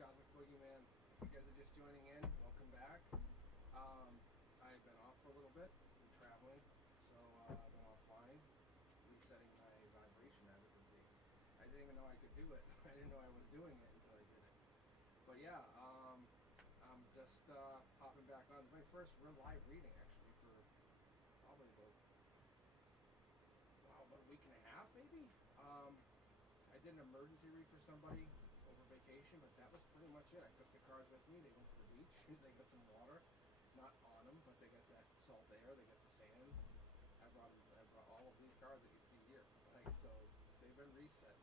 Cosmic Boogeyman. If you guys are just joining in, welcome back. I've been off for a little bit, been traveling, so I've been offline, resetting my vibration as it would be. I didn't even know I could do it. I didn't know I was doing it until I did it. But yeah, I'm just hopping back on. It's my first real live reading actually for probably about a week and a half maybe. I did an emergency read for somebody over vacation, but that was pretty much it. I took the cards with me. They went to the beach. They got some water, not on them, but they got that salt air. They got the sand. I brought all of these cards that you see here. Like, so they've been reset.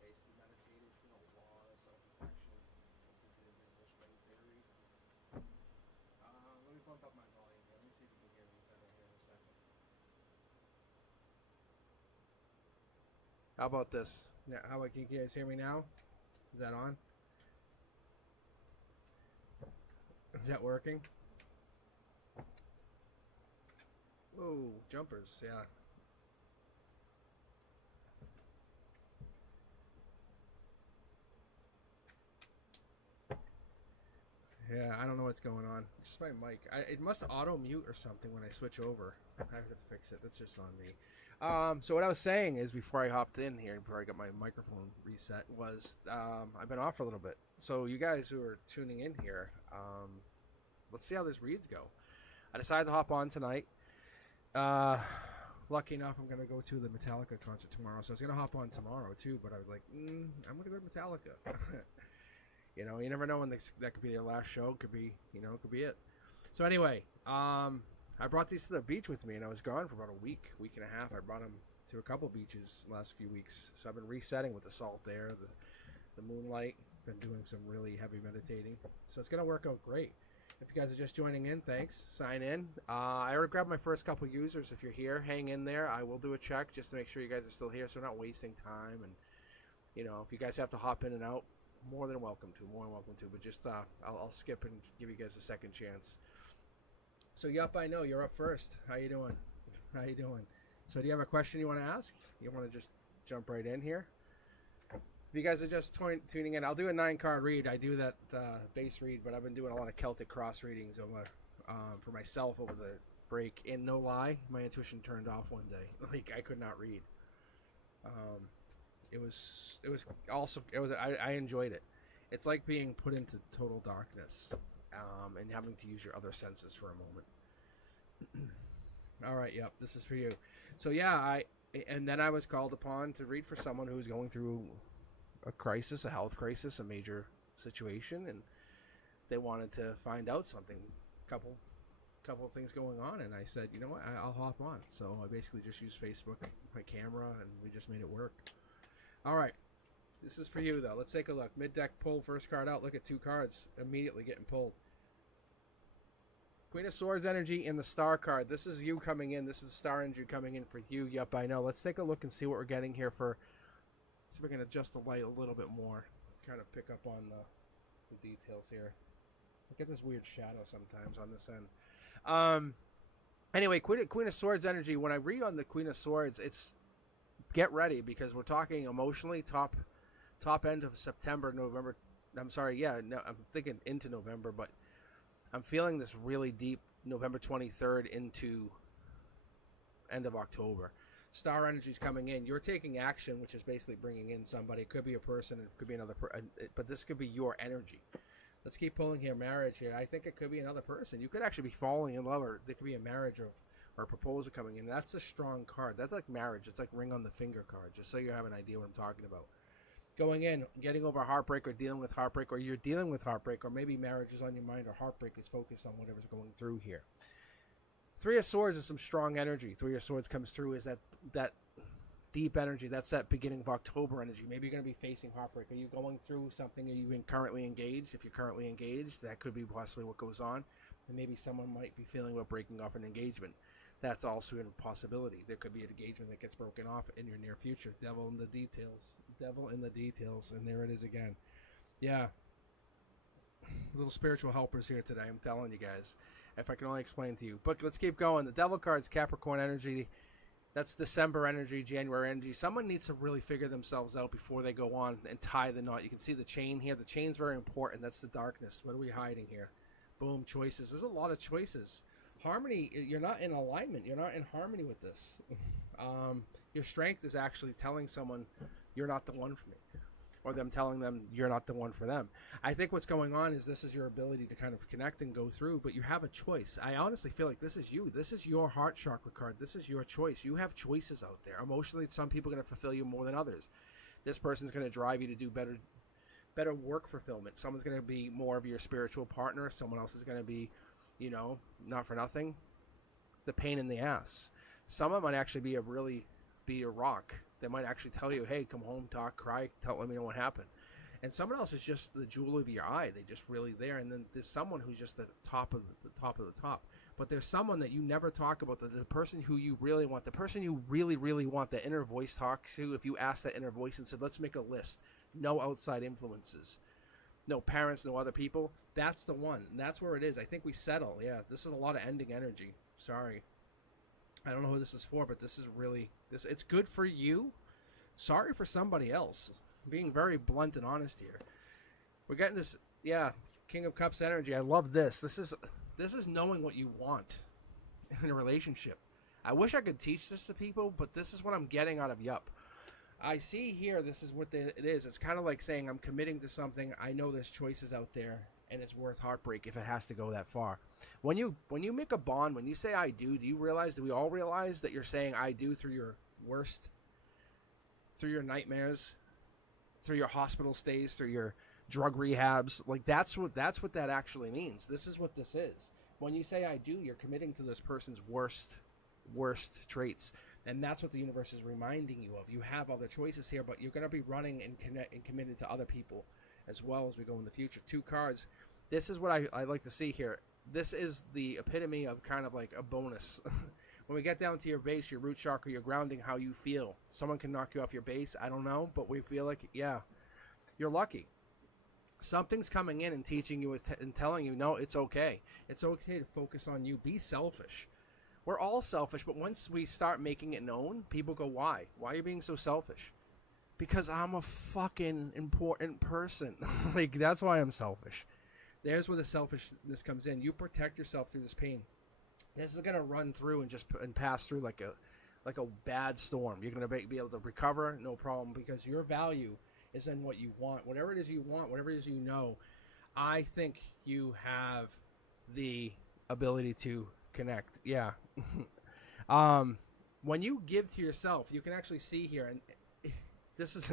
Basically meditated, did a lot of self-protection. Did the invisible string theory. Let me bump up my volume here. Let me see if you can hear me better here in a second. How about this? Now, can you guys hear me now? Is that on? Is that working? Whoa, jumpers, yeah. Yeah, I don't know what's going on. It's just my mic. It must auto mute or something when I switch over. I have to fix it. That's just on me. So what I was saying is, before I hopped in here, before I got my microphone reset, was I've been off for a little bit. So you guys who are tuning in here, let's see how this reads go. I decided to hop on tonight. Lucky enough, I'm going to go to the Metallica concert tomorrow. So I was going to hop on tomorrow too, but I was like, I'm going to go to Metallica. You know, you never know when that could be their last show. Could be, it could be it. So anyway, I brought these to the beach with me, and I was gone for about a week and a half. I brought them to a couple beaches last few weeks. So I've been resetting with the salt air, the moonlight. Been doing some really heavy meditating. So it's going to work out great. If you guys are just joining in, thanks. Sign in. I already grabbed my first couple users. If you're here, hang in there. I will do a check just to make sure you guys are still here, so we're not wasting time. And, if you guys have to hop in and out, more than welcome to. But just I'll skip and give you guys a second chance. So, yup, I know you're up first. How you doing? So, do you have a question you want to ask? You want to just jump right in here? If you guys are just tuning in, I'll do a 9-card read. I do that base read, but I've been doing a lot of Celtic cross readings for myself over the break. And no lie, my intuition turned off one day. Like, I could not read. I enjoyed it. It's like being put into total darkness and having to use your other senses for a moment. All right, yep, this is for you. So yeah, and then I was called upon to read for someone who's going through a crisis, a health crisis, a major situation, and they wanted to find out something, couple of things going on, and I said, you know what, I'll hop on. So I basically just used Facebook, my camera, and we just made it work. All right, this is for you, though. Let's take a look. Mid-deck pull, first card out. Look at 2 cards immediately getting pulled. Queen of Swords energy and the Star card. This is you coming in. This is Star energy coming in for you. Yep, I know. Let's take a look and see what we're getting here for... See if we can adjust the light a little bit more. Kind of pick up on the details here. I get this weird shadow sometimes on this end. Anyway, Queen of Swords energy. When I read on the Queen of Swords, it's... Get ready, because we're talking emotionally top end of September, November. I'm sorry, yeah, no, I'm thinking into November, but I'm feeling this really deep November 23rd into end of October. Star energy is coming in. You're taking action, which is basically bringing in somebody. It could be a person, it could be another person, but this could be your energy. Let's keep pulling here. Marriage here. I think it could be another person. You could actually be falling in love, or there could be a marriage or a proposal coming in. That's a strong card. That's like marriage. It's like ring on the finger card, just so you have an idea what I'm talking about. Going in, getting over heartbreak, or dealing with heartbreak, or you're dealing with heartbreak, or maybe marriage is on your mind, or heartbreak is focused on whatever's going through here. 3 of Swords is some strong energy. 3 of Swords comes through is that deep energy. That's that beginning of October energy. Maybe you're going to be facing heartbreak. Are you going through something? Are you currently engaged? If you're currently engaged, that could be possibly what goes on. And maybe someone might be feeling about breaking off an engagement. That's also a possibility. There could be an engagement that gets broken off in your near future. Devil in the details. And there it is again. Yeah. Little spiritual helpers here today, I'm telling you guys. If I can only explain to you. But let's keep going. The Devil card's Capricorn energy. That's December energy, January energy. Someone needs to really figure themselves out before they go on and tie the knot. You can see the chain here. The chain's very important. That's the darkness. What are we hiding here? Boom, choices. There's a lot of choices. Harmony, you're not in alignment. You're not in harmony with this. Your strength is actually telling someone you're not the one for me, or them telling them you're not the one for them. I think what's going on is this is your ability to kind of connect and go through, but you have a choice. I honestly feel like this is you. This is your heart chakra card. This is your choice. You have choices out there. Emotionally, some people are going to fulfill you more than others. This person's going to drive you to do better work fulfillment. Someone's going to be more of your spiritual partner. Someone else is going to be, not for nothing, the pain in the ass. Someone might actually be a rock. They might actually tell you, hey, come home, talk, cry, let me know what happened. And someone else is just the jewel of your eye. They just really there. And then there's someone who's just the top of the top of the top. But there's someone that you never talk about, the person who you really want, the person you really, really want, the inner voice talks to. If you ask that inner voice and said, let's make a list, no outside influences, no parents, no other people, that's the one. And that's where it is. I think we settle. Yeah, this is a lot of ending energy. Sorry. I don't know who this is for, but this is really, it's good for you. Sorry for somebody else. I'm being very blunt and honest here. We're getting this, King of Cups energy. I love this. This is knowing what you want in a relationship. I wish I could teach this to people, but this is what I'm getting out of Yup. I see here, this is what it is. It's kind of like saying I'm committing to something. I know there's choices out there, and it's worth heartbreak if it has to go that far. When you make a bond, when you say I do you realize, do we all realize that you're saying I do through your worst, through your nightmares, through your hospital stays, through your drug rehabs? Like that's what that actually means. This is what this is. When you say I do, you're committing to this person's worst traits. And that's what the universe is reminding you of. You have other choices here, but you're going to be running and committed to other people as well as we go in the future. 2 cards. This is what I like to see here. This is the epitome of kind of like a bonus. When we get down to your base, your root chakra, your grounding, how you feel. Someone can knock you off your base. I don't know, but we feel like, you're lucky. Something's coming in and teaching you and telling you, no, it's okay. It's okay to focus on you. Be selfish. We're all selfish, but once we start making it known, people go, why? Why are you being so selfish? Because I'm a fucking important person. Like, that's why I'm selfish. There's where the selfishness comes in. You protect yourself through this pain. This is going to run through and pass through like a bad storm. You're going to be able to recover, no problem, because your value is in what you want. Whatever it is you want, whatever it is you know, I think you have the ability to connect. Yeah. When you give to yourself, you can actually see here, and this is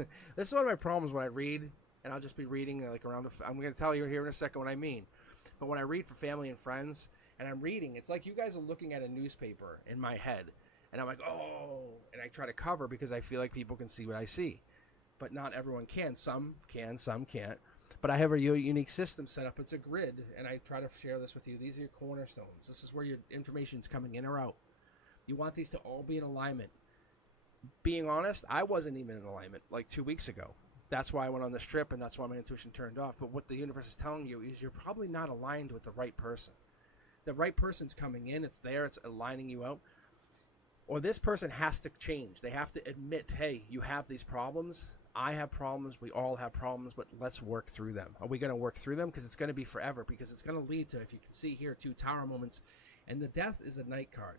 one of my problems when I read, and I'll just be reading like around. I'm going to tell you here in a second what I mean. But when I read for family and friends, and I'm reading, it's like you guys are looking at a newspaper in my head, and I'm like, oh, and I try to cover because I feel like people can see what I see, but not everyone can. Some can, some can't. But I have a unique system set up. It's a grid, and I try to share this with you. These are your cornerstones. This is where your information's coming in or out. You want these to all be in alignment. Being honest, I wasn't even in alignment like 2 weeks ago. That's why I went on this trip, and that's why my intuition turned off. But what the universe is telling you is you're probably not aligned with the right person. The right person's coming in. It's there. It's aligning you out. Or this person has to change. They have to admit, hey, you have these problems. I have problems. We all have problems, but let's work through them. Are we going to work through them? Because it's going to be forever. Because it's going to lead to, if you can see here, 2 tower moments. And the death is a night card.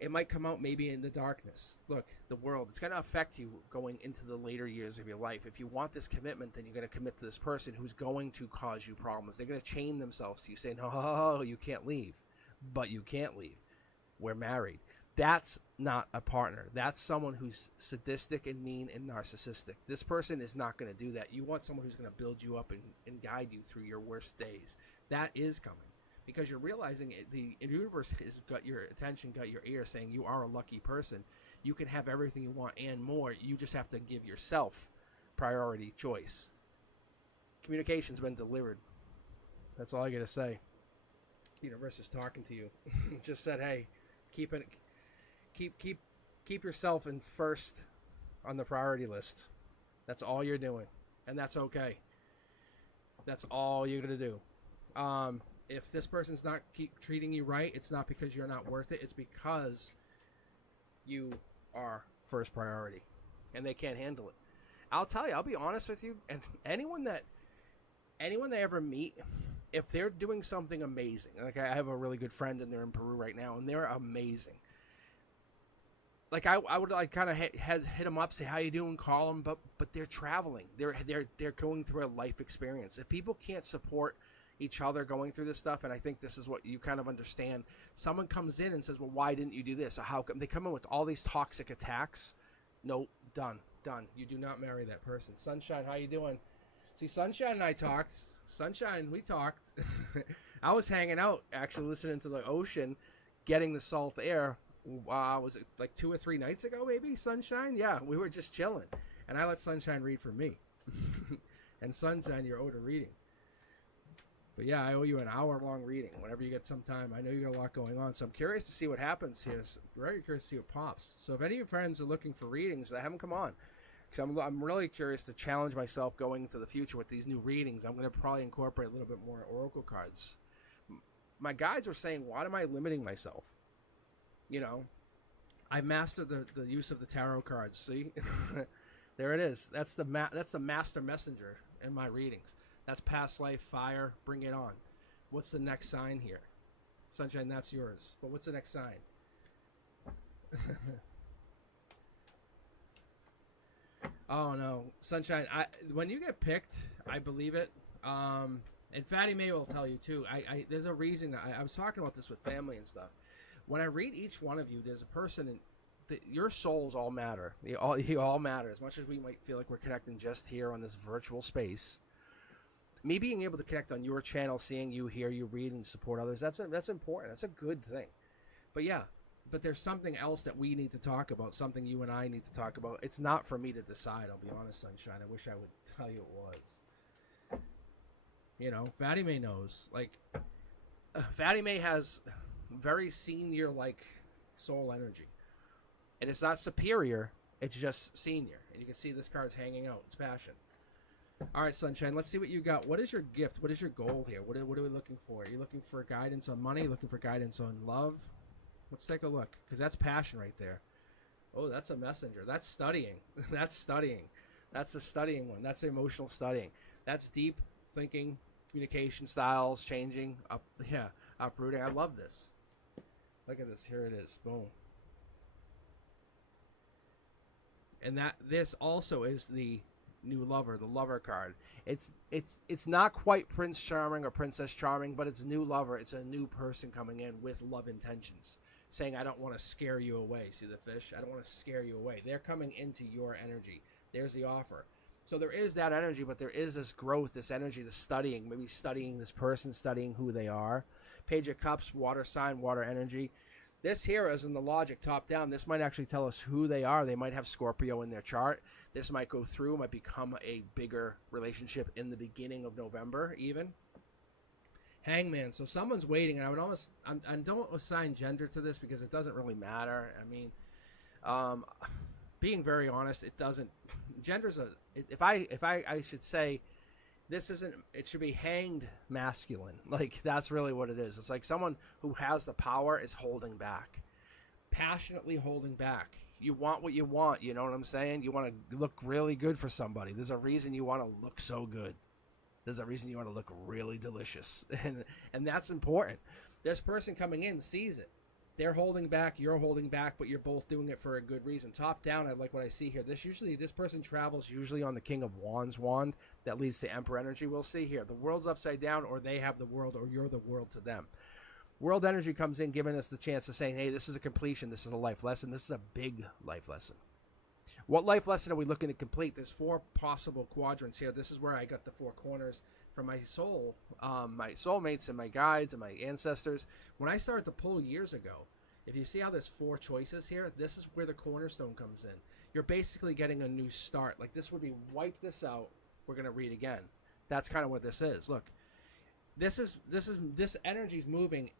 It might come out maybe in the darkness. Look, the world. It's going to affect you going into the later years of your life. If you want this commitment, then you're going to commit to this person who's going to cause you problems. They're going to chain themselves to you, saying, oh, you can't leave. But you can't leave. We're married. That's not a partner. That's someone who's sadistic and mean and narcissistic. This person is not going to do that. You want someone who's going to build you up and guide you through your worst days. That is coming. Because you're realizing the universe has got your attention, got your ear, saying you are a lucky person. You can have everything you want and more. You just have to give yourself priority choice. Communication's been delivered. That's all I got to say. The universe is talking to you. It just said, hey, keep yourself in first on the priority list. That's all you're doing, and that's okay. That's all you're gonna do. If this person's not keep treating you right, it's not because you're not worth it. It's because you are first priority, and they can't handle it. I'll tell you, I'll be honest with you, and anyone that I ever meet, if they're doing something amazing, like I have a really good friend and they're in Peru right now, and they're amazing. Like I would like kind of hit them up, say how you doing, call them, but they're traveling, they're going through a life experience. If people can't support each other going through this stuff, and I think this is what you kind of understand. Someone comes in and says, "Well, why didn't you do this?" Or how come they come in with all these toxic attacks? Nope, done. You do not marry that person. Sunshine, how you doing? See, Sunshine and I talked. Sunshine, we talked. I was hanging out, actually listening to the ocean, getting the salt air. Was it like 2 or 3 nights ago, maybe, Sunshine? Yeah, we were just chilling. And I let Sunshine read for me. And Sunshine, you're owed a reading. But yeah, I owe you an hour-long reading whenever you get some time. I know you got a lot going on, so I'm curious to see what happens here. So very curious to see what pops. So if any of your friends are looking for readings, I haven't come on. Because I'm really curious to challenge myself going into the future with these new readings. I'm going to probably incorporate a little bit more oracle cards. My guides were saying, why am I limiting myself? You know, I mastered the use of the tarot cards. See, there it is. That's the master messenger in my readings. That's past life, fire, bring it on. What's the next sign here? Sunshine, that's yours. But what's the next sign? Oh no, Sunshine. When you get picked, I believe it. And Fatty May will tell you too. There's a reason. I was talking about this with family and stuff. When I read each one of you, there's a person your souls all matter. You all matter. As much as we might feel like we're connecting just here on this virtual space, me being able to connect on your channel, seeing you, hear you, read, and support others, that's important. That's a good thing. But yeah, but there's something else that we need to talk about, something you and I need to talk about. It's not for me to decide, I'll be honest, Sunshine. I wish I would tell you it was. You know, Fatty May knows. Like, Fatty May has very senior-like soul energy. And it's not superior, it's just senior. And you can see this card's hanging out. It's passion. All right, Sunshine, let's see what you got. What is your gift? What is your goal here? What are we looking for? Are you looking for guidance on money? Looking for guidance on love? Let's take a look, because that's passion right there. Oh, that's a messenger. That's studying. That's studying. That's the studying one. That's the emotional studying. That's deep thinking, communication styles, changing, uprooting. I love this. Look at this. Here it is. Boom. And this also is the new lover, the lover card. It's not quite Prince Charming or Princess Charming, but it's new lover. It's a new person coming in with love intentions, saying, I don't want to scare you away. See the fish? I don't want to scare you away. They're coming into your energy. There's the offer. So there is that energy, but there is this growth, this energy, this studying, maybe studying this person, studying who they are. Page of Cups, water sign, water energy. This here is in the logic top down. This might actually tell us who they are. They might have Scorpio in their chart. This might go through, might become a bigger relationship in the beginning of November even. Hangman. So someone's waiting, and I would almost, I don't assign gender to this because it doesn't really matter. I mean, being very honest, it doesn't. Gender's if I should say, this isn't. It should be hanged masculine. Like, that's really what it is. It's like someone who has the power is holding back, passionately holding back. You want what you want. You know what I'm saying? You want to look really good for somebody. There's a reason you want to look so good. There's a reason you want to look really delicious, and that's important. This person coming in sees it. They're holding back, you're holding back, but you're both doing it for a good reason. Top down, I like what I see here. This person travels usually on the King of Wands wand that leads to Emperor energy. We'll see here. The world's upside down, or they have the world, or you're the world to them. World energy comes in, giving us the chance of saying, hey, this is a completion. This is a life lesson. This is a big life lesson. What life lesson are we looking to complete? There's 4 possible quadrants here. This is where I got the 4 corners from my soul, my soulmates and my guides and my ancestors. When I started to pull years ago, if you see how there's 4 choices here, this is where the cornerstone comes in. You're basically getting a new start. Like, this would be, wipe this out, we're going to read again. That's kind of what this is. Look, this energy's moving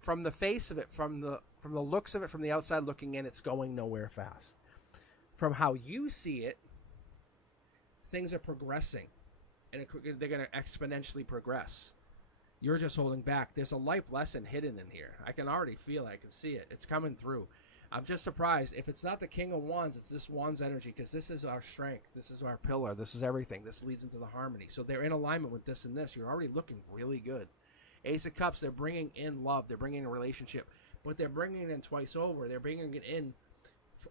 from the face of it, from the looks of it, from the outside looking in. It's going nowhere fast. From how you see it, things are progressing, and they're going to exponentially progress. You're just holding back. There's a life lesson hidden in here. I can already feel it. I can see it. It's coming through. I'm just surprised if it's not the King of Wands, it's this Wands energy, because this is our strength, this is our pillar, this is everything. This leads into the harmony. So they're in alignment with this and this. You're already looking really good. Ace of Cups, they're bringing in love, they're bringing in a relationship, but they're bringing it in twice over. They're bringing it in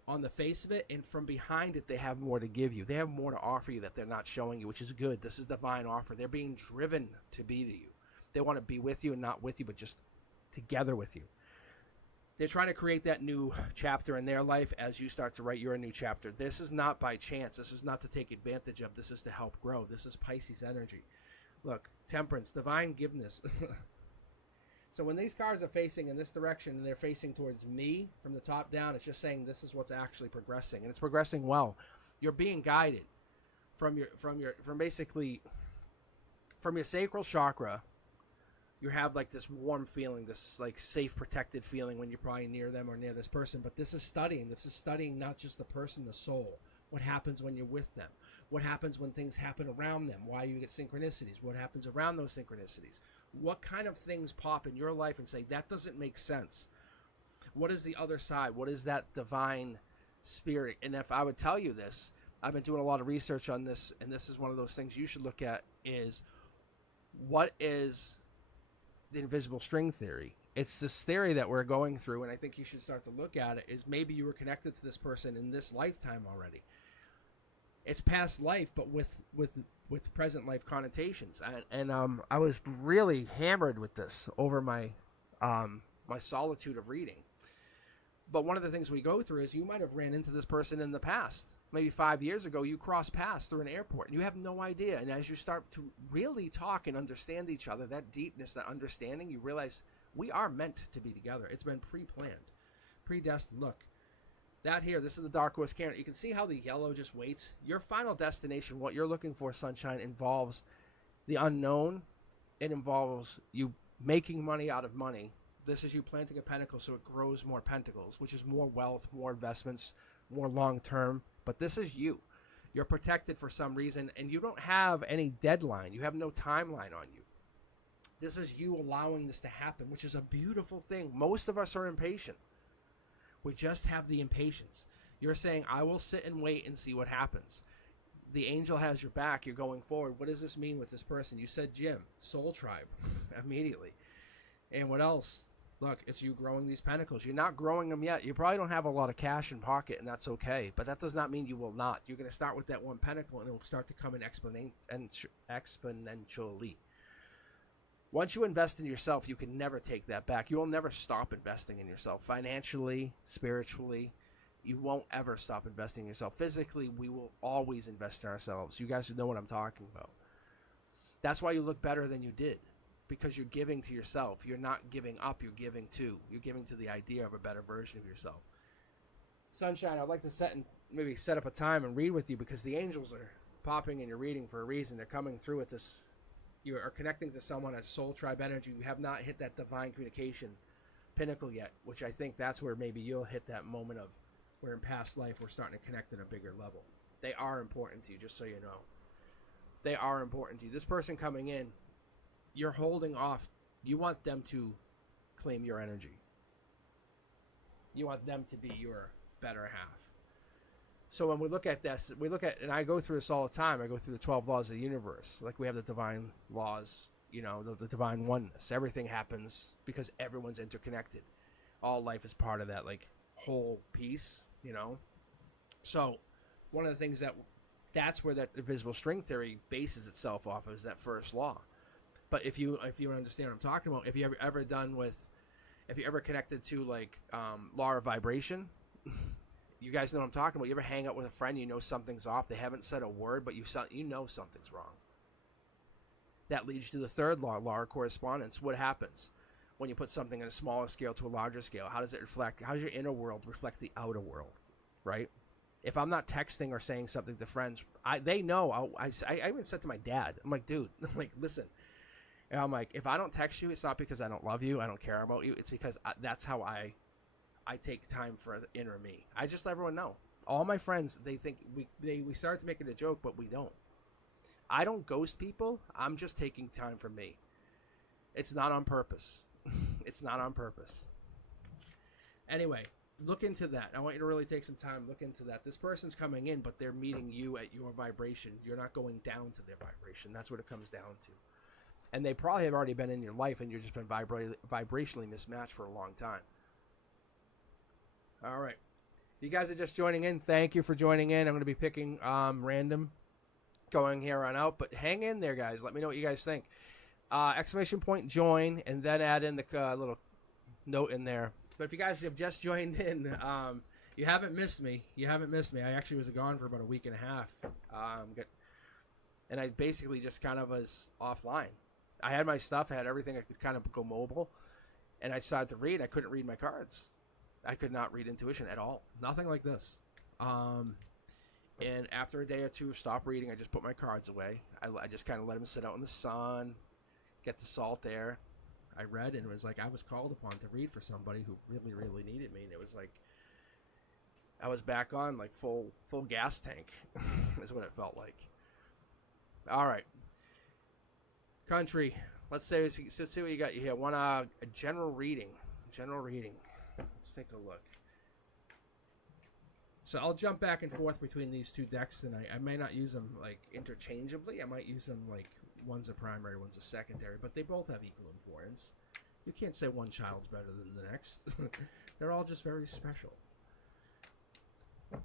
on the face of it, and from behind it, they have more to give you. They have more to offer you that they're not showing you, which is good. This is divine offer. They're being driven to be to you. They want to be with you and not with you, but just together with you. They're trying to create that new chapter in their life as you start to write your new chapter. This is not by chance. This is not to take advantage of. This is to help grow. This is Pisces energy. Look, Temperance, divine giveness. So when these cards are facing in this direction and they're facing towards me from the top down, it's just saying this is what's actually progressing, and it's progressing well. You're being guided from your sacral chakra. You have like this warm feeling, this like safe, protected feeling when you're probably near them or near this person. But this is studying not just the person, the soul. What happens when you're with them? What happens when things happen around them? Why you get synchronicities? What happens around those synchronicities? What kind of things pop in your life and say, that doesn't make sense? What is the other side? What is that divine spirit? And if I would tell you this, I've been doing a lot of research on this, and this is one of those things you should look at, is what is the invisible string theory? It's this theory that we're going through, and I think you should start to look at it, is maybe you were connected to this person in this lifetime already. It's past life, but with present life connotations. And I was really hammered with this over my my solitude of reading. But one of the things we go through is you might have ran into this person in the past. Maybe 5 years ago, you crossed paths through an airport, and you have no idea. And as you start to really talk and understand each other, that deepness, that understanding, you realize we are meant to be together. It's been pre-planned, predestined. Look, that here, this is the Dark Horse Cairn. You can see how the yellow just waits. Your final destination, what you're looking for, Sunshine, involves the unknown. It involves you making money out of money. This is you planting a pentacle so it grows more pentacles, which is more wealth, more investments, more long-term. But this is you. You're protected for some reason, and you don't have any deadline. You have no timeline on you. This is you allowing this to happen, which is a beautiful thing. Most of us are impatient. We just have the impatience. You're saying, I will sit and wait and see what happens. The angel has your back. You're going forward. What does this mean with this person? You said Jim, soul tribe, immediately. And what else? Look, it's you growing these pentacles. You're not growing them yet. You probably don't have a lot of cash in pocket, and that's okay. But that does not mean you will not. You're going to start with that one pentacle, and it will start to come in exponentially. Once you invest in yourself, you can never take that back. You will never stop investing in yourself. Financially, spiritually, you won't ever stop investing in yourself. Physically, we will always invest in ourselves. You guys know what I'm talking about. That's why you look better than you did. Because you're giving to yourself. You're not giving up, you're giving to. You're giving to the idea of a better version of yourself. Sunshine, I'd like to set up a time and read with you, because the angels are popping in your reading for a reason. They're coming through with this. You are connecting to someone as soul tribe energy. You have not hit that divine communication pinnacle yet, which I think that's where maybe you'll hit that moment of where in past life we're starting to connect at a bigger level. They are important to you, just so you know. They are important to you. This person coming in, you're holding off. You want them to claim your energy. You want them to be your better half. So when we look at this, and I go through this all the time. I go through the 12 laws of the universe. Like we have the divine laws, the divine oneness. Everything happens because everyone's interconnected. All life is part of that, like, whole piece, So one of the things that's where that invisible string theory bases itself off of, is that first law. But if you understand what I'm talking about, if you ever connected to like law of vibration, you guys know what I'm talking about. You ever hang out with a friend, something's off, they haven't said a word, but you know something's wrong. That leads to the third law of correspondence. What happens when you put something on a smaller scale to a larger scale? How does it reflect? How does your inner world reflect the outer world, right? If I'm not texting or saying something to friends, they know. I even said to my dad, I'm like, dude, like, listen. And I'm like, if I don't text you, it's not because I don't love you, I don't care about you. It's because that's how I take time for the inner me. I just let everyone know. All my friends, they think we started to make it a joke, but we don't. I don't ghost people. I'm just taking time for me. It's not on purpose. It's not on purpose. Anyway, Look into that. I want you to really take some time. Look into that. This person's coming in, but they're meeting you at your vibration. You're not going down to their vibration. That's what it comes down to. And they probably have already been in your life, and you've just been vibrationally mismatched for a long time. All right. If you guys are just joining in, thank you for joining in. I'm going to be picking random going here on out, but hang in there, guys. Let me know what you guys think. Exclamation point join, and then add in the little note in there. But if you guys have just joined in, you haven't missed me. You haven't missed me. I actually was gone for about a week and a half. And I basically just kind of was offline. I had my stuff. I had everything. I could kind of go mobile. And I started to read. I couldn't read my cards. I could not read intuition at all. Nothing like this. And after a day or two of stop reading, I just put my cards away. I just kind of let them sit out in the sun, get the salt air. I read, and it was like I was called upon to read for somebody who really, really needed me. And it was like I was back on like full gas tank is what it felt like. All right. Country. Let's see what you got here. Want a general reading. General reading. Let's take a look. So I'll jump back and forth between these two decks tonight. I may not use them like interchangeably. I might use them like one's a primary, one's a secondary, but they both have equal importance. You can't say one child's better than the next. They're all just very special.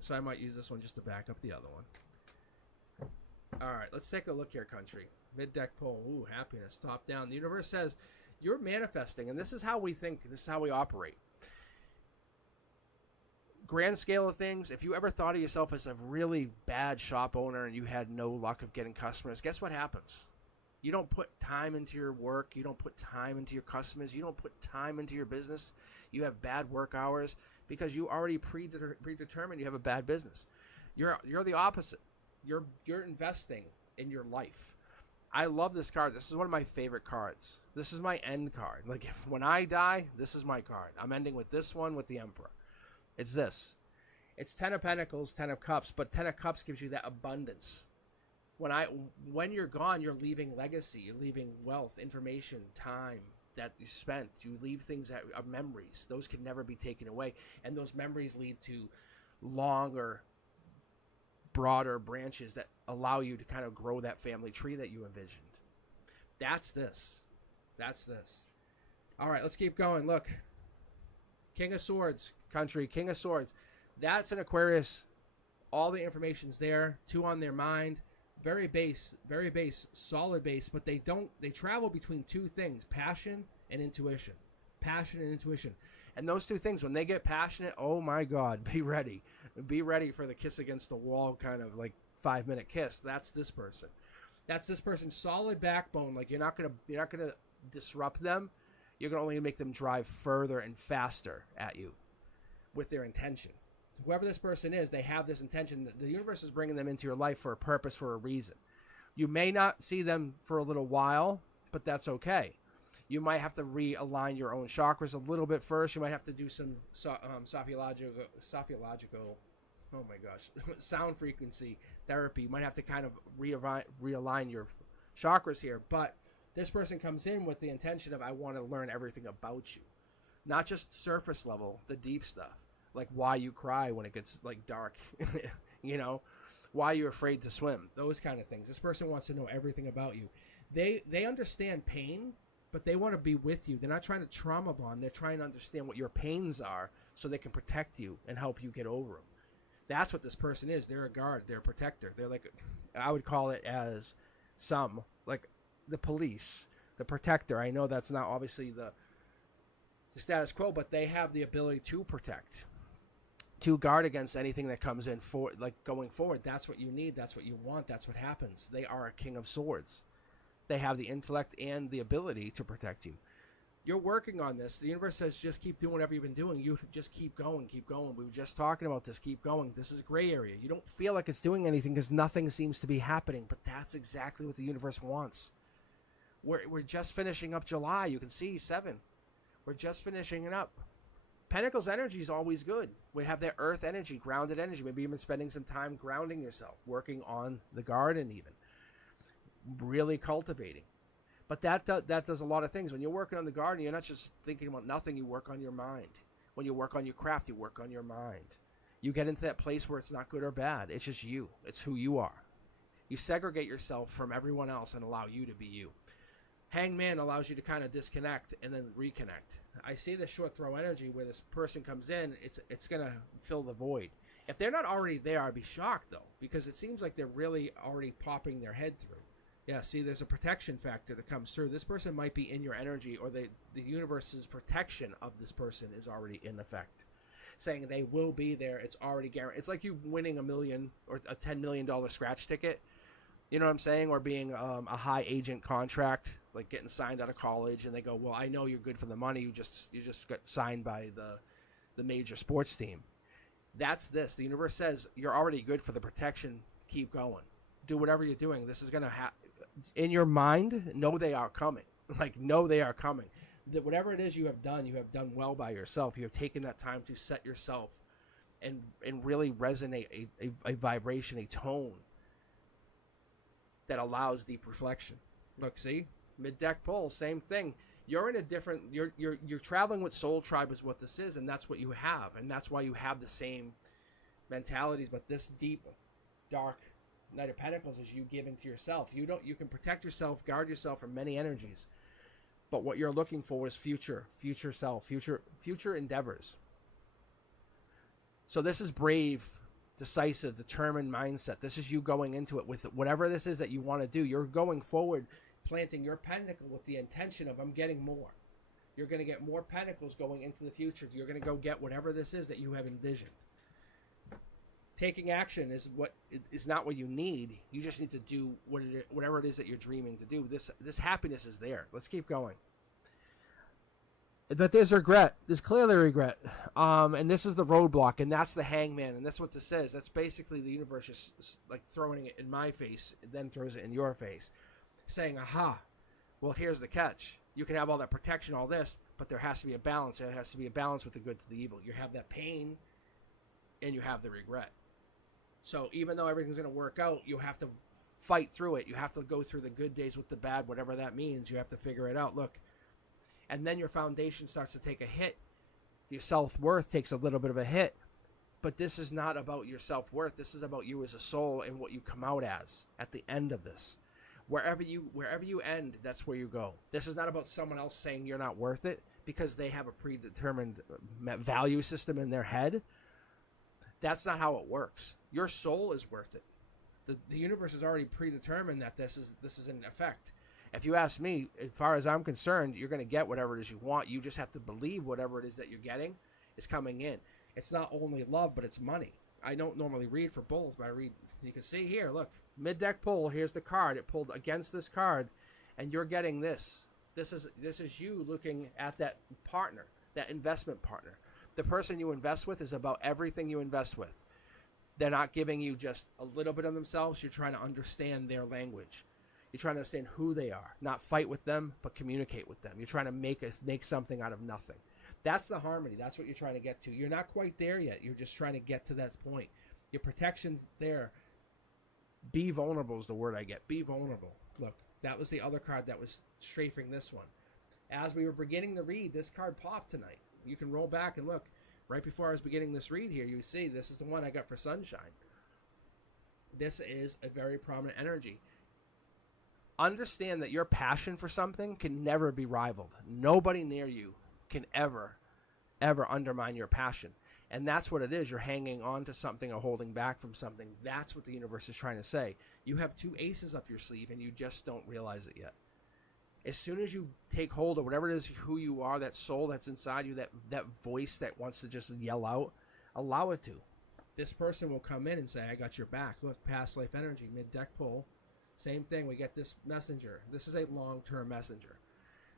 So I might use this one just to back up the other one. All right, let's take a look here, country. Mid-deck poll. Ooh, happiness. Top down. The universe says you're manifesting, and this is how we think. This is how we operate. Grand scale of things, if you ever thought of yourself as a really bad shop owner and you had no luck of getting customers, guess what happens? You don't put time into your work. You don't put time into your customers. You don't put time into your business. You have bad work hours because you already predetermined you have a bad business. You're the opposite. You're investing in your life. I love this card. This is one of my favorite cards. This is my end card. Like when I die, this is my card. I'm ending with this one with the Emperor. It's this. It's 10 of Pentacles, 10 of Cups, but 10 of Cups gives you that abundance. When you're gone, you're leaving legacy, you're leaving wealth, information, time that you spent. You leave things that are memories. Those can never be taken away, and those memories lead to longer, broader branches that allow you to kind of grow that family tree that you envisioned. That's this. That's this. All right, let's keep going. Look. King of Swords, country, King of Swords. That's an Aquarius. All the information's there. 2 on their mind. Very base, solid base, but they travel between 2 things, passion and intuition. Passion and intuition. And those 2 things, when they get passionate, oh my God, be ready. Be ready for the kiss against the wall kind of like 5-minute kiss. That's this person. That's this person's solid backbone. Like you're not gonna disrupt them. You're going to only make them drive further and faster at you with their intention. Whoever this person is, they have this intention. The universe is bringing them into your life for a purpose, for a reason. You may not see them for a little while, but that's okay. You might have to realign your own chakras a little bit first. You might have to do some sophiological, oh my gosh, sound frequency therapy. You might have to kind of realign your chakras here, but this person comes in with the intention of, I want to learn everything about you. Not just surface level, the deep stuff. Like why you cry when it gets like dark. You know? Why you're afraid to swim. Those kind of things. This person wants to know everything about you. They understand pain, but they want to be with you. They're not trying to trauma bond. They're trying to understand what your pains are so they can protect you and help you get over them. That's what this person is. They're a guard. They're a protector. They're like, I would call it as like the police, the protector. I know that's not obviously the status quo, but they have the ability to protect, to guard against anything that comes in for like going forward. That's what you need. That's what you want. That's what happens. They are a King of Swords. They have the intellect and the ability to protect you. You're working on this. The universe says just keep doing whatever you've been doing. You just keep going, keep going. We were just talking about this. Keep going. This is a gray area. You don't feel like it's doing anything because nothing seems to be happening, but that's exactly what the universe wants. We're just finishing up July. You can see 7. We're just finishing it up. Pentacles energy is always good. We have that earth energy, grounded energy. Maybe you've been spending some time grounding yourself, working on the garden even. Really cultivating. But that does a lot of things. When you're working on the garden, you're not just thinking about nothing. You work on your mind. When you work on your craft, you work on your mind. You get into that place where it's not good or bad. It's just you. It's who you are. You segregate yourself from everyone else and allow you to be you. Hangman allows you to kind of disconnect and then reconnect. I see the short throw energy where this person comes in, it's going to fill the void. If they're not already there, I'd be shocked, though, because it seems like they're really already popping their head through. Yeah, see, there's a protection factor that comes through. This person might be in your energy, or the universe's protection of this person is already in effect. Saying they will be there, it's already guaranteed. It's like you winning $1 million or a $10 million scratch ticket. You know what I'm saying? Or being a high agent contract, like getting signed out of college, and they go, well, I know you're good for the money. You just got signed by the major sports team. That's this. The universe says you're already good for the protection. Keep going. Do whatever you're doing. This is going to happen. In your mind, know they are coming. Like, know they are coming. That whatever it is you have done well by yourself. You have taken that time to set yourself and really resonate a vibration, a tone that allows deep reflection. Look, see? Mid-deck pull, same thing. You're in a different, you're traveling with Soul Tribe is what this is, and that's what you have. And that's why you have the same mentalities, but this deep, dark Knight of Pentacles is you giving to yourself. You can protect yourself, guard yourself from many energies. But what you're looking for is future self, future endeavors. So this is brave, decisive, determined mindset. This is you going into it with whatever this is that you want to do. You're going forward, planting your pentacle with the intention of, I'm getting more. You're going to get more pentacles going into the future. You're going to go get whatever this is that you have envisioned. Taking action is not what you need. You just need to do whatever it is that you're dreaming to do. This happiness is there. Let's keep going. But there's regret. There's clearly regret. And this is the roadblock, and that's the Hangman, and that's what this is. That's basically the universe just like throwing it in my face, and then throws it in your face, saying, aha, well, here's the catch. You can have all that protection, all this, but there has to be a balance. There has to be a balance with the good to the evil. You have that pain, and you have the regret. So even though everything's going to work out, you have to fight through it. You have to go through the good days with the bad, whatever that means. You have to figure it out. Look, and then your foundation starts to take a hit. Your self-worth takes a little bit of a hit. But this is not about your self-worth. This is about you as a soul and what you come out as at the end of this. Wherever you end, that's where you go. This is not about someone else saying you're not worth it because they have a predetermined value system in their head. That's not how it works. Your soul is worth it. The universe has already predetermined that this is in effect. If you ask me, as far as I'm concerned, you're going to get whatever it is you want. You just have to believe whatever it is that you're getting is coming in. It's not only love, but it's money. I don't normally read for bulls, but I read. You can see here, look, mid-deck pull. Here's the card. It pulled against this card, and you're getting this. This is you looking at that partner, that investment partner. The person you invest with is about everything you invest with. They're not giving you just a little bit of themselves. You're trying to understand their language. You're trying to understand who they are. Not fight with them, but communicate with them. You're trying to make something out of nothing. That's the harmony. That's what you're trying to get to. You're not quite there yet. You're just trying to get to that point. Your protection's there. Be vulnerable is the word I get. Be vulnerable. Look, that was the other card that was strafing this one. As we were beginning to read, this card popped tonight. You can roll back and look. Right before I was beginning this read here, you see this is the one I got for Sunshine. This is a very prominent energy. Understand that your passion for something can never be rivaled. Nobody near you can ever undermine your passion. And that's what it is. You're hanging on to something or holding back from something. That's what the universe is trying to say. You have two aces up your sleeve and you just don't realize it yet. As soon as you take hold of whatever it is, who you are, that soul that's inside you, that voice that wants to just yell out, allow it to. This person will come in and say, I got your back. Look, past life energy, mid-deck pull. Same thing, we get this messenger. This is a long-term messenger.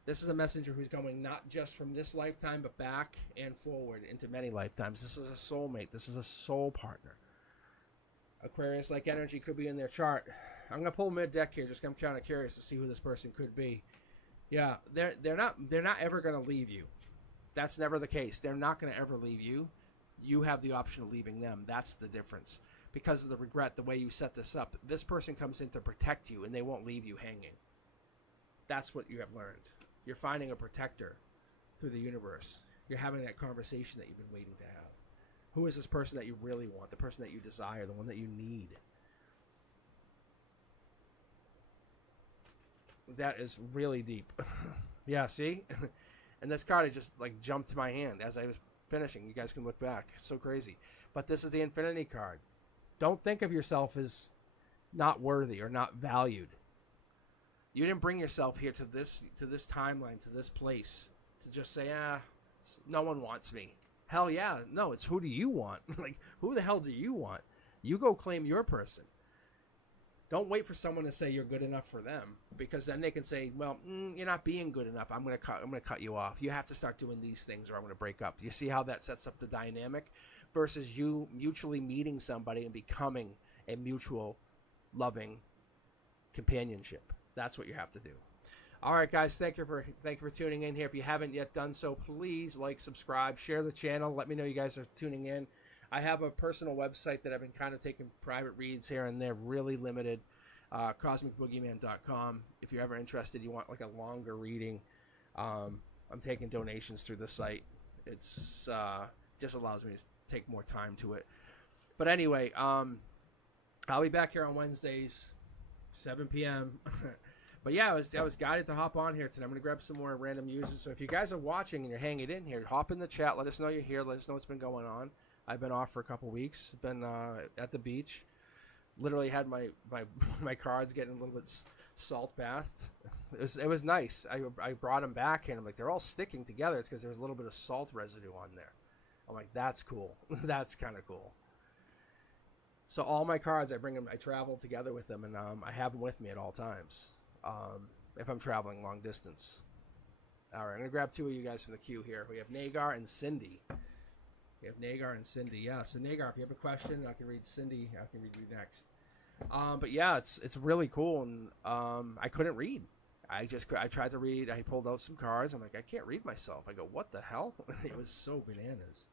This is a messenger who's going not just from this lifetime, but back and forward into many lifetimes. This is a soulmate. This is a soul partner. Aquarius-like energy could be in their chart. I'm going to pull mid-deck here. I'm kind of curious to see who this person could be. Yeah, they're not ever going to leave you. That's never the case. They're not going to ever leave you. You have the option of leaving them. That's the difference. Because of the regret, the way you set this up, this person comes in to protect you, and they won't leave you hanging. That's what you have learned. You're finding a protector through the universe. You're having that conversation that you've been waiting to have. Who is this person that you really want? The person that you desire, the one that you need. That is really deep. Yeah, see? And this card just like jumped to my hand as I was finishing. You guys can look back. It's so crazy. But this is the Infinity card. Don't think of yourself as not worthy or not valued. You didn't bring yourself here to this timeline, to this place, to just say, no one wants me. Hell yeah. No, it's who do you want? Like, who the hell do you want? You go claim your person. Don't wait for someone to say you're good enough for them, because then they can say, well, you're not being good enough. I'm going to cut you off. You have to start doing these things or I'm going to break up. You see how that sets up the dynamic versus you mutually meeting somebody and becoming a mutual loving companionship. That's what you have to do. All right, guys, thank you for tuning in here. If you haven't yet done so, please like, subscribe, share the channel. Let me know you guys are tuning in. I have a personal website that I've been kind of taking private reads here and there, really limited, cosmicboogeyman.com. If you're ever interested, you want like a longer reading, I'm taking donations through the site. It's just allows me to take more time to it. But anyway, I'll be back here on Wednesdays, 7 p.m. But yeah, I was guided to hop on here today. I'm going to grab some more random users. So if you guys are watching and you're hanging in here, hop in the chat. Let us know you're here. Let us know what's been going on. I've been off for a couple weeks. Been at the beach. Literally had my cards getting a little bit salt bathed. It was nice. I brought them back and I'm like, they're all sticking together. It's because there's a little bit of salt residue on there. I'm like, that's cool. That's kind of cool. So all my cards, I bring them. I travel together with them, and I have them with me at all times if I'm traveling long distance. All right, I'm gonna grab two of you guys from the queue here. We have Nagar and Cindy. Yeah, so Nagar, if you have a question, I can read Cindy. I can read you next. But yeah, it's really cool, and I couldn't read. I tried to read. I pulled out some cards. I'm like, I can't read myself. I go, what the hell? It was so bananas.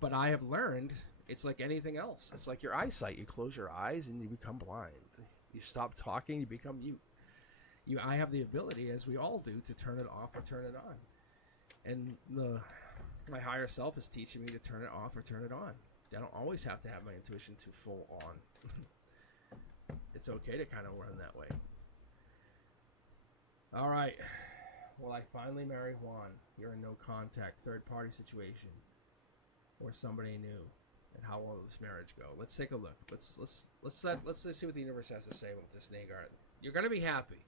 But I have learned it's like anything else. It's like your eyesight. You close your eyes and you become blind. You stop talking, you become mute. I have the ability, as we all do, to turn it off or turn it on. And my higher self is teaching me to turn it off or turn it on. I don't always have to have my intuition to full on. It's okay to kind of run that way. All right. Will I finally marry Juan? You're in no contact, third party situation, or somebody new, and how will this marriage go? Let's take a look. Let's see what the universe has to say with this Nagar. You're going to be happy.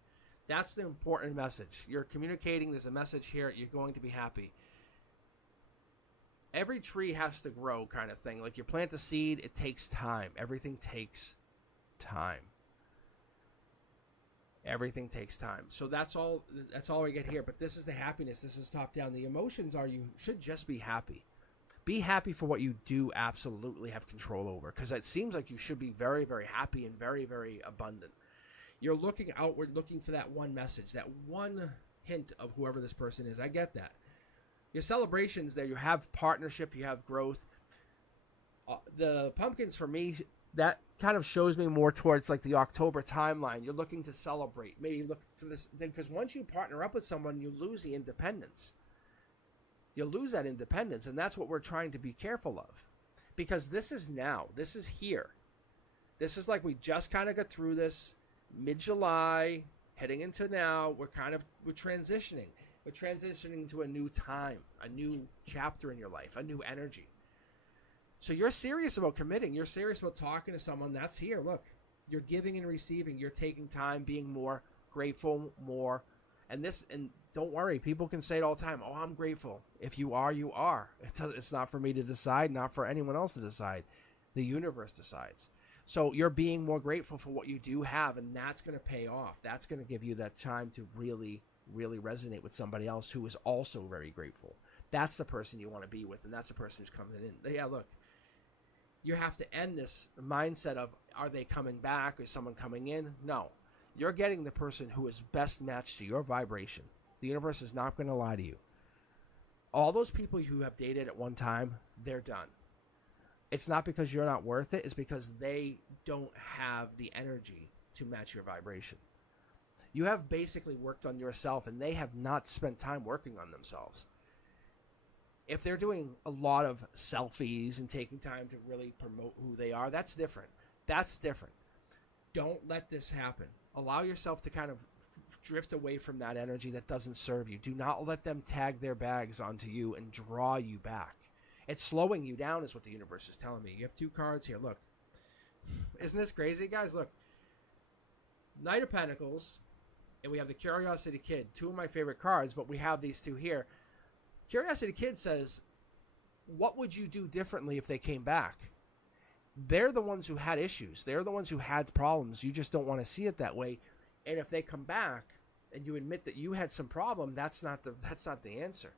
That's the important message. You're communicating. There's a message here. You're going to be happy. Every tree has to grow, kind of thing. Like you plant a seed, it takes time. Everything takes time. Everything takes time. So that's all we get here. But this is the happiness. This is top down. The emotions are you should just be happy. Be happy for what you do absolutely have control over. Because it seems like you should be very, very happy and very, very abundant. You're looking outward, looking for that one message, that one hint of whoever this person is. I get that. Your celebrations there, you have partnership, you have growth. The pumpkins, for me, that kind of shows me more towards like the October timeline. You're looking to celebrate. Maybe look for this, because once you partner up with someone, you lose the independence. You'll lose that independence, and that's what we're trying to be careful of. Because this is now. This is here. This is like we just kind of got through this mid-July, heading into now. We're transitioning. We're transitioning to a new time, a new chapter in your life, a new energy. So you're serious about committing. You're serious about talking to someone that's here. Look, you're giving and receiving. You're taking time, being more grateful, more. And don't worry, people can say it all the time. Oh, I'm grateful. If you are, you are. It's not for me to decide, not for anyone else to decide. The universe decides. So you're being more grateful for what you do have, and that's going to pay off. That's going to give you that time to really, really resonate with somebody else who is also very grateful. That's the person you want to be with, and that's the person who's coming in. Yeah, look, you have to end this mindset of, are they coming back? Is someone coming in? No. You're getting the person who is best matched to your vibration. The universe is not going to lie to you. All those people who have dated at one time, they're done. It's not because you're not worth it. It's because they don't have the energy to match your vibration. You have basically worked on yourself, and they have not spent time working on themselves. If they're doing a lot of selfies and taking time to really promote who they are, that's different. That's different. Don't let this happen. Allow yourself to kind of drift away from that energy that doesn't serve you. Do not let them tag their bags onto you and draw you back. It's slowing you down is what the universe is telling me. You have 2 cards here. Look. Isn't this crazy, guys? Look. Knight of Pentacles, and we have the Curiosity Kid. 2 of my favorite cards, but we have these 2 here. Curiosity Kid says, what would you do differently if they came back? They're the ones who had issues. They're the ones who had problems. You just don't want to see it that way. And if they come back and you admit that you had some problem, that's not the answer.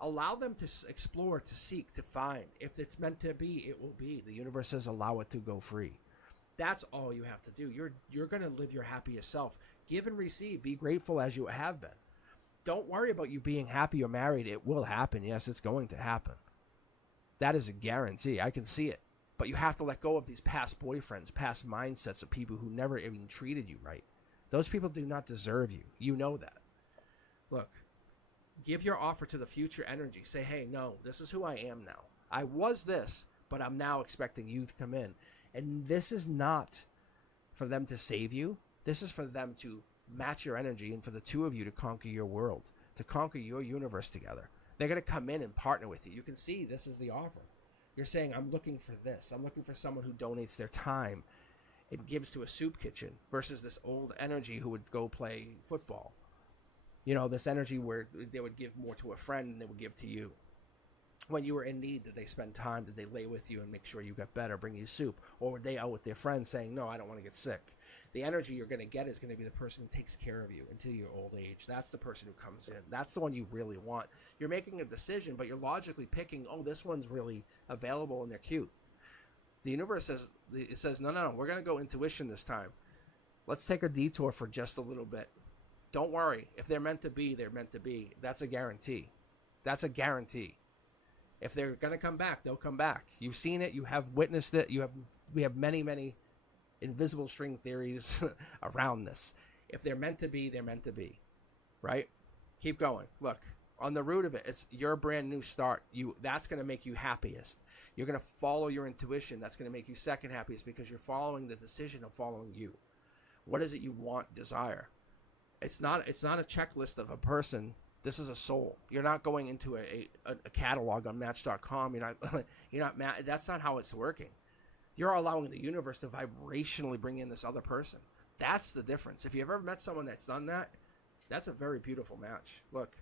Allow them to explore, to seek, to find. If it's meant to be, it will be. The universe says allow it to go free. That's all you have to do. You're going to live your happiest self. Give and receive. Be grateful as you have been. Don't worry about you being happy or married. It will happen. Yes, it's going to happen. That is a guarantee. I can see it. But you have to let go of these past boyfriends, past mindsets of people who never even treated you right. Those people do not deserve you. You know that. Look, give your offer to the future energy. Say, hey, no, this is who I am now. I was this, but I'm now expecting you to come in. And this is not for them to save you. This is for them to match your energy and for the 2 of you to conquer your world, to conquer your universe together. They're going to come in and partner with you. You can see this is the offer. You're saying, I'm looking for this. I'm looking for someone who donates their time and gives to a soup kitchen versus this old energy who would go play football. You know, this energy where they would give more to a friend than they would give to you. When you were in need, did they spend time? Did they lay with you and make sure you got better, bring you soup? Or were they out with their friends saying, no, I don't want to get sick? The energy you're going to get is going to be the person who takes care of you until your old age. That's the person who comes in. That's the one you really want. You're making a decision, but you're logically picking, oh, this one's really available and they're cute. The universe says, no, we're going to go intuition this time. Let's take a detour for just a little bit. Don't worry. If they're meant to be, they're meant to be. That's a guarantee. That's a guarantee. If they're going to come back, they'll come back. You've seen it. You have witnessed it. We have many, many invisible string theories around this. If they're meant to be, they're meant to be. Right? Keep going. Look, on the root of it, it's your brand new start. That's going to make you happiest. You're going to follow your intuition. That's going to make you second happiest because you're following the decision of following you. What is it you want, desire? It's not a checklist of a person. This is a soul. You're not going into a catalog on Match.com. That's not how it's working. You're allowing the universe to vibrationally bring in this other person. That's the difference. If you've ever met someone that's done that, that's a very beautiful match. Look,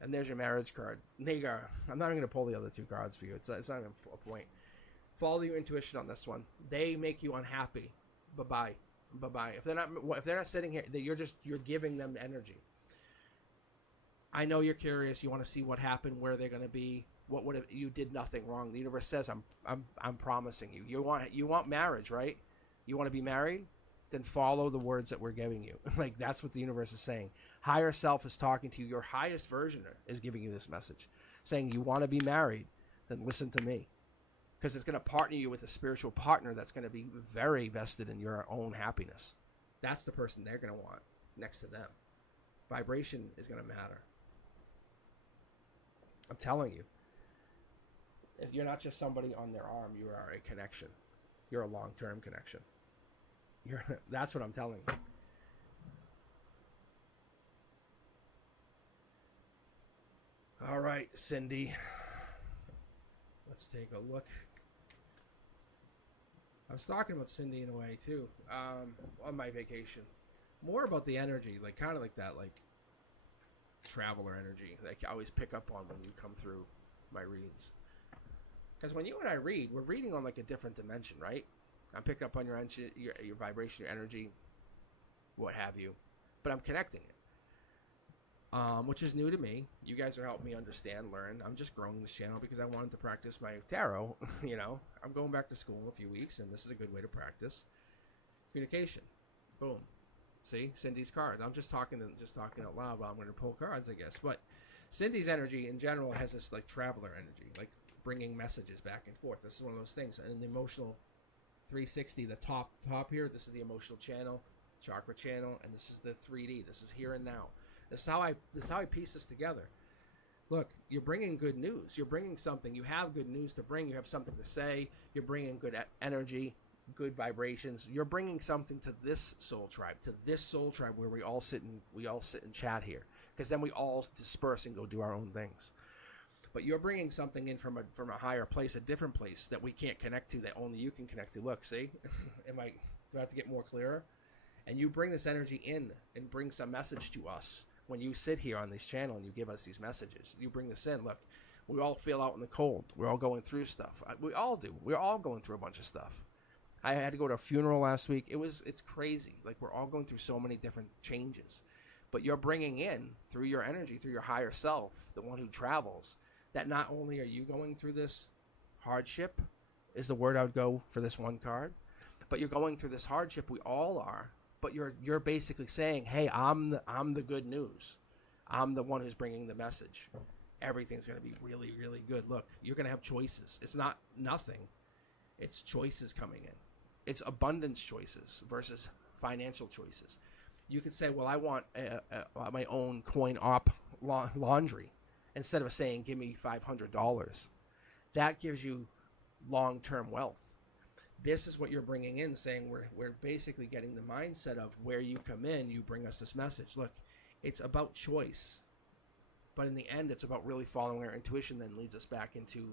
and there's your marriage card. There you go. I'm not even going to pull the other 2 cards for you. It's not even a point. Follow your intuition on this one. They make you unhappy. Bye-bye. Bye-bye. If they're not sitting here, you're giving them energy. I know you're curious. You want to see what happened, where they're going to be. What would you did nothing wrong? The universe says, I'm promising you. You want marriage, right? You want to be married? Then follow the words that we're giving you. Like, that's what the universe is saying. Higher self is talking to you. Your highest version is giving you this message, saying you want to be married. Then listen to me, because it's going to partner you with a spiritual partner that's going to be very vested in your own happiness. That's the person they're going to want next to them. Vibration is going to matter. I'm telling you. If you're not just somebody on their arm, you are a connection. You're a long-term connection. That's what I'm telling you. All right, Cindy. Let's take a look. I was talking about Cindy in a way, too, on my vacation. More about the energy, like kind of like that, like traveler energy that I always pick up on when you come through my reads. Because when you and I read, we're reading on like a different dimension, right? I'm picking up on your vibration, your energy, what have you. But I'm connecting it, which is new to me. You guys are helping me understand, learn. I'm just growing this channel because I wanted to practice my tarot. I'm going back to school in a few weeks, and this is a good way to practice communication. Boom. See, Cindy's cards. I'm just talking out loud while I'm going to pull cards, I guess. But Cindy's energy in general has this like traveler energy, like bringing messages back and forth. This is one of those things. And the emotional 360, the top here, this is the emotional channel. chakra channel, and this is the 3D. This is here and now. This is how I piece this together. Look, you're bringing good news. You're bringing something. You have good news to bring. You have something to say. You're bringing good energy, good vibrations. You're bringing something to this soul tribe, where we all sit and chat here, because then we all disperse and go do our own things. But you're bringing something in from a higher place, a different place that we can't connect to, that only you can connect to. Look, see, do I have to get more clearer? And you bring this energy in and bring some message to us. When you sit here on this channel and you give us these messages, you bring this in. Look, we all feel out in the cold. We're all going through stuff. We all do. We're all going through a bunch of stuff. I had to go to a funeral last week. It's crazy. Like, we're all going through so many different changes. But you're bringing in, through your energy, through your higher self, the one who travels, that not only are you going through this hardship, is the word I would go for this one card, but you're going through this hardship. We all are. But you're basically saying, hey, I'm the good news. I'm the one who's bringing the message. Everything's going to be really, really good. Look, you're going to have choices. It's not nothing. It's choices coming in. It's abundance choices versus financial choices. You could say, well, I want my own coin op laundry, instead of saying, give me $500. That gives you long-term wealth. This is what you're bringing in, saying we're basically getting the mindset of where you come in, you bring us this message. Look, it's about choice. But in the end, it's about really following our intuition, then leads us back into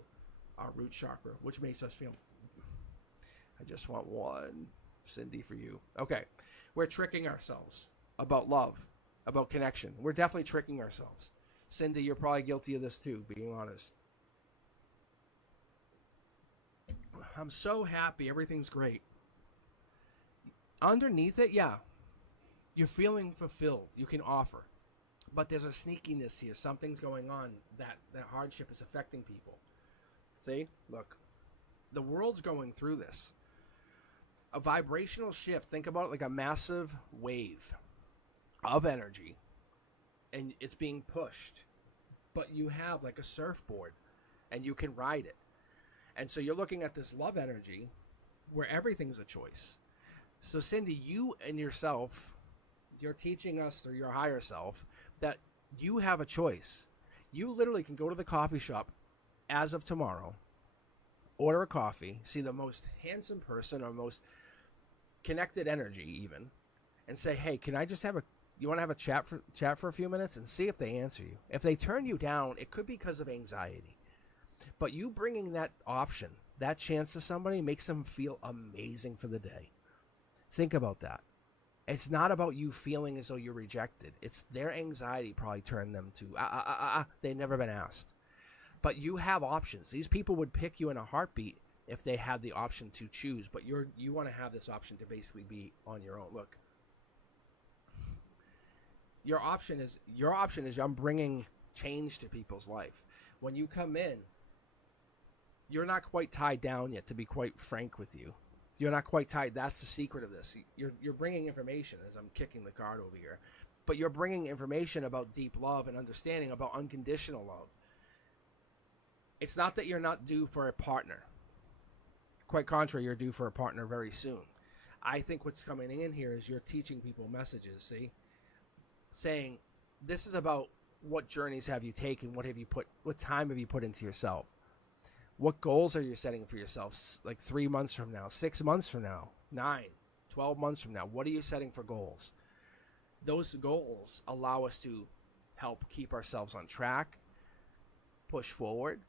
our root chakra, which makes us feel, I just want one, Cindy, for you. Okay, we're tricking ourselves about love, about connection. We're definitely tricking ourselves. Cindy, you're probably guilty of this too, being honest. I'm so happy. Everything's great. Underneath it, yeah, you're feeling fulfilled. You can offer. But there's a sneakiness here. Something's going on. That hardship is affecting people. See? Look. The world's going through this. A vibrational shift. Think about it like a massive wave of energy. And it's being pushed. But you have like a surfboard. And you can ride it. And so you're looking at this love energy where everything's a choice. So Cindy, you and yourself, you're teaching us through your higher self that you have a choice. You literally can go to the coffee shop as of tomorrow, order a coffee, see the most handsome person or most connected energy even, and say, hey, can I just you want to have a chat for a few minutes, and see if they answer you. If they turn you down, it could be because of anxiety. But you bringing that option, that chance to somebody, makes them feel amazing for the day. Think about that. It's not about you feeling as though you're rejected. It's their anxiety probably turned them to, they've never been asked. But you have options. These people would pick you in a heartbeat if they had the option to choose. But you want to have this option to basically be on your own. Look, your option is I'm bringing change to people's life. When you come in, you're not quite tied down yet, to be quite frank with you. You're not quite tied. That's the secret of this. You're bringing information, as I'm kicking the card over here. But you're bringing information about deep love and understanding about unconditional love. It's not that you're not due for a partner. Quite contrary, you're due for a partner very soon. I think what's coming in here is you're teaching people messages, see? Saying, this is about what journeys have you taken, what time have you put into yourself? What goals are you setting for yourself? Like 3 months from now, 6 months from now, 9, 12 months from now. What are you setting for goals? Those goals allow us to help keep ourselves on track, push forward,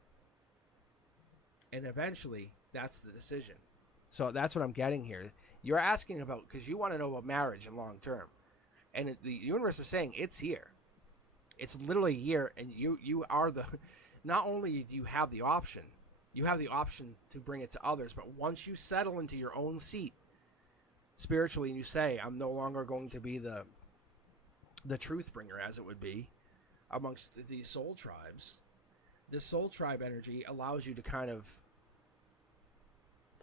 and eventually that's the decision. So that's what I'm getting here. You're asking about, because you want to know about marriage and long term. And the universe is saying it's here. It's literally here, and you are not only do you have the option, you have the option to bring it to others, but once you settle into your own seat spiritually and you say, I'm no longer going to be the truth bringer, as it would be, amongst these soul tribes, this soul tribe energy allows you to kind of,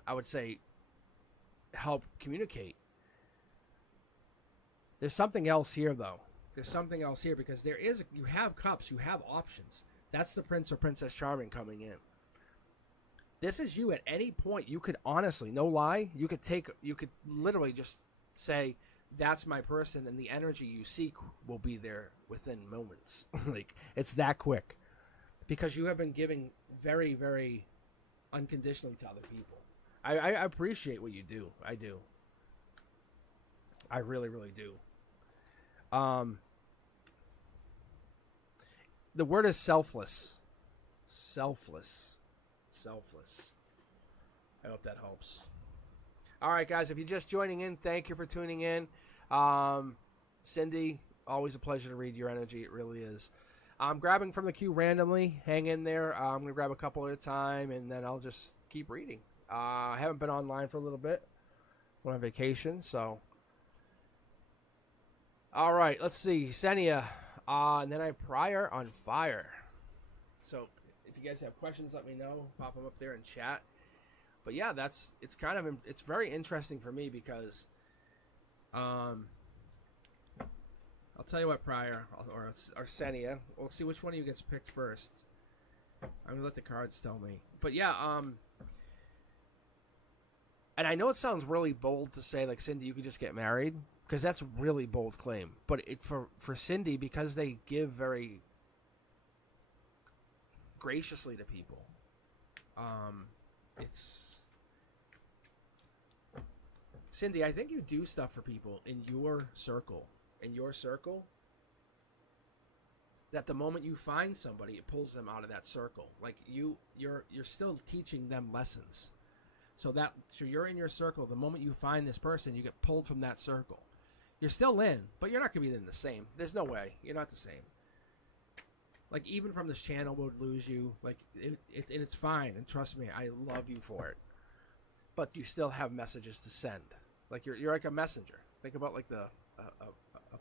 I would say, help communicate. There's something else here, though. There's something else here, because you have cups, you have options. That's the Prince or Princess Charming coming in. This is you at any point. You could honestly, no lie, you could literally just say, that's my person, and the energy you seek will be there within moments. Like, it's that quick. Because you have been giving very, very unconditionally to other people. I appreciate what you do. I do. I really, really do. The word is selfless. Selfless. Selfless. I hope that helps. All right, guys, if you're just joining in, thank you for tuning in. Cindy, always a pleasure to read your energy. It really is. I'm grabbing from the queue randomly. Hang in there. I'm going to grab a couple at a time, and then I'll just keep reading. I haven't been online for a little bit. Went on vacation, so. All right, let's see. Senia, and then I have Prior on fire. So if you guys have questions, let me know. Pop them up there in chat. But yeah, it's very interesting for me because, I'll tell you what, Prior or Senia, we'll see which one of you gets picked first. I'm gonna let the cards tell me. But yeah, and I know it sounds really bold to say, like, Cindy, you could just get married, because that's a really bold claim. But for Cindy, because they give very graciously to people, it's Cindy, I think you do stuff for people in your circle. That the moment you find somebody, it pulls them out of that circle. Like you're still teaching them lessons. So you're in your circle. The moment you find this person, you get pulled from that circle. You're still in, but you're not going to be in the same. There's no way. You're not the same. Like, even from this channel, we would lose you. Like, it's fine. And trust me, I love you for it. But you still have messages to send. Like, you're like a messenger. Think about, like, a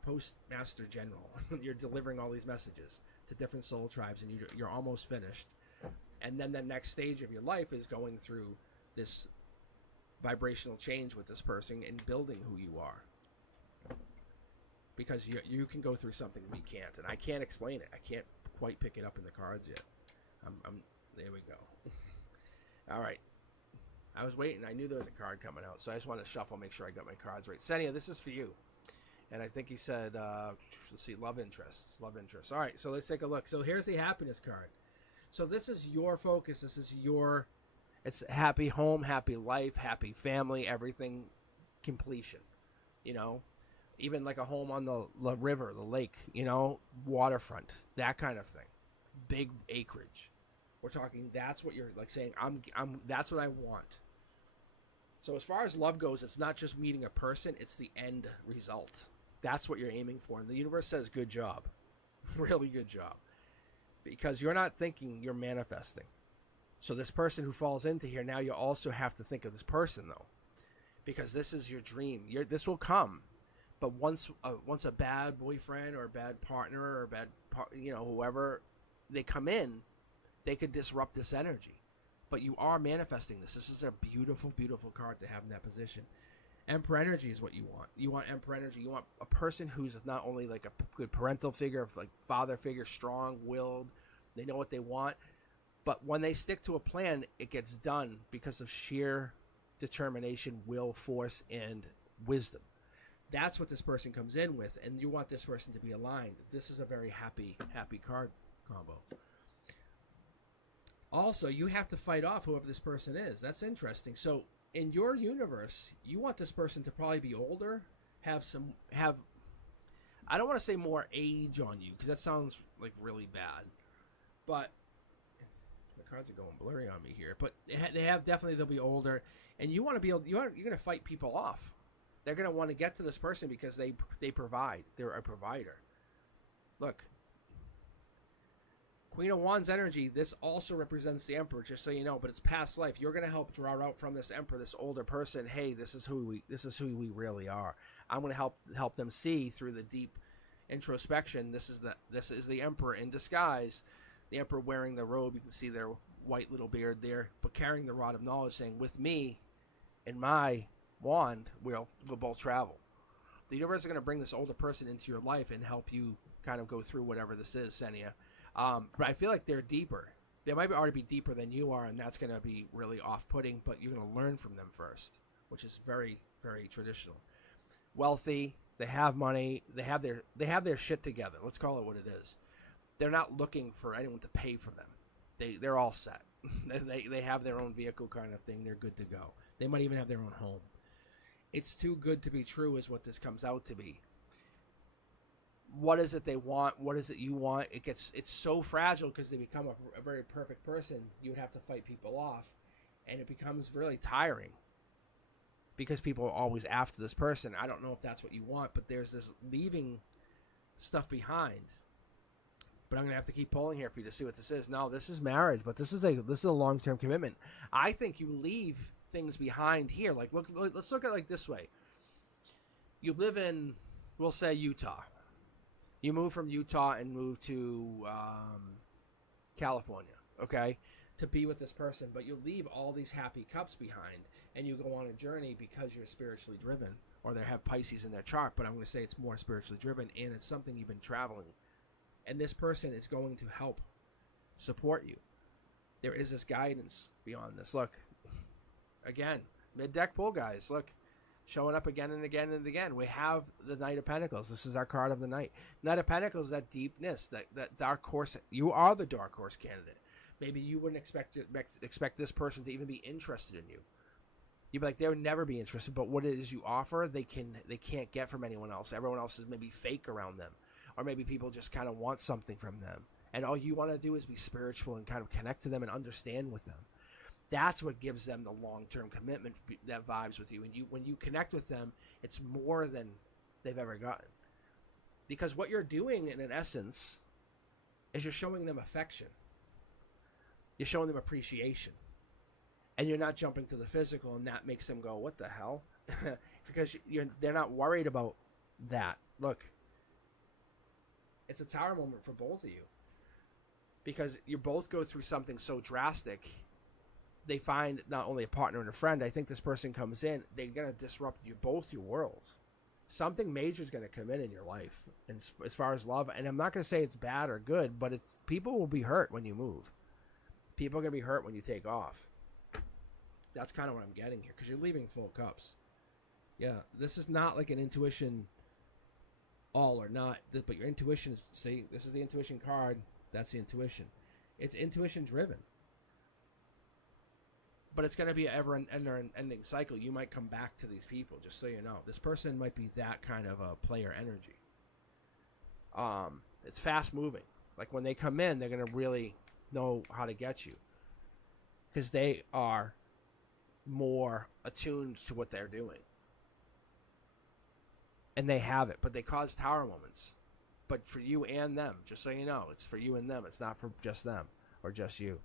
postmaster general. You're delivering all these messages to different soul tribes, and you're almost finished. And then the next stage of your life is going through this vibrational change with this person and building who you are. Because you can go through something we can't, and I can't explain it. I can't quite pick it up in the cards yet. There we go. All right. I was waiting. I knew there was a card coming out, so I just wanted to shuffle, make sure I got my cards right. Senia, this is for you. And I think he said, let's see, love interests. Love interests. All right, so let's take a look. So here's the happiness card. So this is your focus. This is it's happy home, happy life, happy family, everything completion, you know? Even like a home on the river, the lake, you know, waterfront, that kind of thing. Big acreage. We're talking, that's what you're like saying, that's what I want. So as far as love goes, it's not just meeting a person, it's the end result. That's what you're aiming for. And the universe says, good job. Really good job. Because you're not thinking, you're manifesting. So this person who falls into here, now you also have to think of this person, though. Because this is your dream. This will come. But once a bad boyfriend or a bad partner or a bad, whoever, they come in, they could disrupt this energy. But you are manifesting this. This is a beautiful, beautiful card to have in that position. Emperor energy is what you want. You want Emperor energy. You want a person who's not only like a good parental figure, like father figure, strong-willed, they know what they want. But when they stick to a plan, it gets done because of sheer determination, will, force, and wisdom. That's what this person comes in with, and you want this person to be aligned. This is a very happy card combo. Also, you have to fight off whoever this person is. That's interesting. So, in your universe, you want this person to probably be older, have I don't want to say more age on you, because that sounds like really bad. But the cards are going blurry on me here. But they'll be older, and you want to be able. You're going to fight people off. They're going to want to get to this person because they provide. They're a provider. Look, Queen of Wands energy, this also represents the Emperor, just so you know, but it's past life. You're going to help draw out from this Emperor, this older person, hey, this is who we really are. I'm going to help them see through the deep introspection. This is the Emperor in disguise. The Emperor wearing the robe, you can see their white little beard there, but carrying the rod of knowledge, saying, with me and my wand, we'll both travel. The universe is going to bring this older person into your life and help you kind of go through whatever this is, Senia. But I feel like they're deeper. They might already be deeper than you are, and that's going to be really off-putting, but you're going to learn from them first, which is very, very traditional. wealthy, they have money, they have their shit together. Let's call it what it is. They're not looking for anyone to pay for them. They're all set. they have their own vehicle kind of thing. They're good to go. They might even have their own home. It's too good to be true is what this comes out to be. What is it they want? What is it you want? It's so fragile because they become a very perfect person. You would have to fight people off, and it becomes really tiring because people are always after this person. I don't know if that's what you want, but there's this leaving stuff behind. But I'm gonna have to keep pulling here for you to see what this is. No, this is marriage, but this is a long-term commitment. I think you leave things behind here. Like, let's look at it like this way. You live in, we'll say, Utah. You move from Utah and move to California, okay, to be with this person. But you leave all these happy cups behind, and you go on a journey because you're spiritually driven, or they have Pisces in their chart. But I'm going to say it's more spiritually driven, and it's something you've been traveling. And this person is going to help support you. There is this guidance beyond this. Look, again, mid-deck pull, guys. Look. Showing up again and again and again. We have the Knight of Pentacles. This is our card of the night. Knight of Pentacles, that deepness, that dark horse. You are the dark horse candidate. Maybe you wouldn't expect this person to even be interested in you. You'd be like, they would never be interested. But what it is you offer, they can't get from anyone else. Everyone else is maybe fake around them, or maybe people just kind of want something from them, and all you want to do is be spiritual and kind of connect to them and understand with them. That's what gives them the long-term commitment that vibes with you. And when you connect with them, it's more than they've ever gotten. Because what you're doing, in essence, is you're showing them affection. You're showing them appreciation. And you're not jumping to the physical, and that makes them go, what the hell? Because they're not worried about that. Look, it's a tower moment for both of you. Because you both go through something so drastic. They find not only a partner and a friend. I think this person comes in, they're going to disrupt both your worlds. Something major is going to come in your life, and as far as love. And I'm not going to say it's bad or good, but people will be hurt when you move. People are going to be hurt when you take off. That's kind of what I'm getting here, because you're leaving full cups. Yeah, this is not like an intuition all or not, but your intuition, see, this is the intuition card. That's the intuition. It's intuition driven. But it's going to be an ever-ending cycle. You might come back to these people, just so you know. This person might be that kind of a player energy. It's fast-moving. Like, when they come in, they're going to really know how to get you. Because they are more attuned to what they're doing. And they have it. But they cause tower moments. But for you and them, just so you know. It's for you and them. It's not for just them or just you.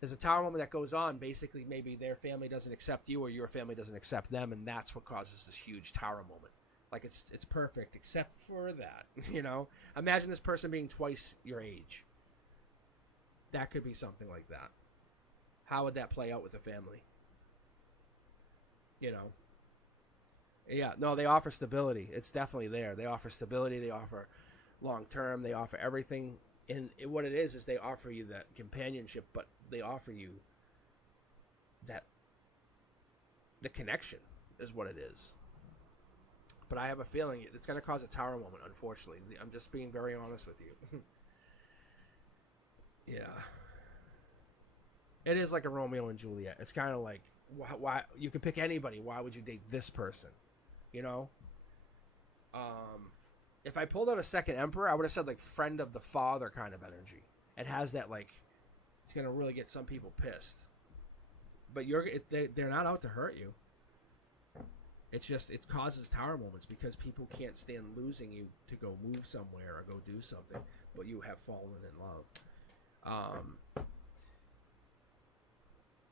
There's a tower moment that goes on. Basically, maybe their family doesn't accept you, or your family doesn't accept them, and that's what causes this huge tower moment. Like, it's perfect, except for that, you know? Imagine this person being twice your age. That could be something like that. How would that play out with a family? You know? Yeah, no, they offer stability. It's definitely there. They offer stability. They offer long-term. They offer everything. And what it is they offer you that companionship, but they offer you that the connection is what it is. But I have a feeling it's going to cause a tower moment, unfortunately. I'm just being very honest with you. Yeah. It is like a Romeo and Juliet. It's kind of like, why you could pick anybody. Why would you date this person? You know? If I pulled out a second Emperor, I would have said, like, friend of the father kind of energy. It has that, like, it's going to really get some people pissed. But they're not out to hurt you. It's just, it causes tower moments because people can't stand losing you to go move somewhere or go do something, but you have fallen in love.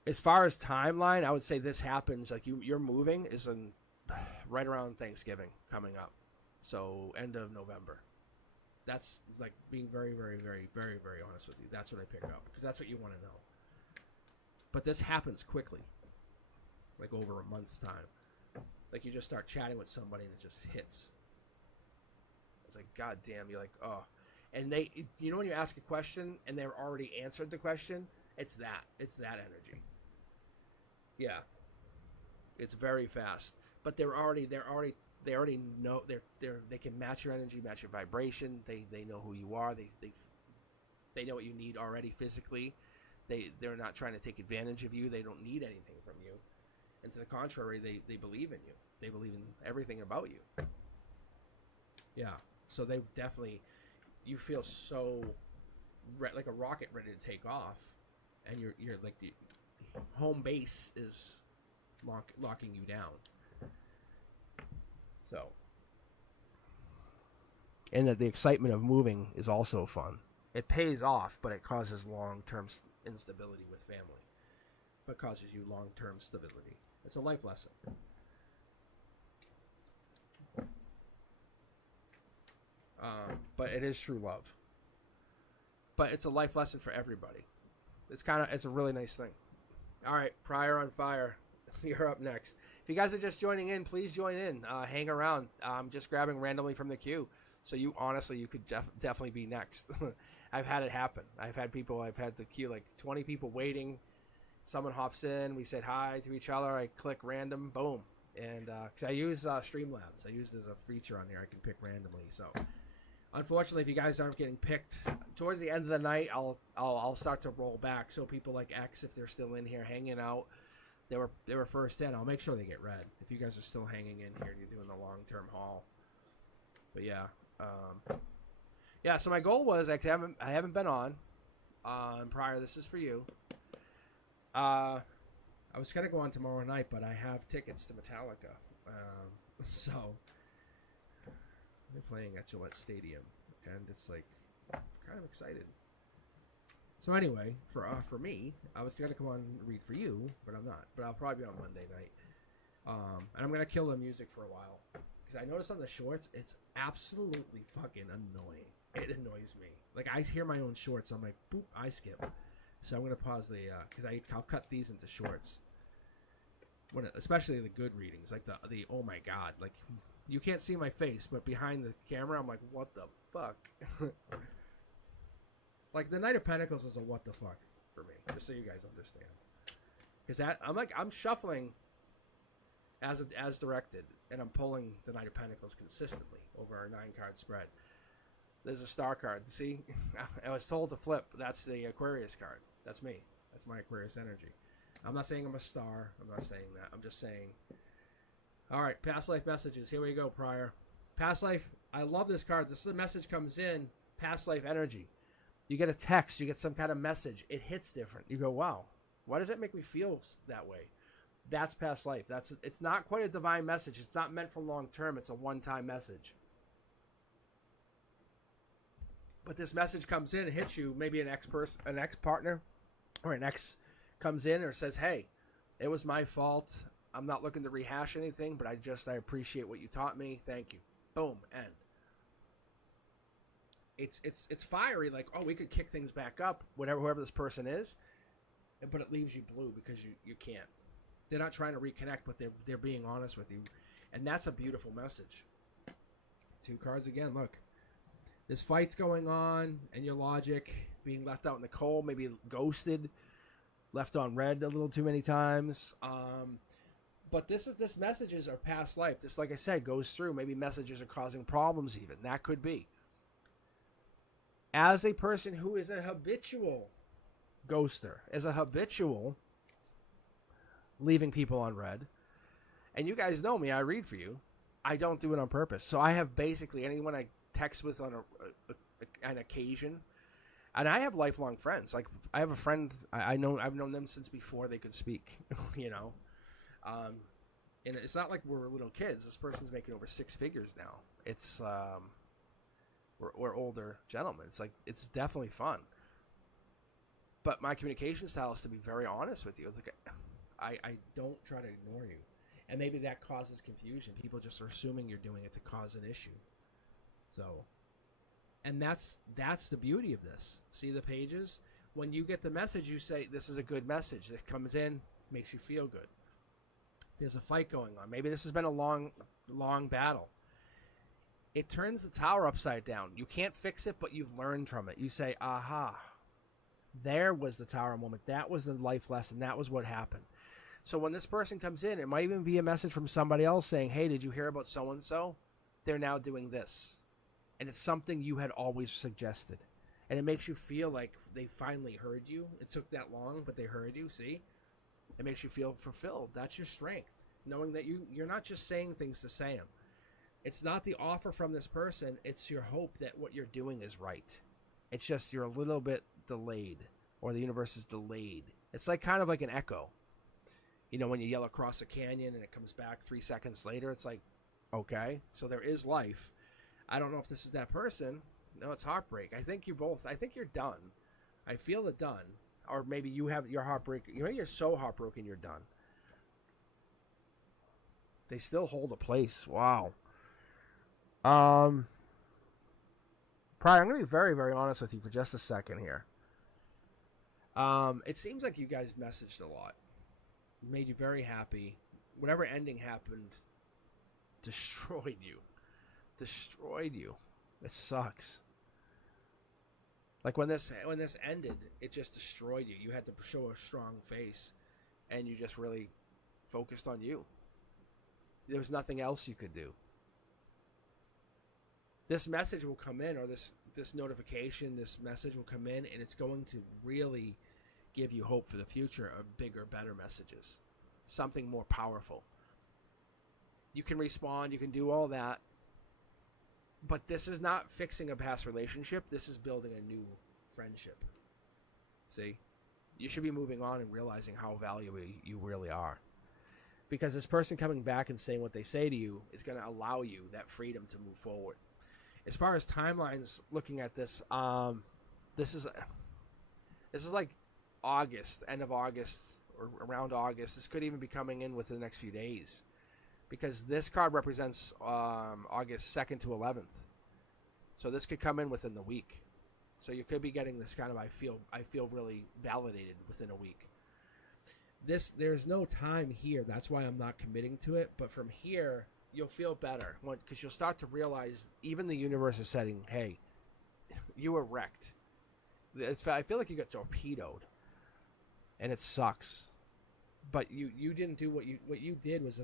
As far as timeline, I would say this happens, like, you're moving is right around Thanksgiving coming up. So, end of November. That's, like, being very, very, very, very, very honest with you. That's what I pick up, because that's what you want to know. But this happens quickly, like over a month's time. Like, you just start chatting with somebody and it just hits. It's like, God damn, you're like, oh. And you know when you ask a question and they're already answered the question? It's that energy. Yeah. It's very fast. But they're already they already know they can match your energy, match your vibration. They know who you are. They know what you need already physically. They're not trying to take advantage of you. They don't need anything from you. And to the contrary, they believe in you. They believe in everything about you. Yeah. So they definitely, you feel so like a rocket ready to take off, and you're like the home base is locking you down. So, and that the excitement of moving is also fun. It pays off, but it causes long-term instability with family. But causes you long-term stability. It's a life lesson. But it is true love. But it's a life lesson for everybody. It's a really nice thing. All right, Prior on Fire. You're up next. If you guys are just joining in, please join in. Hang around. I'm just grabbing randomly from the queue. So you could definitely be next. I've had it happen. I've had the queue, like 20 people waiting. Someone hops in. We said hi to each other. I click random. Boom. And because I use Streamlabs. I use it as a feature on here. I can pick randomly. So unfortunately, if you guys aren't getting picked, towards the end of the night, I'll start to roll back. So people like X, if they're still in here hanging out, they were first in. I'll make sure they get read. If you guys are still hanging in here and you're doing the long-term haul. But yeah. Yeah, so my goal was I haven't been on Prior. This is for you. I was gonna go on tomorrow night, but I have tickets to Metallica. So they're playing at Gillette Stadium, and it's like kind of excited. So anyway, for me, I was gonna come on and read for you, but I'm not. But I'll probably be on Monday night. And I'm gonna kill the music for a while. Because I noticed on the shorts, it's absolutely fucking annoying. It annoys me. Like, I hear my own shorts, I'm like, boop, I skip. So I'm going to pause the, because I'll cut these into shorts. Especially the good readings, like the oh my god. Like, you can't see my face, but behind the camera, I'm like, what the fuck? Like, the Knight of Pentacles is a what the fuck for me, just so you guys understand. Because I'm shuffling as directed, and I'm pulling the Knight of Pentacles consistently over our 9-card spread. There's a star card. See, I was told to flip. That's the Aquarius card. That's me. That's my Aquarius energy. I'm not saying I'm a star. I'm not saying that. I'm just saying. All right, past life messages. Here we go, Prior. Past life. I love this card. This message comes in. Past life energy. You get a text. You get some kind of message. It hits different. You go, wow. Why does it make me feel that way? That's past life. It's not quite a divine message. It's not meant for long term. It's a one-time message. But this message comes in and hits you. Maybe an ex-partner, or an ex comes in or says, "Hey, it was my fault. I'm not looking to rehash anything, but I appreciate what you taught me. Thank you." Boom, end. It's fiery. Like, oh, we could kick things back up. Whoever this person is, but it leaves you blue because you can't. They're not trying to reconnect, but they're being honest with you. And that's a beautiful message. 2 cards again, look. There's fights going on, and your logic being left out in the cold, maybe ghosted, left on red a little too many times. But this messages are past life. This, like I said, goes through. Maybe messages are causing problems even. That could be. As a person who is a habitual ghoster, as a habitual leaving people on red, and you guys know me, I read for you. I don't do it on purpose. So I have basically anyone I text with on an occasion, and I have lifelong friends. Like, I have a friend I've known them since before they could speak. You know, and it's not like we're little kids. This person's making over 6 figures now. It's we're older gentlemen. It's like, it's definitely fun. But my communication style is to be very honest with you. It's like, I don't try to ignore you. And maybe that causes confusion. People just are assuming you're doing it to cause an issue. So, and that's the beauty of this. See the pages? When you get the message, you say, this is a good message. That comes in, makes you feel good. There's a fight going on. Maybe this has been a long battle. It turns the tower upside down. You can't fix it, but you've learned from it. You say, aha, there was the tower moment. That was the life lesson. That was what happened. So when this person comes in, it might even be a message from somebody else saying, hey, did you hear about so-and-so? They're now doing this. And it's something you had always suggested. And it makes you feel like they finally heard you. It took that long, but they heard you, see? It makes you feel fulfilled. That's your strength. Knowing that you're not just saying things to say them. It's not the offer from this person. It's your hope that what you're doing is right. It's just you're a little bit delayed, or the universe is delayed. It's like kind of like an echo. You know, when you yell across a canyon and it comes back 3 seconds later, it's like, okay, so there is life. I don't know if this is that person. No, it's heartbreak. I think you're done. I feel it done. Or maybe you have your heartbreak. Maybe you're so heartbroken you're done. They still hold a place. Wow. Probably, I'm going to be very, very honest with you for just a second here. It seems like you guys messaged a lot. Made you very happy. Whatever ending happened destroyed you. It sucks. Like when this ended, it just destroyed you. You had to show a strong face, and you just really focused on you. There was nothing else you could do. This message will come in, or this notification, this message will come in, and it's going to really give you hope for the future of bigger, better messages. Something more powerful. You can respond, you can do all that. But this is not fixing a past relationship. This is building a new friendship. See? You should be moving on and realizing how valuable you really are. Because this person coming back and saying what they say to you is going to allow you that freedom to move forward. As far as timelines, looking at this, this is like August, end of August, or around August. This could even be coming in within the next few days. Because this card represents August 2nd to 11th. So this could come in within the week. So you could be getting this kind of, I feel really validated within a week. There's no time here. That's why I'm not committing to it. But from here, you'll feel better. Because you'll start to realize even the universe is saying, hey, you were wrecked. I feel like you got torpedoed. And it sucks. But you didn't do what you did was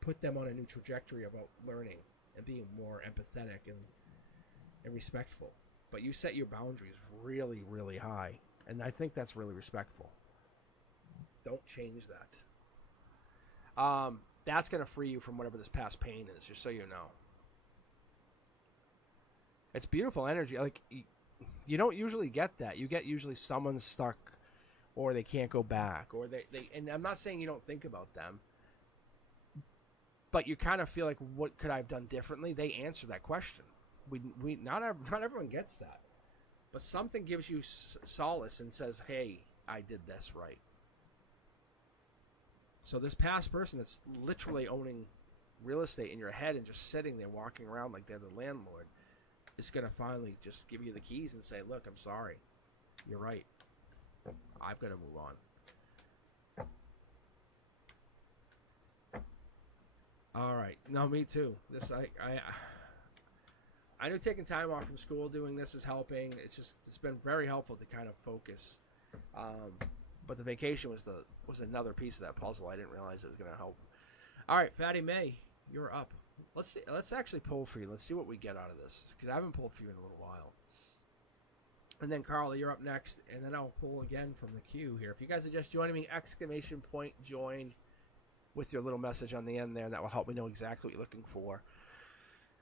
put them on a new trajectory about learning and being more empathetic and respectful. But you set your boundaries really, really high. And I think that's really respectful. Don't change that. That's going to free you from whatever this past pain is, just so you know. It's beautiful energy. Like, you don't usually get that. You get usually someone's stuck, or they can't go back, or they and I'm not saying you don't think about them, but you kind of feel like, what could I have done differently? They answer that question. We not everyone gets that, but something gives you solace and says, hey, I did this right. So this past person that's literally owning real estate in your head and just sitting there walking around like they're the landlord is going to finally just give you the keys and say, look, I'm sorry. You're right. I've got to move on. All right. No, me too. I know taking time off from school doing this is helping. It's been very helpful to kind of focus. But the vacation was another piece of that puzzle. I didn't realize it was going to help. All right, Fatty May, you're up. Let's see. Let's actually pull for you. Let's see what we get out of this, because I haven't pulled for you in a little while. And then Carla, you're up next, and then I'll pull again from the queue here. If you guys are just joining me, exclamation point join with your little message on the end there. That will help me know exactly what you're looking for.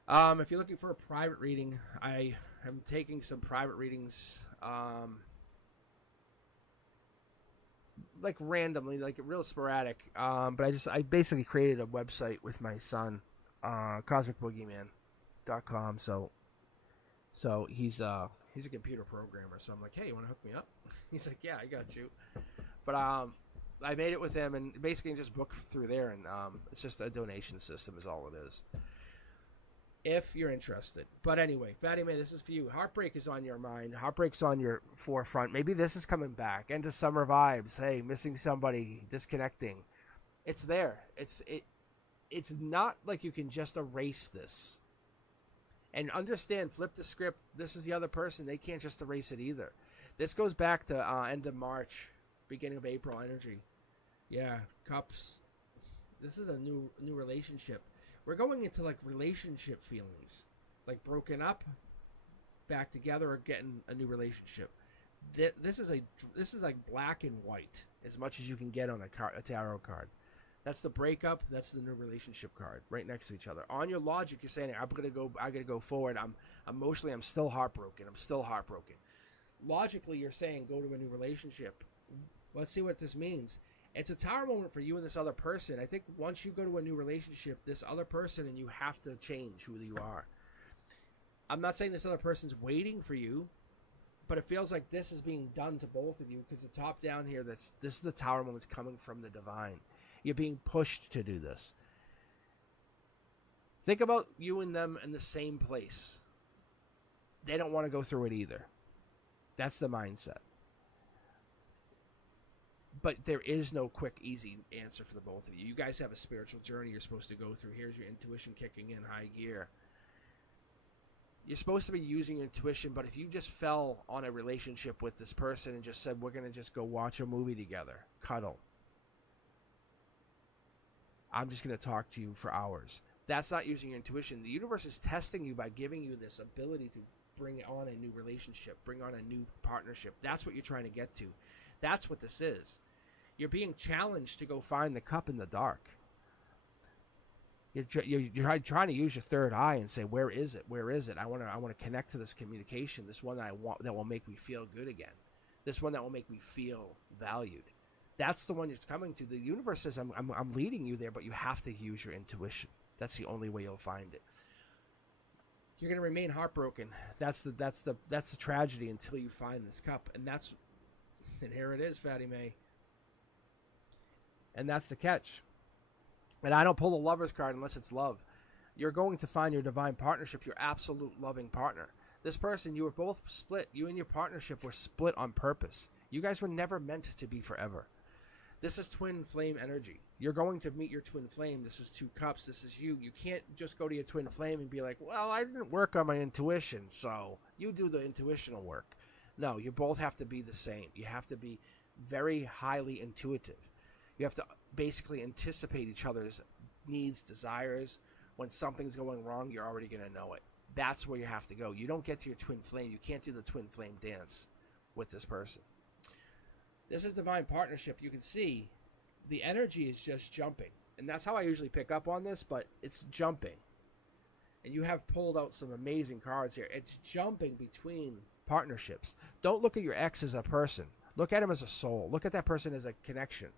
If you're looking for a private reading, I am taking some private readings. Like randomly, like real sporadic. But I basically created a website with my son, cosmicboogeyman.com. So he's a computer programmer. So I'm like, hey, you want to hook me up? He's like, yeah, I got you. But I made it with him, and basically just book through there, and it's just a donation system is all it is. If you're interested. But anyway, Fatty May, this is for you. Heartbreak is on your mind. Heartbreak's on your forefront. Maybe this is coming back. End of summer vibes. Hey, missing somebody, disconnecting. It's there. It's not like you can just erase this. And understand, flip the script. This is the other person. They can't just erase it either. This goes back to end of March, beginning of April energy. Yeah, cups. This is a new relationship. We're going into like relationship feelings, like broken up, back together, or getting a new relationship. This is like black and white as much as you can get on a tarot card. That's the breakup. That's the new relationship card, right next to each other. On your logic, you're saying, I gotta go forward. I'm emotionally, I'm still heartbroken. I'm still heartbroken. Logically, you're saying go to a new relationship. Let's see what this means. It's a tower moment for you and this other person. I think once you go to a new relationship, this other person and you have to change who you are. I'm not saying this other person's waiting for you, but it feels like this is being done to both of you, because the top down here, this is the tower moment coming from the divine. You're being pushed to do this. Think about you and them in the same place. They don't want to go through it either. That's the mindset. But there is no quick, easy answer for the both of you. You guys have a spiritual journey you're supposed to go through. Here's your intuition kicking in high gear. You're supposed to be using your intuition, but if you just fell on a relationship with this person and just said, we're going to just go watch a movie together, cuddle, I'm just going to talk to you for hours. That's not using your intuition. The universe is testing you by giving you this ability to bring on a new relationship, bring on a new partnership. That's what you're trying to get to. That's what this is. You're being challenged to go find the cup in the dark. You're trying to use your third eye and say, where is it? Where is it? I want to connect to this communication, this one that I want, that will make me feel good again, this one that will make me feel valued. That's the one it's coming to. The universe says, I'm leading you there, but you have to use your intuition. That's the only way you'll find it. You're going to remain heartbroken. That's the tragedy until you find this cup, and here it is, Fatty May. And that's the catch. And I don't pull the lover's card unless it's love. You're going to find your divine partnership, your absolute loving partner. This person, you were both split. You and your partnership were split on purpose. You guys were never meant to be forever. This is twin flame energy. You're going to meet your twin flame. This is two cups. This is you. You can't just go to your twin flame and be like, well, I didn't work on my intuition, so you do the intuitional work. No, you both have to be the same. You have to be very highly intuitive. You have to basically anticipate each other's needs, desires. When something's going wrong, you're already going to know it. That's where you have to go. You don't get to your twin flame. You can't do the twin flame dance with this person. This is divine partnership. You can see the energy is just jumping. And that's how I usually pick up on this, but it's jumping. And you have pulled out some amazing cards here. It's jumping between partnerships. Don't look at your ex as a person. Look at him as a soul. Look at that person as a connection.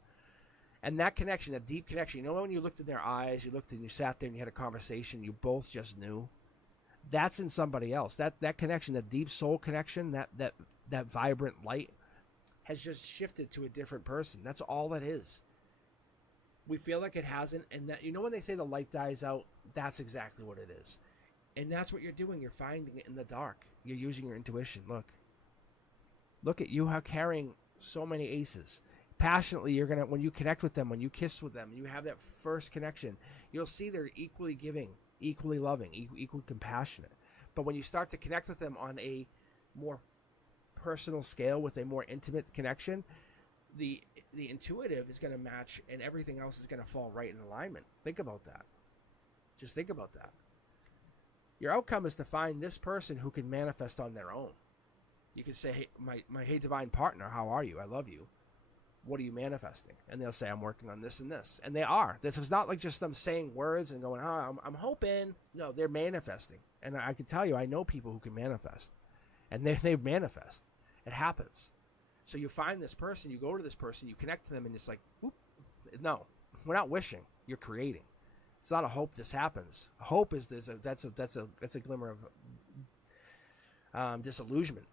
And that connection, that deep connection, you know when you looked in their eyes, you looked and you sat there and you had a conversation, you both just knew? That's in somebody else. That connection, that deep soul connection, that vibrant light has just shifted to a different person. That's all that is. We feel like it hasn't, and that, you know when they say the light dies out, that's exactly what it is. And that's what you're doing. You're finding it in the dark. You're using your intuition. Look at you, how carrying so many aces. Passionately, you're gonna, when you connect with them, when you kiss with them, you have that first connection, you'll see they're equally giving, equally loving, equally compassionate. But when you start to connect with them on a more personal scale, with a more intimate connection, the intuitive is going to match, and everything else is going to fall right in alignment. Think about that. Just think about that. Your outcome is to find this person who can manifest on their own. You can say, hey, my hey divine partner, how are you? I love you. What are you manifesting? And they'll say, I'm working on this and this. And they are. This is not like just them saying words and going, I'm hoping. No, they're manifesting. And I can tell you, I know people who can manifest. And they manifest. It happens. So you find this person, you go to this person, you connect to them, and it's like, whoop. No, we're not wishing. You're creating. It's not a hope this happens. Hope is that's a glimmer of disillusionment.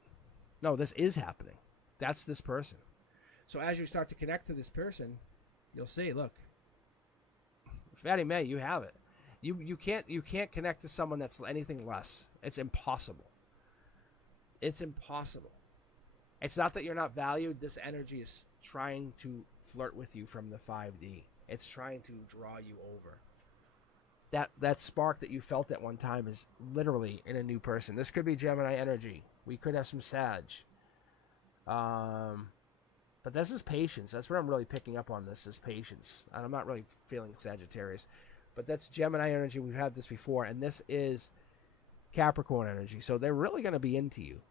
No, this is happening. That's this person. So as you start to connect to this person, you'll see, look, Fatty May, you have it. You can't connect to someone that's anything less. It's impossible. It's impossible. It's not that you're not valued. This energy is trying to flirt with you from the 5D. It's trying to draw you over. That spark that you felt at one time is literally in a new person. This could be Gemini energy. We could have some Sag. But But this is patience. That's what I'm really picking up on. This is patience. And I'm not really feeling Sagittarius. But that's Gemini energy. We've had this before. And this is Capricorn energy. So they're really going to be into you.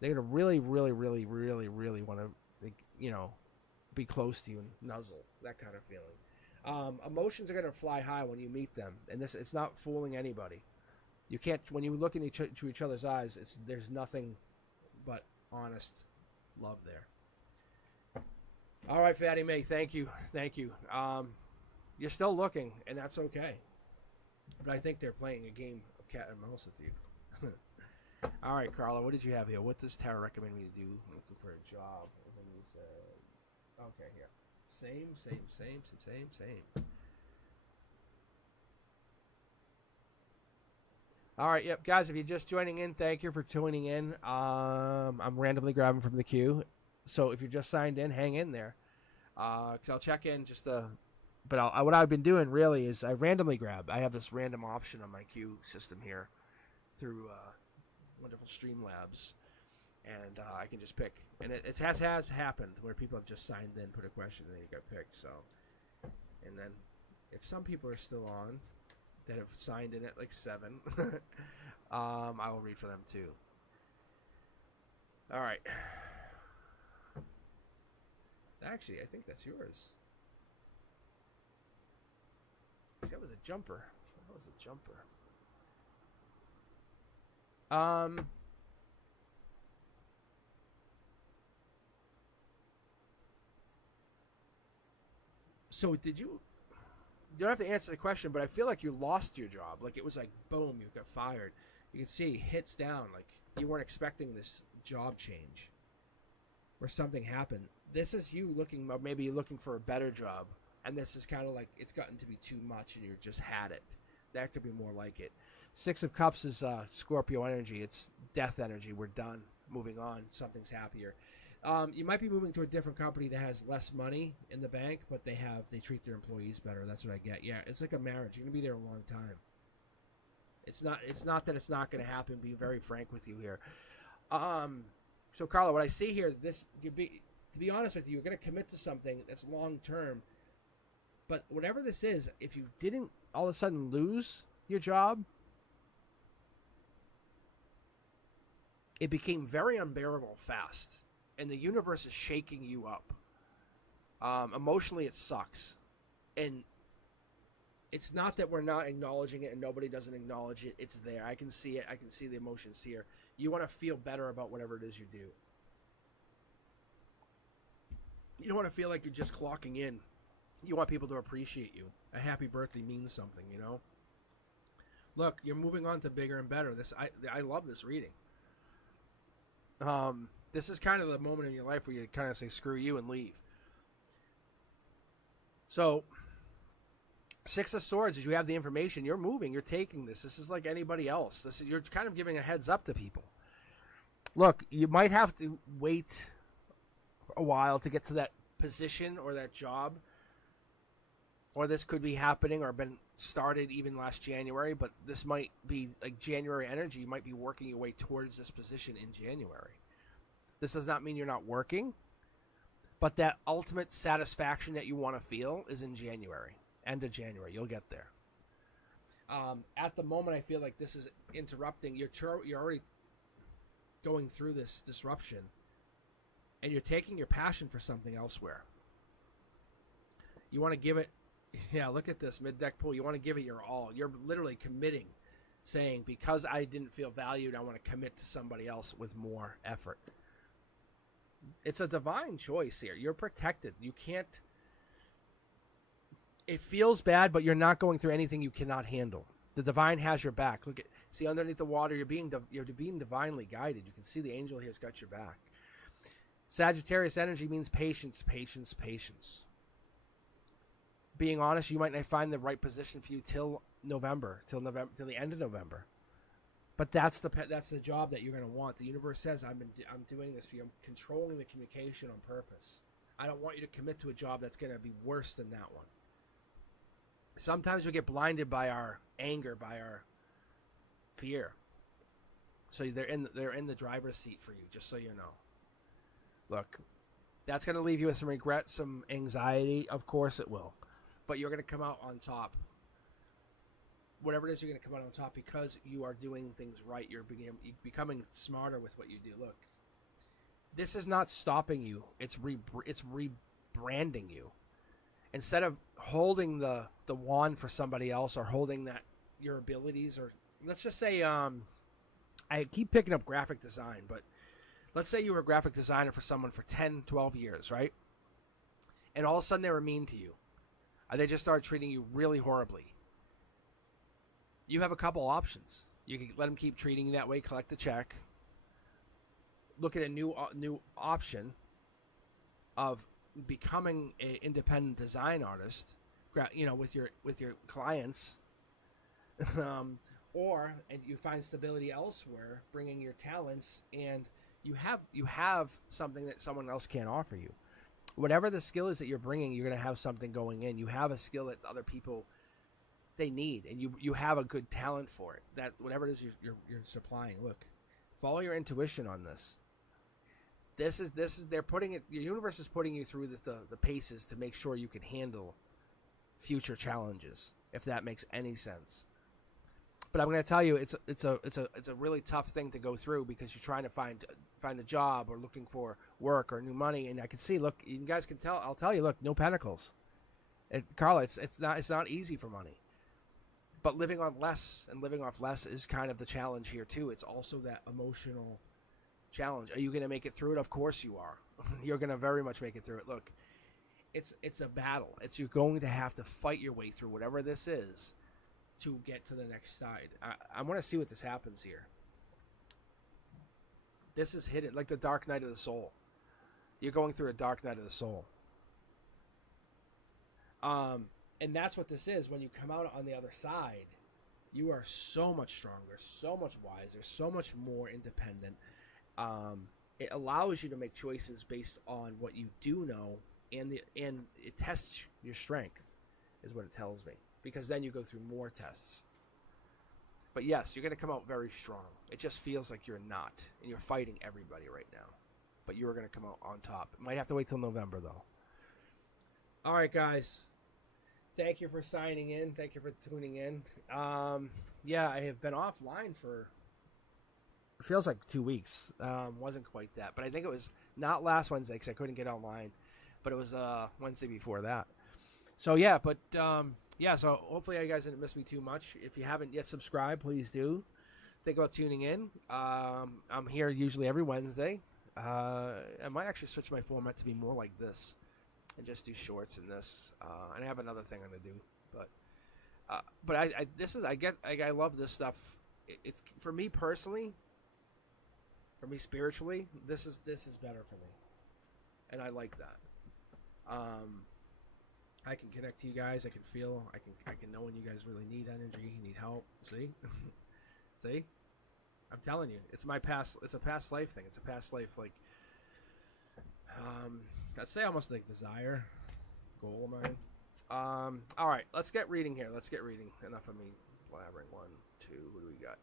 They're going to really, really, really, really, really want to, be close to you and nuzzle. That kind of feeling. Emotions are going to fly high when you meet them. And it's not fooling anybody. You can't, when you look into each other's eyes, there's nothing but honest love there. All right, Fatty May, thank you. You're still looking, and that's okay. But I think they're playing a game of cat and mouse with you. All right, Carla, what did you have here? What does Tara recommend me to do? I'm looking for a job. And then you said, okay, here. Same. All right, yep, guys, if you're just joining in, thank you for tuning in. I'm randomly grabbing from the queue. So if you're just signed in, hang in there. Because I'll check in but what I've been doing really is I randomly grab. I have this random option on my queue system here through wonderful Streamlabs. And I can just pick. And it has happened where people have just signed in, put a question, and then you got picked. So, and then if some people are still on that have signed in at like 7, I will read for them too. All right. Actually, I think that's yours. That was a jumper. So did you don't have to answer the question, but I feel like you lost your job. Like it was like, boom, you got fired. You can see hits down. Like you weren't expecting this job change or something happened. This is you maybe you're looking for a better job. And this is kind of like it's gotten to be too much and you just had it. That could be more like it. 6 of Cups is Scorpio energy. It's death energy. We're done. Moving on. Something's happier. You might be moving to a different company that has less money in the bank, but they treat their employees better. That's what I get. Yeah, it's like a marriage. You're gonna be there a long time. It's not that it's not gonna happen. Being very frank with you here. So Carla, what I see here, to be honest with you, you're gonna commit to something that's long term. But whatever this is, if you didn't all of a sudden lose your job, it became very unbearable fast. And the universe is shaking you up. Emotionally, it sucks. And it's not that we're not acknowledging it and nobody doesn't acknowledge it. It's there. I can see it. I can see the emotions here. You want to feel better about whatever it is you do. You don't want to feel like you're just clocking in. You want people to appreciate you. A happy birthday means something, you know? Look, you're moving on to bigger and better. I love this reading. This is kind of the moment in your life where you kind of say, screw you and leave. So, 6 of Swords, as you have the information, you're moving, you're taking this. This is like anybody else. You're kind of giving a heads up to people. Look, you might have to wait a while to get to that position or that job. Or this could be happening or been started even last January, but this might be like January energy. You might be working your way towards this position in January. This does not mean you're not working, but that ultimate satisfaction that you want to feel is in January, end of January. You'll get there. At the moment, I feel like this is interrupting. You're already going through this disruption, and you're taking your passion for something elsewhere. You want to give it. Yeah, look at this mid-deck pull. You want to give it your all. You're literally committing, saying, because I didn't feel valued, I want to commit to somebody else with more effort. It's a divine choice here. You're protected. You can't... It feels bad, but you're not going through anything you cannot handle. The divine has your back. Look at, see underneath the water, you're being divinely guided. You can see the angel here has got your back. Sagittarius energy means patience, patience, patience. Being honest, you might not find the right position for you till the end of November. But that's the job that you're going to want. The universe says, I'm doing this for you. I'm controlling the communication on purpose. I don't want you to commit to a job that's going to be worse than that one. Sometimes we get blinded by our anger, by our fear. So they're in the driver's seat for you, just so you know. Look, That's going to leave you with some regret, some anxiety. Of course it will. But you're going to come out on top. Whatever it is, you're going to come out on top because you are doing things right. You're becoming smarter with what you do. Look, this is not stopping you. It's rebranding you. Instead of holding the wand for somebody else or holding that your abilities, or let's just say I keep picking up graphic design, but let's say you were a graphic designer for someone for 10, 12 years, right? And all of a sudden they were mean to you. They just started treating you really horribly. You have a couple options. You can let them keep treating you that way, collect the check, look at a new option of becoming an independent design artist, with your clients, or and you find stability elsewhere, bringing your talents, and you have something that someone else can't offer you. Whatever the skill is that you're bringing, you're going to have something going in. You have a skill that other people they need, and you have a good talent for it. That whatever it is you're supplying. Look, follow your intuition on this. This is they're putting it. The universe is putting you through the paces to make sure you can handle future challenges. If that makes any sense. But I'm going to tell you, it's a really tough thing to go through because you're trying to find a job or looking for work or new money. And I can see, look, you guys can tell. I'll tell you, look, no pentacles. Carla, it's not easy for money. But living on less and living off less is kind of the challenge here too. It's also that emotional challenge. Are you going to make it through it? Of course you are. You're going to very much make it through it. Look, it's a battle. You're going to have to fight your way through whatever this is to get to the next side. I want to see what this happens here. This is hidden, like the dark night of the soul. You're going through a dark night of the soul. And that's what this is. When you come out on the other side, you are so much stronger, so much wiser, so much more independent. It allows you to make choices based on what you do know, and it tests your strength, is what it tells me. Because then you go through more tests. But yes, you're going to come out very strong. It just feels like you're not, and you're fighting everybody right now. But you are going to come out on top. Might have to wait till November, though. All right, guys. Thank you for signing in. Thank you for tuning in. Yeah, I have been offline for, it feels like 2 weeks. Wasn't quite that. But I think it was not last Wednesday because I couldn't get online. But it was Wednesday before that. So, yeah, but, so hopefully you guys didn't miss me too much. If you haven't yet subscribed, please do. Think about tuning in. I'm here usually every Wednesday. I might actually switch my format to be more like this. And just do shorts in this, and I have another thing I'm gonna do, but I love this stuff. It's for me personally, for me spiritually, this is better for me, and I like that. I can connect to you guys. I can feel. I can know when you guys really need energy, you need help. See, see, I'm telling you, it's my past. It's a past life thing. It's a past life like. I'd say almost like desire, goal of mine. All right, let's get reading here. Let's get reading. Enough of me blabbering. 1, 2, what do we got?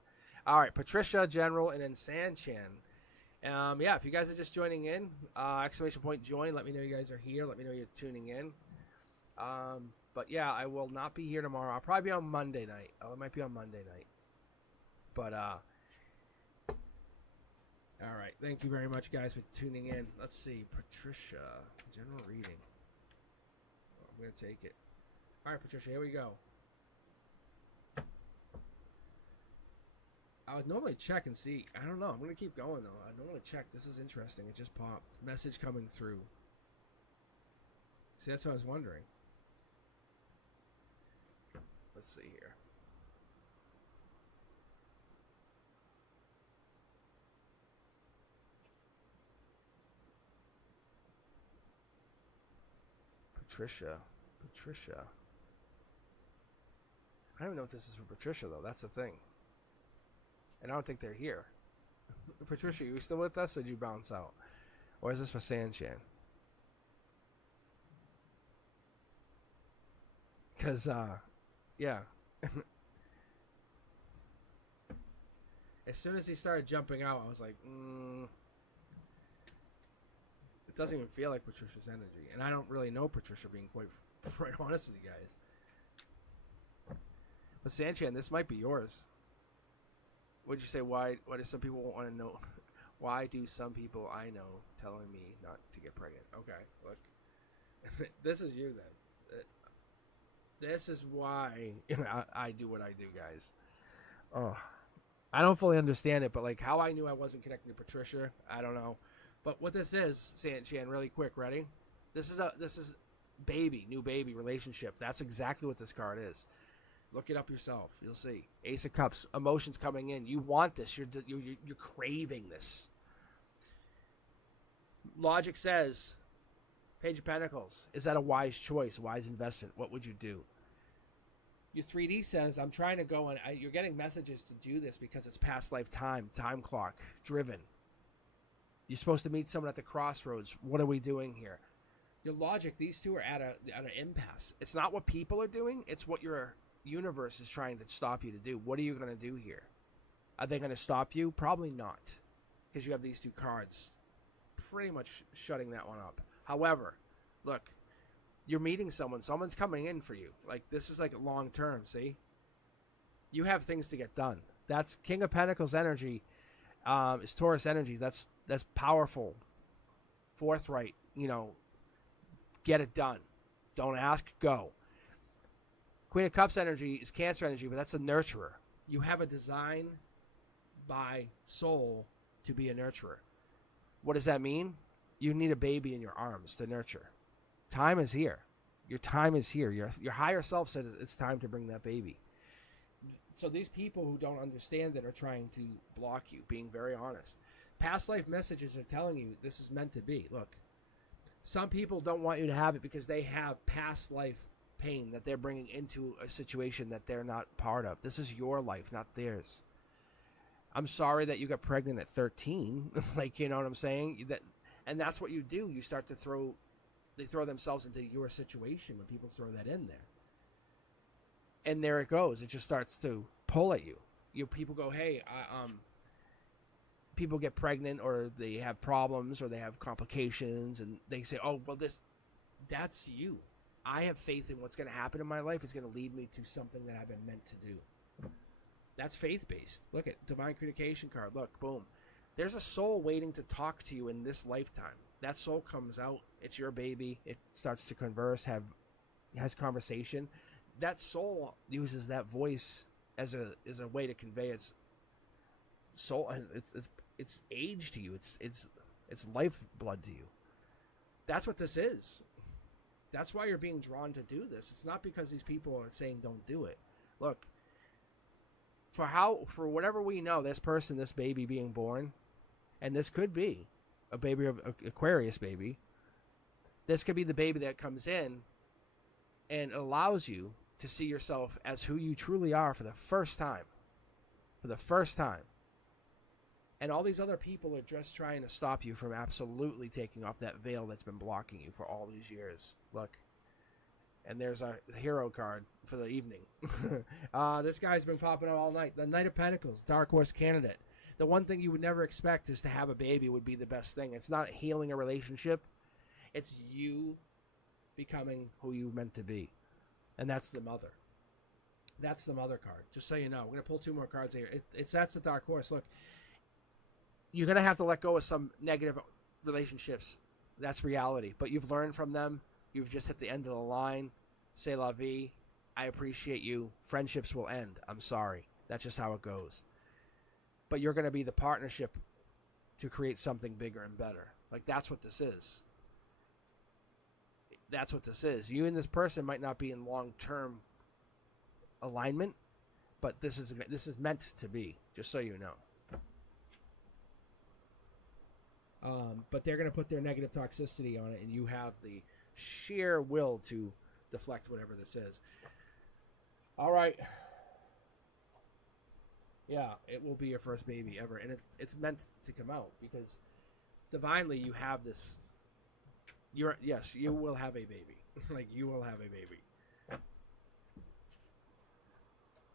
All right, Patricia, General, and then Sanchan. Yeah, if you guys are just joining in, exclamation point join. Let me know you guys are here. Let me know you're tuning in. But yeah, I will not be here tomorrow. I'll probably be on Monday night. Oh, it might be on Monday night. But all right. Thank you very much, guys, for tuning in. Let's see. Patricia. General reading. Oh, I'm going to take it. All right, Patricia. Here we go. I would normally check and see. I don't know. I'm going to keep going, though. I normally check. This is interesting. It just popped. Message coming through. See, that's what I was wondering. Let's see here. Patricia. I don't even know if this is for Patricia, though. That's the thing. And I don't think they're here. Patricia, are you still with us, or did you bounce out? Or is this for Sanchan? Because, yeah. As soon as he started jumping out, I was like, It doesn't even feel like Patricia's energy. And I don't really know Patricia, being quite honest with you guys. But Sanchan, this might be yours. Would you say why do some people want to know? Why do some people I know telling me not to get pregnant? Okay, look. This is you then. This is why I do what I do, guys. Oh, I don't fully understand it, but like how I knew I wasn't connected to Patricia, I don't know. But what this is, Sanchan, really quick, ready? This is new baby relationship. That's exactly what this card is. Look it up yourself. You'll see. Ace of Cups, emotions coming in. You want this. You're craving this. Logic says, Page of Pentacles. Is that a wise choice? Wise investment? What would you do? Your 3D says, I'm trying to go and you're getting messages to do this because it's past lifetime, time clock, driven. You're supposed to meet someone at the crossroads. What are we doing here? Your logic, these two are at an impasse. It's not what people are doing. It's what your universe is trying to stop you to do. What are you going to do here? Are they going to stop you? Probably not, because you have these two cards pretty much shutting that one up. However, look, you're meeting someone. Someone's coming in for you. Like, this is like long term, see? You have things to get done. That's King of Pentacles energy. It's Taurus energy. That's powerful, forthright, get it done. Don't ask, go. Queen of Cups energy is Cancer energy, but that's a nurturer. You have a design by soul to be a nurturer. What does that mean? You need a baby in your arms to nurture. Time is here. Your time is here. Your higher self said it's time to bring that baby. So these people who don't understand it are trying to block you, being very honest. Past life messages are telling you this is meant to be. Look, some people don't want you to have it because they have past life pain that they're bringing into a situation that they're not part of. This is your life, not theirs. I'm sorry that you got pregnant at 13. Like, you know what I'm saying? And that's what you do. You start to they throw themselves into your situation when people throw that in there. And there it goes. It just starts to pull at you. People go, hey, people get pregnant or they have problems or they have complications and they say, oh, well, that's you. I have faith in what's going to happen in my life is going to lead me to something that I've been meant to do. That's faith-based. Look at Divine Communication card. Look, boom. There's a soul waiting to talk to you in this lifetime. That soul comes out. It's your baby. It starts to converse, has conversation. That soul uses that voice as a way to convey its soul. It's age to you. It's lifeblood to you. That's what this is. That's why you're being drawn to do this. It's not because these people are saying don't do it. Look, for whatever we know, this baby being born, and this could be a baby of Aquarius baby. This could be the baby that comes in and allows you to see yourself as who you truly are for the first time. For the first time. And all these other people are just trying to stop you from absolutely taking off that veil that's been blocking you for all these years. Look. And there's our hero card for the evening. This guy's been popping out all night. The Knight of Pentacles, Dark Horse candidate. The one thing you would never expect is to have a baby would be the best thing. It's not healing a relationship. It's you becoming who you meant to be. And that's the mother. That's the mother card. Just so you know. We're going to pull two more cards here. That's the Dark Horse. Look, you're going to have to let go of some negative relationships. That's reality. But you've learned from them. You've just hit the end of the line. C'est la vie. I appreciate you. Friendships will end. I'm sorry. That's just how it goes. But you're going to be the partnership to create something bigger and better. Like, that's what this is. That's what this is. You and this person might not be in long-term alignment, but this is meant to be, just so you know. But they're going to put their negative toxicity on it, and you have the sheer will to deflect whatever this is. All right. Yeah, it will be your first baby ever, and it's meant to come out because divinely you have this. Yes, you will have a baby. Like, you will have a baby.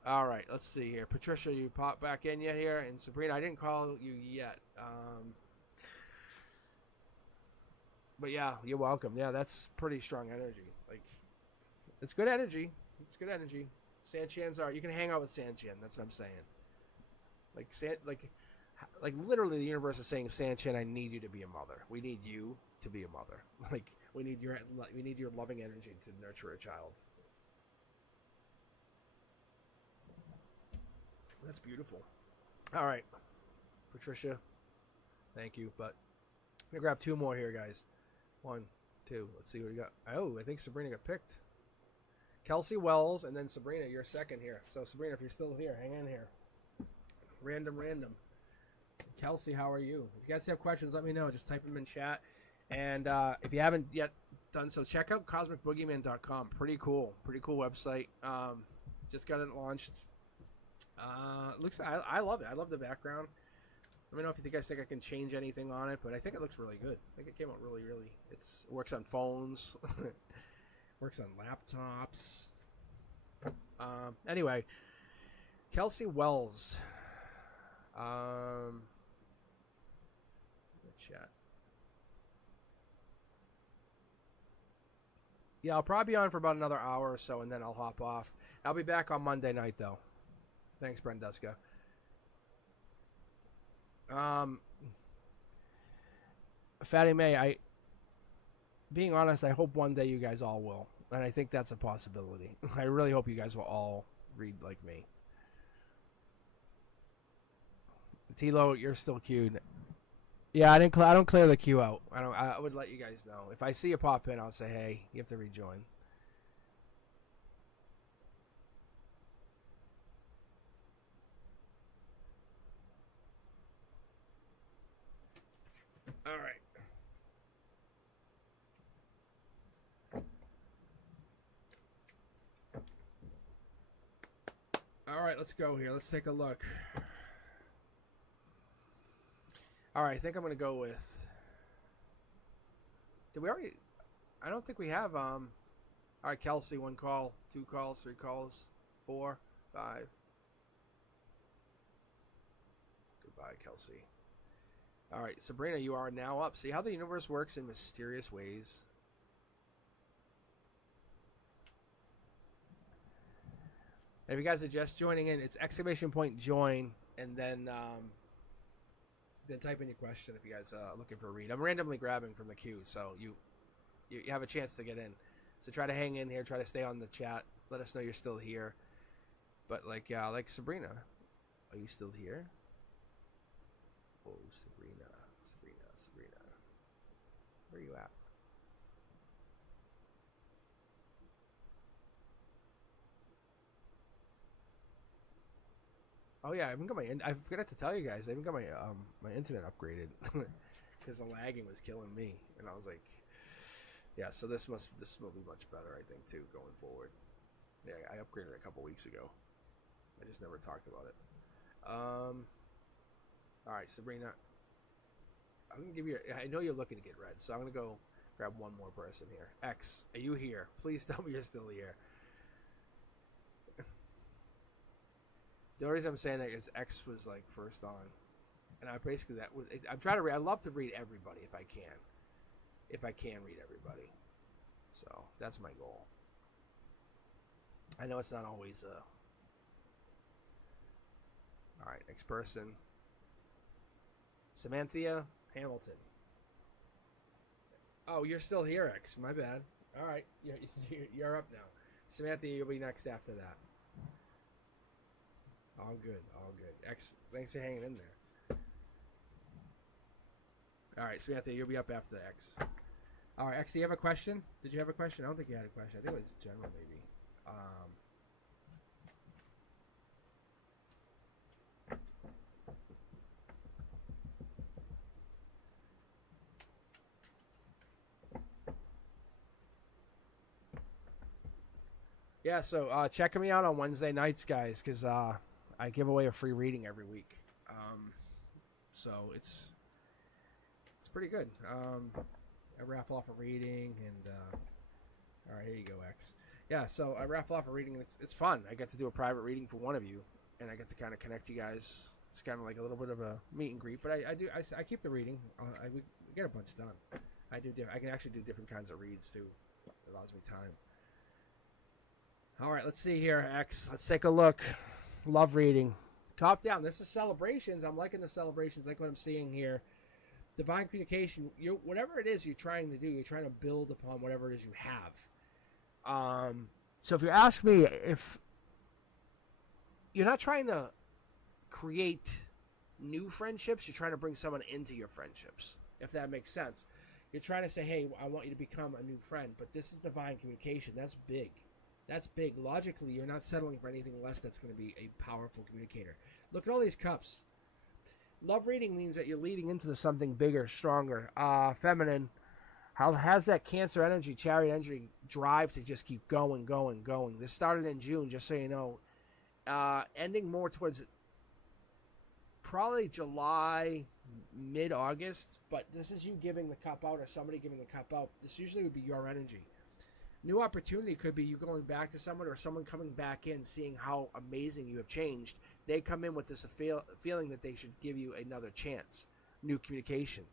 All right, let's see here. Patricia, you pop back in yet here? And Sabrina, I didn't call you yet. But yeah, you're welcome. Yeah, that's pretty strong energy. Like, it's good energy. It's good energy. Sanchans are. You can hang out with Sanchan. That's what I'm saying. Like literally, the universe is saying, Sanchan, I need you to be a mother. We need you to be a mother. Like, we need your loving energy to nurture a child. That's beautiful. All right, Patricia, thank you. But I'm gonna grab two more here, guys. 1, 2. Let's see what we got. Oh, I think Sabrina got picked. Kelsey Wells, and then Sabrina, you're second here. So Sabrina, if you're still here, hang in here. Random. Kelsey, how are you? If you guys have questions, let me know. Just type them in chat. And if you haven't yet done so, check out cosmicboogeyman.com. Pretty cool website. Just got it launched. Looks. I love it. I love the background. Let me know if you guys think I can change anything on it, but I think it looks really good. I think it came out really. It works on phones, works on laptops. Anyway, Kelsey Wells. The chat. Yeah, I'll probably be on for about another hour or so, and then I'll hop off. I'll be back on Monday night, though. Thanks, Brenduska. Fatty May, being honest, I hope one day you guys all will. And I think that's a possibility. I really hope you guys will all read like me. Tilo, you're still queued. Yeah, I don't clear the queue out. I would let you guys know. If I see you pop in, I'll say, hey, you have to rejoin. All right. All right, let's go here. Let's take a look. All right, I think I'm going to go with... Did we already... I don't think we have... All right, Kelsey, 1 call, 2 calls, 3 calls, 4, 5. Goodbye, Kelsey. All right, Sabrina, you are now up. See how the universe works in mysterious ways. And if you guys are just joining in, it's !join, and then type in your question if you guys are looking for a read. I'm randomly grabbing from the queue, so you have a chance to get in. So try to hang in here, try to stay on the chat. Let us know you're still here. But like Sabrina, are you still here? Oh, Sabrina. Where are you at? Oh yeah, I even got I forgot to tell you guys. I even got my my internet upgraded because the lagging was killing me, and I was like, yeah. So this will be much better, I think, too, going forward. Yeah, I upgraded a couple weeks ago. I just never talked about it. All right, Sabrina. I'm gonna give you. I know you're looking to get read, so I'm gonna go grab one more person here. X, are you here? Please tell me you're still here. The only reason I'm saying that is X was like first on, and I basically I'm trying to read. I love to read everybody if I can read everybody. So that's my goal. I know it's not always all right, next person. Samantha Hamilton. Oh, you're still here, X. My bad. All right, you're up now. Samantha, you'll be next after that. All good. X, thanks for hanging in there. All right, Samantha, you'll be up after X. All right, X, do you have a question? Did you have a question? I don't think you had a question. I think it was general, maybe. Yeah, so check me out on Wednesday nights, guys, because I give away a free reading every week. So it's pretty good. I raffle off a reading, and all right, here you go, X. Yeah, so I raffle off a reading, and it's fun. I get to do a private reading for one of you, and I get to kind of connect you guys. It's kind of like a little bit of a meet and greet, but I keep the reading. We get a bunch done. I can actually do different kinds of reads too. It allows me time. All right, let's see here, X. Let's take a look. Love reading. Top down. This is celebrations. I'm liking the celebrations, like what I'm seeing here. Divine communication. Whatever it is you're trying to do, you're trying to build upon whatever it is you have. So if you ask me, if you're not trying to create new friendships, you're trying to bring someone into your friendships, if that makes sense. You're trying to say, hey, I want you to become a new friend, but this is divine communication. That's big. That's big. Logically, you're not settling for anything less that's going to be a powerful communicator. Look at all these cups. Love reading means that you're leading into something bigger, stronger, feminine. How has that Cancer energy, Chariot energy, drive to just keep going, going, going. This started in June, just so you know. Ending more towards probably July, mid-August, but this is you giving the cup out or somebody giving the cup out. This usually would be your energy. New opportunity could be you going back to someone or someone coming back in, seeing how amazing you have changed. They come in with this feeling that they should give you another chance. New communication.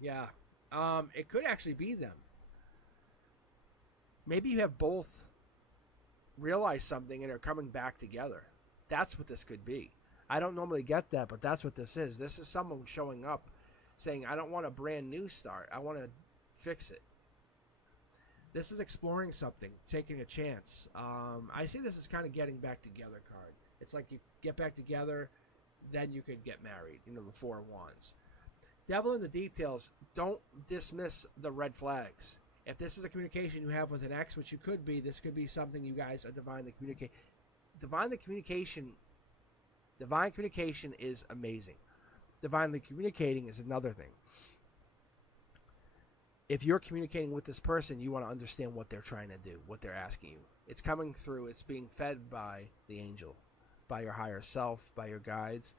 Yeah. It could actually be them. Maybe you have both realized something and are coming back together. That's what this could be. I don't normally get that, but that's what this is. This is someone showing up saying, I don't want a brand new start. I want to fix it. This is exploring something, taking a chance. I see this as kind of getting back together card. It's like you get back together, then you could get married. You know, the Four of Wands. Devil in the details. Don't dismiss the red flags. If this is a communication you have with an ex, which you could be, this could be something you guys are divinely communicate. Divine communication is amazing. Divinely communicating is another thing. If you're communicating with this person, you want to understand what they're trying to do, what they're asking you. It's coming through. It's being fed by the angel, by your higher self, by your guides.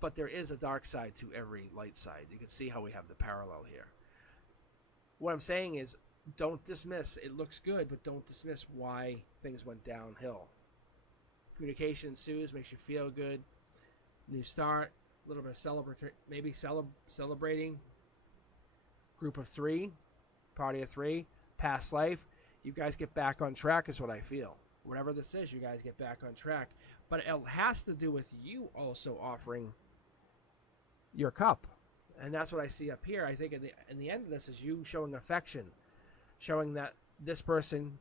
But there is a dark side to every light side. You can see how we have the parallel here. What I'm saying is, don't dismiss. It looks good, but don't dismiss why things went downhill. Communication ensues, makes you feel good. New start, a little bit of celebrating. Group of three, party of three, past life. You guys get back on track is what I feel. Whatever this is, you guys get back on track. But it has to do with you also offering your cup. And that's what I see up here. I think in the end of this is you showing affection, showing that this person,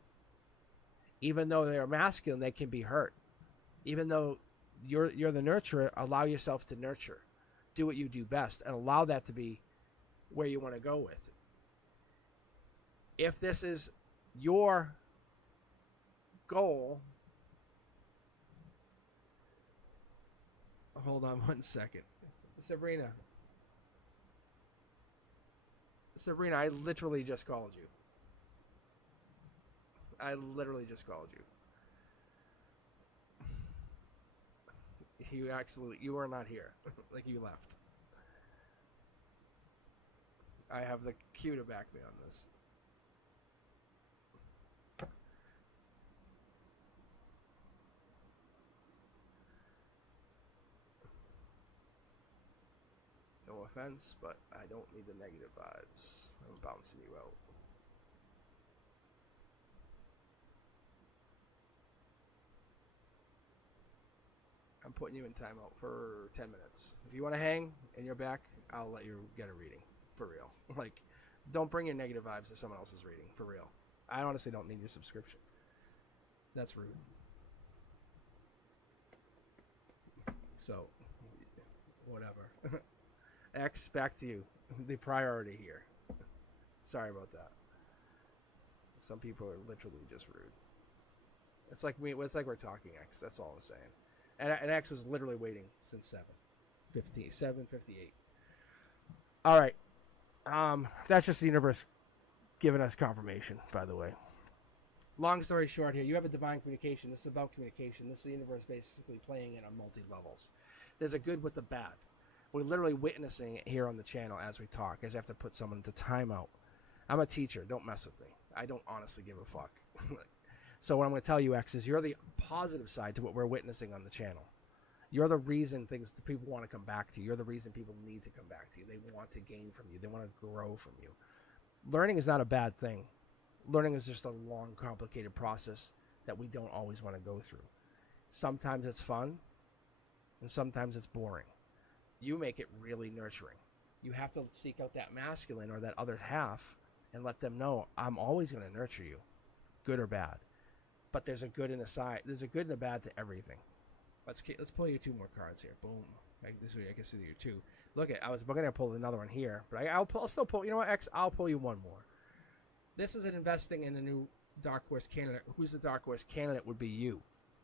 even though they're masculine, they can be hurt. Even though you're the nurturer, allow yourself to nurture. Do what you do best and allow that to be where you want to go with it. If this is your goal, hold on one second. Sabrina, I literally just called you. You were not here. Like, you left. I have the cue to back me on this. No offense, but I don't need the negative vibes. I'm bouncing you out. I'm putting you in timeout for 10 minutes. If you want to hang and you're back, I'll let you get a reading. For real. Like, don't bring your negative vibes to someone else's reading. For real. I honestly don't need your subscription. That's rude. So, whatever. X, back to you. The priority here. Sorry about that. Some people are literally just rude. It's like we're talking, X. That's all I'm saying. And X was literally waiting since 7:58. All right. That's just the universe giving us confirmation, by the way. Long story short here, you have a divine communication. This is about communication. This is the universe basically playing it on multi-levels. There's a good with the bad. We're literally witnessing it here on the channel as we talk, as I have to put someone into timeout. I'm a teacher. Don't mess with me. I don't honestly give a fuck. So what I'm going to tell you, X, is you're the positive side to what we're witnessing on the channel. You're the reason people want to come back to you. You're the reason people need to come back to you. They want to gain from you. They want to grow from you. Learning is not a bad thing. Learning is just a long, complicated process that we don't always want to go through. Sometimes it's fun, and sometimes it's boring. You make it really nurturing. You have to seek out that masculine or that other half and let them know, I'm always going to nurture you, good or bad. But there's a good and a side. There's a good and a bad to everything. Let's pull you 2 more cards here. Boom. This way I can see you 2. Look at, I was going to pull another one here, but I'll still pull. You know what, X? I'll pull you 1 more. This is an investing in a new dark horse candidate. Who's the dark horse candidate? Would be you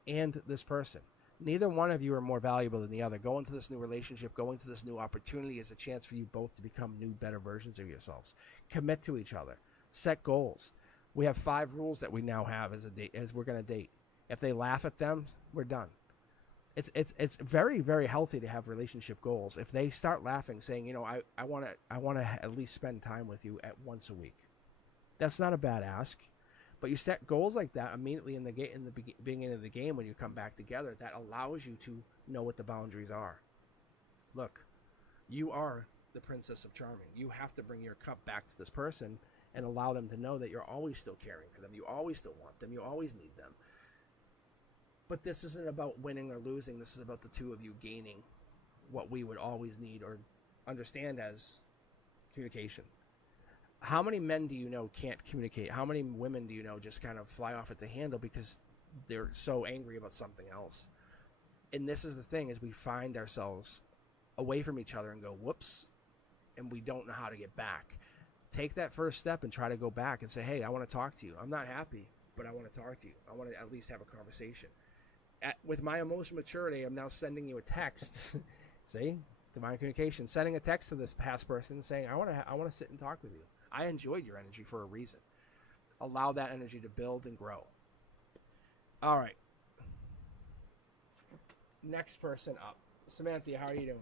and this person. Neither one of you are more valuable than the other. Going into this new relationship, going to this new opportunity is a chance for you both to become new, better versions of yourselves. Commit to each other. Set goals. We have 5 rules that we now have as we're going to date. If they laugh at them, we're done. It's very, very healthy to have relationship goals. If they start laughing, saying, you know, I want to at least spend time with you at once a week. That's not a bad ask. But you set goals like that immediately in the beginning of the game when you come back together. That allows you to know what the boundaries are. Look, you are the princess of charming. You have to bring your cup back to this person and allow them to know that you're always still caring for them. You always still want them. You always need them. But this isn't about winning or losing. This is about the 2 of you gaining what we would always need or understand as communication. How many men do you know can't communicate? How many women do you know just kind of fly off at the handle because they're so angry about something else? And this is the thing, is we find ourselves away from each other and go, whoops, and we don't know how to get back. Take that first step and try to go back and say, hey, I want to talk to you. I'm not happy, but I want to talk to you. I want to at least have a conversation. With my emotional maturity, I'm now sending you a text. See? Divine communication. Sending a text to this past person saying, I want to sit and talk with you. I enjoyed your energy for a reason. Allow that energy to build and grow. All right. Next person up. Samantha, how are you doing?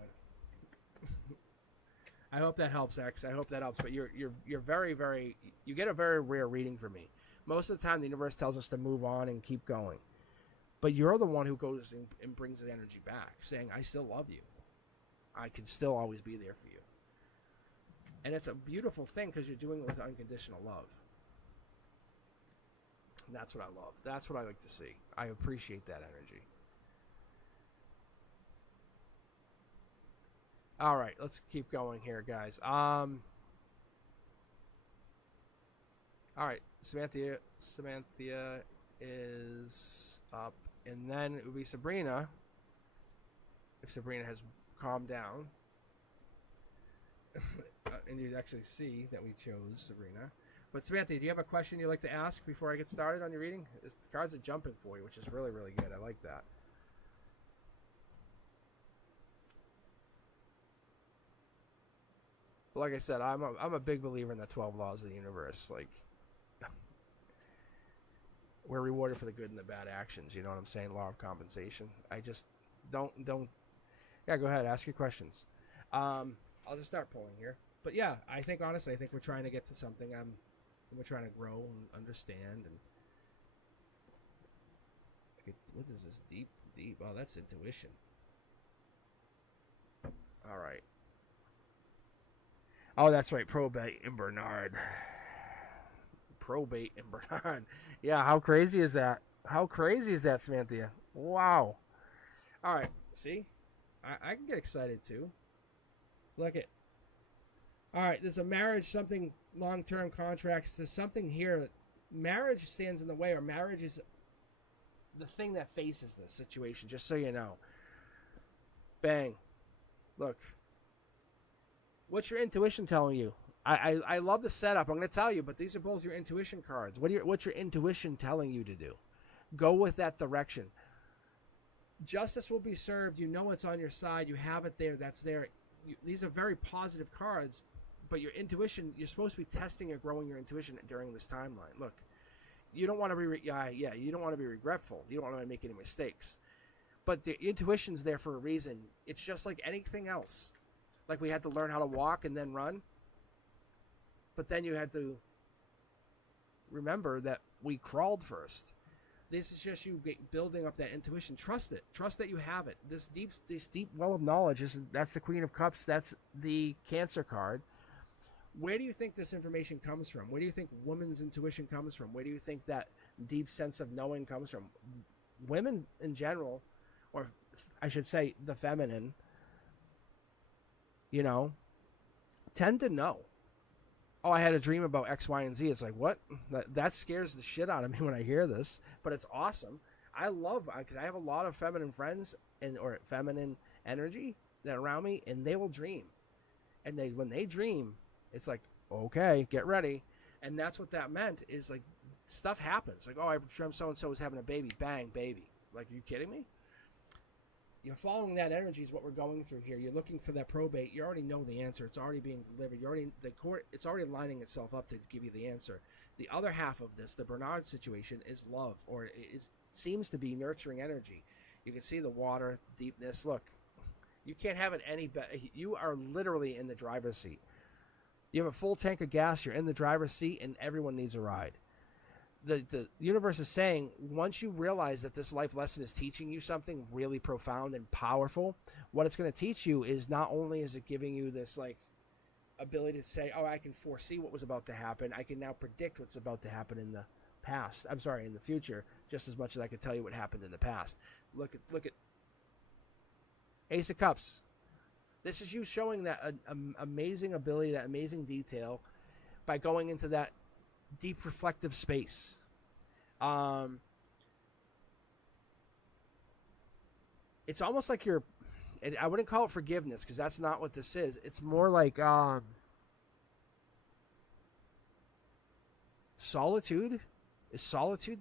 I hope that helps, X. I hope that helps. But you're very, very, you get a very rare reading from me. Most of the time, the universe tells us to move on and keep going. But you're the one who goes and brings the energy back, saying, I still love you. I can still always be there for you. And it's a beautiful thing because you're doing it with unconditional love. And that's what I love. That's what I like to see. I appreciate that energy. All right, let's keep going here, guys. All right, Samantha is up. And then it would be Sabrina, if Sabrina has calmed down. And you'd actually see that we chose Sabrina. But Samantha, do you have a question you'd like to ask before I get started on your reading? The cards are jumping for you, which is really, really good. I like that. But like I said, I'm a big believer in the 12 laws of the universe. Like, we're rewarded for the good and the bad actions. You know what I'm saying? Law of compensation. I just don't. Yeah, go ahead. Ask your questions. I'll just start pulling here. But yeah, I think honestly, we're trying to get to something. We're trying to grow and understand. And what is this? Deep. Oh, that's intuition. All right. Oh, that's right. Probate and Bernard. Probate and Bernard. Yeah, how crazy is that? How crazy is that, Samantha? Wow. All right. See, I can get excited too. Look at. All right, there's a marriage, something long-term contracts. There's something here. Marriage stands in the way, or marriage is the thing that faces this situation, just so you know. Bang. Look. What's your intuition telling you? I love the setup. I'm going to tell you, but these are both your intuition cards. What's your intuition telling you to do? Go with that direction. Justice will be served. You know it's on your side. You have it there. That's there. These are very positive cards. But your intuition, you're supposed to be testing or growing your intuition during this timeline. Look, you don't want to be, you don't want to be regretful. You don't want to make any mistakes. But the intuition's there for a reason. It's just like anything else. Like we had to learn how to walk and then run. But then you had to remember that we crawled first. This is just you building up that intuition. Trust it. Trust that you have it. This deep well of knowledge that's the Queen of Cups. That's the Cancer card. Where do you think this information comes from? Where do you think women's intuition comes from? Where do you think that deep sense of knowing comes from? Women in general, or I should say the feminine, tend to know. Oh, I had a dream about X, Y, and Z. It's like, what? That scares the shit out of me when I hear this, but it's awesome. I love, because I have a lot of feminine friends or feminine energy that are around me, and they will dream. And when they dream, it's like, okay, get ready. And that's what that meant, is like, stuff happens. Like, oh, I dreamt so-and-so was having a baby. Bang, baby. Like, are you kidding me? You're following that energy is what we're going through here. You're looking for that probate. You already know the answer. It's already being delivered. The court, it's already lining itself up to give you the answer. The other half of this, the Bernard situation, is love, or it seems to be nurturing energy. You can see the water, the deepness. Look, you can't have it any better. You are literally in the driver's seat. You have a full tank of gas. You're in the driver's seat, and everyone needs a ride. The universe is saying, once you realize that this life lesson is teaching you something really profound and powerful, what it's going to teach you is not only is it giving you this like ability to say, oh, I can foresee what was about to happen. I can now predict what's about to happen in the past. I'm sorry, in the future, just as much as I can tell you what happened in the past. Look at Ace of Cups. This is you showing that amazing ability, that amazing detail by going into that deep reflective space. It's almost like I wouldn't call it forgiveness, because that's not what this is. It's more like solitude. Is solitude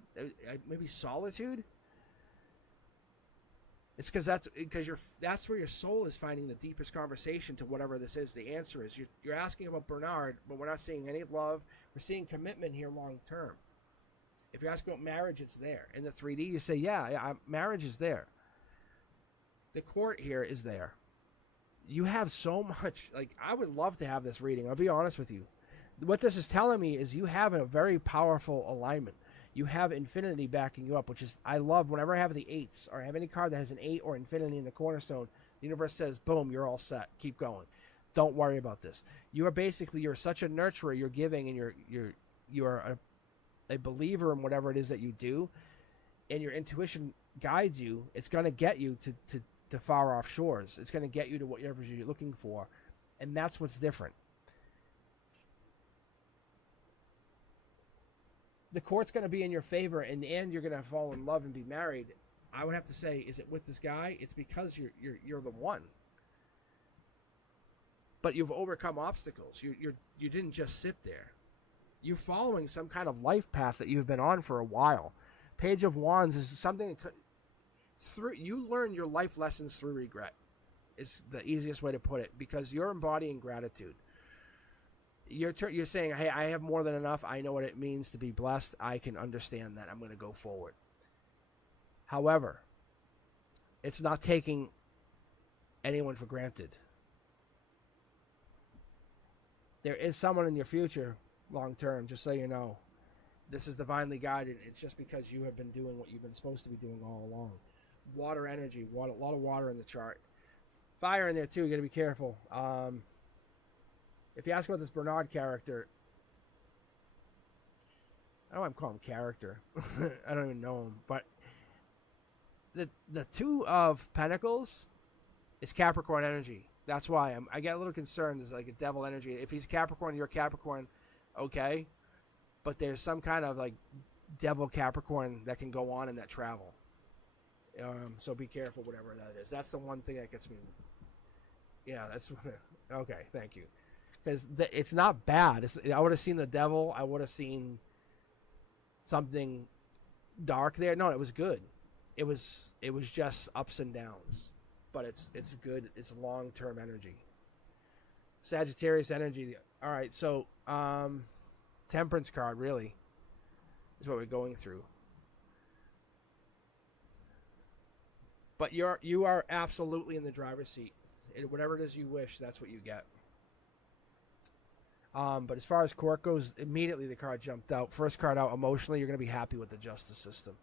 maybe solitude? It's because that's where your soul is finding the deepest conversation to whatever this is. The answer is you're asking about Bernard, but we're not seeing any love. We're seeing commitment here long term. If you're asking about marriage, it's there. In the 3D, you say, yeah, marriage is there. The court here is there. You have so much. Like, I would love to have this reading. I'll be honest with you. What this is telling me is you have a very powerful alignment. You have infinity backing you up, which is, I love whenever I have the 8s, or I have any card that has an 8 or infinity in the cornerstone, the universe says, boom, you're all set. Keep going. Don't worry about this. You're such a nurturer. You're giving, and you're a believer in whatever it is that you do, and your intuition guides you. It's going to get you to far off shores. It's going to get you to whatever you're looking for, and that's what's different. The court's going to be in your favor, and you're going to fall in love and be married. I would have to say, is it with this guy? It's because you're the one. But you've overcome obstacles. You didn't just sit there. You're following some kind of life path that you've been on for a while. Page of Wands is something you learn your life lessons through regret. Is the easiest way to put it, because you're embodying gratitude. You're saying, hey, I have more than enough. I know what it means to be blessed. I can understand that. I'm going to go forward. However, it's not taking anyone for granted. There is someone in your future, long term, just so you know. This is divinely guided. It's just because you have been doing what you've been supposed to be doing all along. Water energy, a lot of water in the chart. Fire in there too. You got to be careful. If you ask about this Bernard character, I don't want to call him character. I don't even know him. But the 2 of Pentacles is Capricorn energy. That's why I get a little concerned. There's like a devil energy. If he's Capricorn, you're Capricorn, okay. But there's some kind of like devil Capricorn that can go on in that travel. So be careful, whatever that is. That's the one thing that gets me. Yeah, that's okay. Thank you. Because it's not bad. I would have seen the devil. I would have seen something dark there. No, it was good. It was just ups and downs. But it's good. It's long-term energy. Sagittarius energy. All right, so Temperance card really is what we're going through. But you are absolutely in the driver's seat. Whatever it is you wish, that's what you get. But as far as court goes, immediately the card jumped out. First card out, emotionally, you're going to be happy with the justice system.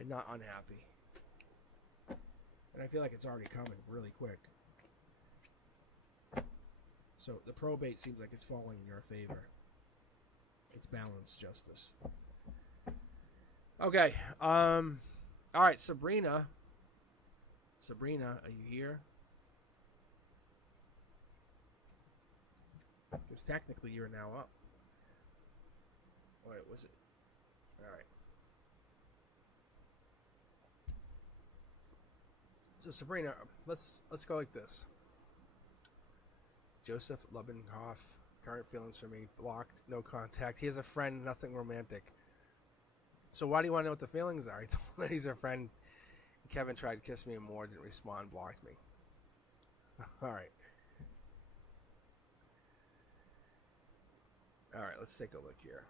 and not unhappy. And I feel like it's already coming really quick. So the probate seems like it's falling in your favor. It's balanced justice. Okay. All right, Sabrina. Sabrina, are you here? Because technically you're now up. Wait, was it? All right. So Sabrina, let's go like this. Joseph Lubbenhoff, current feelings for me, blocked, no contact. He has a friend, nothing romantic. So why do you want to know what the feelings are? He told me that he's a friend. Kevin tried to kiss me and more, didn't respond, blocked me. All right. All right, let's take a look here.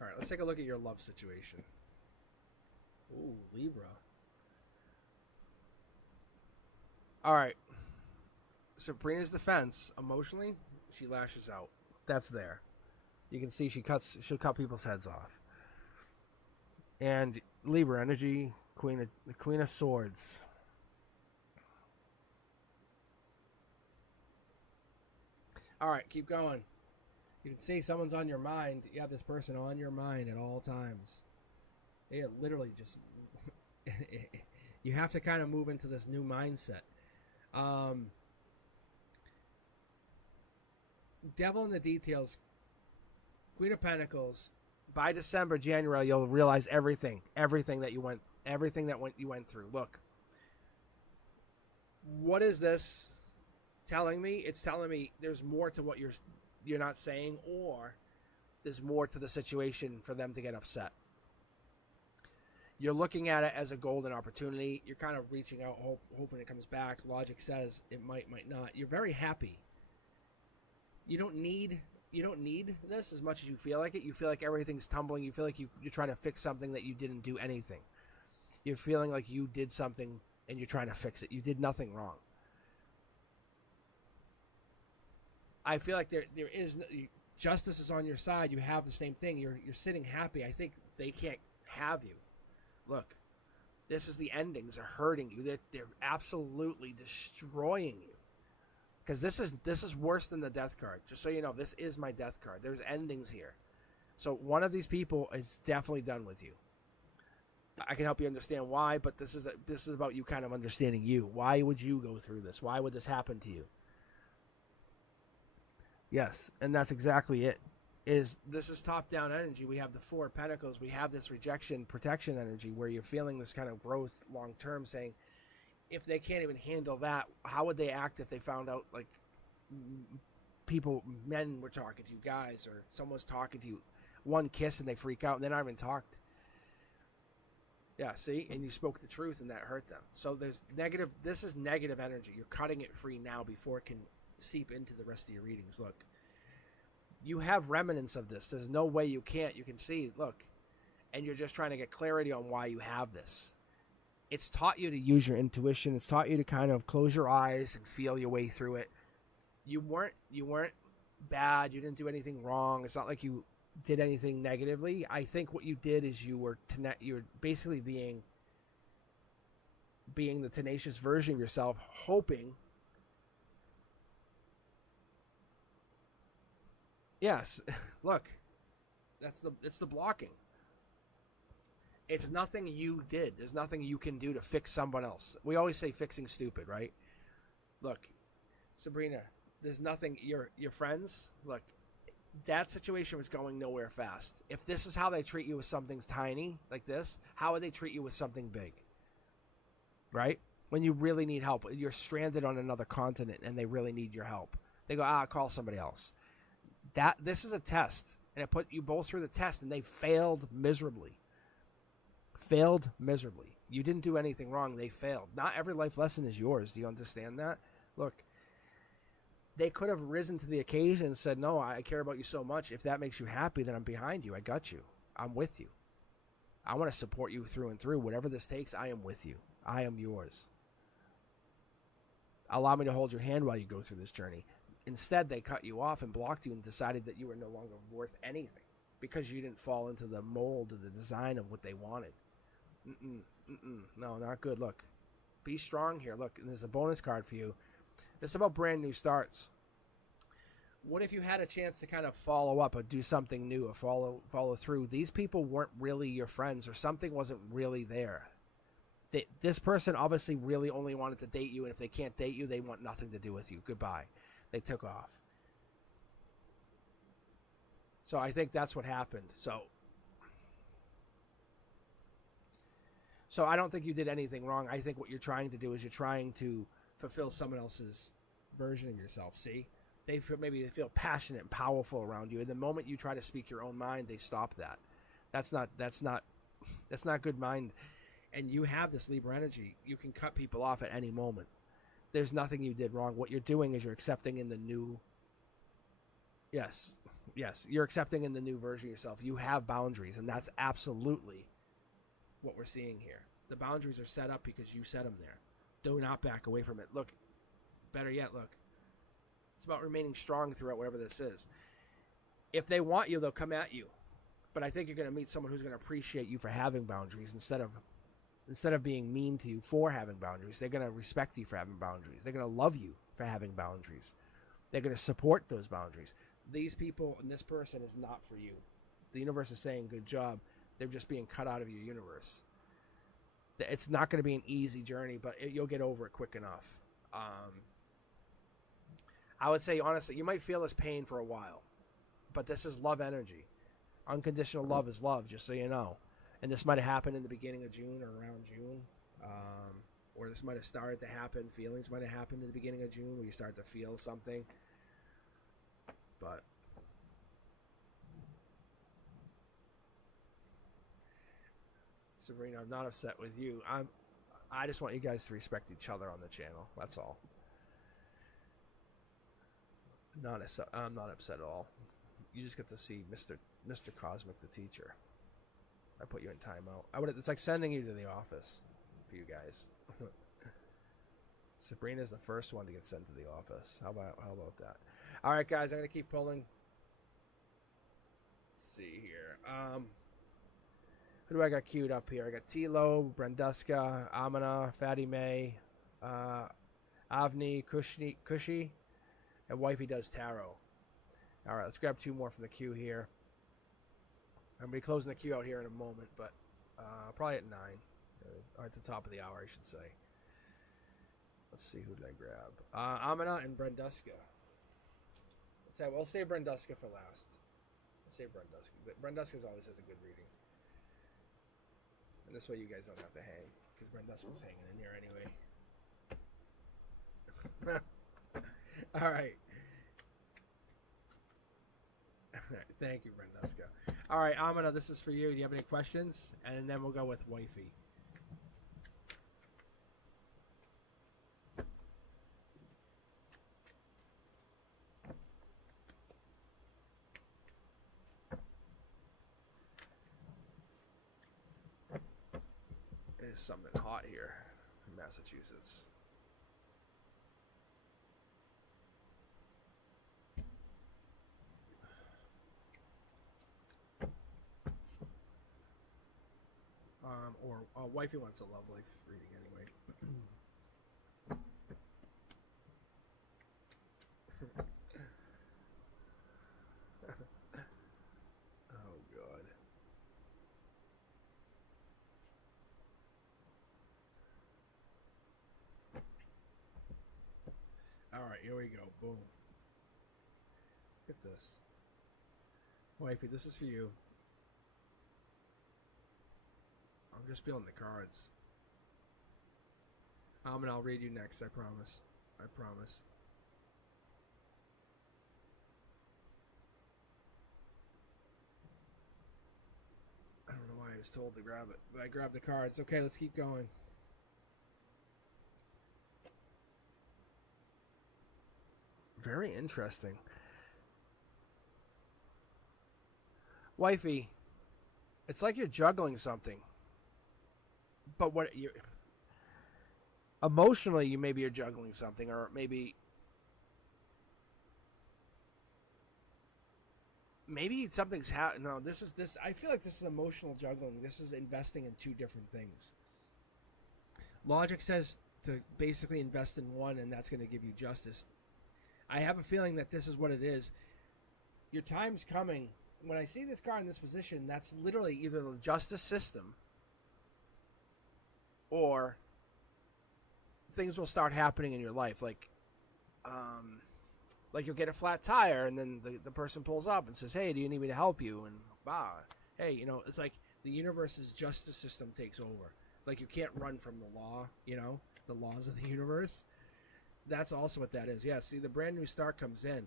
All right, let's take a look at your love situation. Ooh, Libra. All right. Sabrina's defense, emotionally, she lashes out. That's there. You can see she'll cut people's heads off. And Libra energy, the Queen of Swords. All right, keep going. You can see someone's on your mind. You have this person on your mind at all times. They are literally just... you have to kind of move into this new mindset. Devil in the details. Queen of Pentacles. By December, January, you'll realize everything that you went through. Look, what is this telling me? It's telling me there's more to what you're not saying, or there's more to the situation for them to get upset. You're looking at it as a golden opportunity. You're kind of reaching out, hoping it comes back. Logic says it might not. You're very happy. You don't need this as much as you feel like it. You feel like everything's tumbling. You feel like you're trying to fix something that you didn't do anything. You're feeling like you did something and you're trying to fix it. You did nothing wrong. I feel like there is justice is on your side. You have the same thing. You're sitting happy. I think they can't have you. Look, this is the endings. They're hurting you. They're absolutely destroying you. Because this is worse than the death card. Just so you know, this is my death card. There's endings here. So one of these people is definitely done with you. I can help you understand why, but this is about you kind of understanding you. Why would you go through this? Why would this happen to you? Yes, and that's exactly it. This is top-down energy. We have the Four of Pentacles. We have this rejection, protection energy where you're feeling this kind of growth long-term, saying, if they can't even handle that, how would they act if they found out, like, men were talking to you, guys, or someone was talking to you, one kiss and they freak out and they're not even talked. Yeah, see? And you spoke the truth and that hurt them. So there's negative, this is negative energy. You're cutting it free now before it can seep into the rest of your readings. Look, you have remnants of this. There's no way you can't. You can see, look, and you're just trying to get clarity on why you have this. It's taught you to use your intuition. It's taught you to kind of close your eyes and feel your way through it. You weren't bad. You didn't do anything wrong. It's not like you did anything negatively. I think what you did is you're basically being the tenacious version of yourself, hoping. Yes, look, it's the blocking. It's nothing you did. There's nothing you can do to fix someone else. We always say fixing stupid, right? Look, Sabrina, there's nothing. Your friends, look, that situation was going nowhere fast. If this is how they treat you with something tiny like this, how would they treat you with something big? Right? When you really need help, you're stranded on another continent and they really need your help. They go, call somebody else. This is a test, and it put you both through the test, and they failed miserably. You didn't do anything wrong. They failed. Not every life lesson is yours. Do you understand that? Look, they could have risen to the occasion and said, no, I care about you so much. If that makes you happy, then I'm behind you. I got you. I'm with you. I want to support you through and through. Whatever this takes, I am with you. I am yours. Allow me to hold your hand while you go through this journey. Instead, they cut you off and blocked you and decided that you were no longer worth anything because you didn't fall into the mold of the design of what they wanted. No, not good. Look, be strong here. Look, and there's a bonus card for you. It's about brand new starts. What if you had a chance to kind of follow up or do something new or follow through? These people weren't really your friends, or something wasn't really there. This person obviously really only wanted to date you, and if they can't date you, they want nothing to do with you. Goodbye. They took off. So I think that's what happened. So I don't think you did anything wrong. I think what you're trying to do is you're trying to fulfill someone else's version of yourself. See? Maybe they feel passionate and powerful around you. And the moment you try to speak your own mind, they stop that. That's not good mind. And you have this Libra energy. You can cut people off at any moment. There's nothing you did wrong. What you're doing is you're accepting in the new. Yes, you're accepting in the new version of yourself. You have boundaries, and that's absolutely what we're seeing here. The boundaries are set up because you set them there. Do not back away from it. Look, better yet, look. It's about remaining strong throughout whatever this is. If they want you, they'll come at you. But I think you're going to meet someone who's going to appreciate you for having boundaries instead of being mean to you for having boundaries. They're going to respect you for having boundaries. They're going to love you for having boundaries. They're going to support those boundaries. These people and this person is not for you. The universe is saying, good job. They're just being cut out of your universe. It's not going to be an easy journey, but you'll get over it quick enough. I would say, honestly, you might feel this pain for a while, but this is love energy. Unconditional love is love, just so you know. And this might have happened in the beginning of June or around June. Or this might have started to happen. Feelings might have happened in the beginning of June where you start to feel something. But Sabrina, I'm not upset with you. I just want you guys to respect each other on the channel. That's all. I'm not upset at all. You just get to see Mr. Cosmic, the teacher. I put you in timeout. It's like sending you to the office for you guys. Sabrina's the first one to get sent to the office. How about that? All right, guys, I'm gonna keep pulling. Let's see here. Who do I got queued up here? I got Tilo, Brenduska, Amina, Fatty May, Avni, Cushy, and Wifey does tarot. All right, let's grab two more from the queue here. I'm going to be closing the queue out here in a moment, but probably at 9. Or at the top of the hour, I should say. Let's see, who did I grab? Amina and Brenduska. We'll save Brenduska for last. We'll save Brenduska. But Brenduska always has a good reading. And this way you guys don't have to hang, because Brenduska's hanging in here anyway. All right. Thank you, Brenduska. All right, Amina, this is for you. Do you have any questions? And then we'll go with Wifey. It is something hot here in Massachusetts. Or Wifey wants a love life reading anyway. Oh, God. All right, here we go. Boom. Look at this. Wifey, this is for you. I'm just feeling the cards. And I'll read you next, I promise. I promise. I don't know why I was told to grab it, but I grabbed the cards. Okay, let's keep going. Very interesting. Wifey, it's like you're juggling something. But what you emotionally, maybe you're juggling something, or maybe maybe something's happened. No, this. I feel like this is emotional juggling. This is investing in two different things. Logic says to basically invest in one, and that's going to give you justice. I have a feeling that this is what it is. Your time's coming. When I see this card in this position, that's literally either the justice system or things will start happening in your life. Like you'll get a flat tire, and then the person pulls up and says, hey, do you need me to help you? And, hey, it's like the universe's justice system takes over. Like, you can't run from the law, the laws of the universe. That's also what that is. Yeah, see, the brand new start comes in.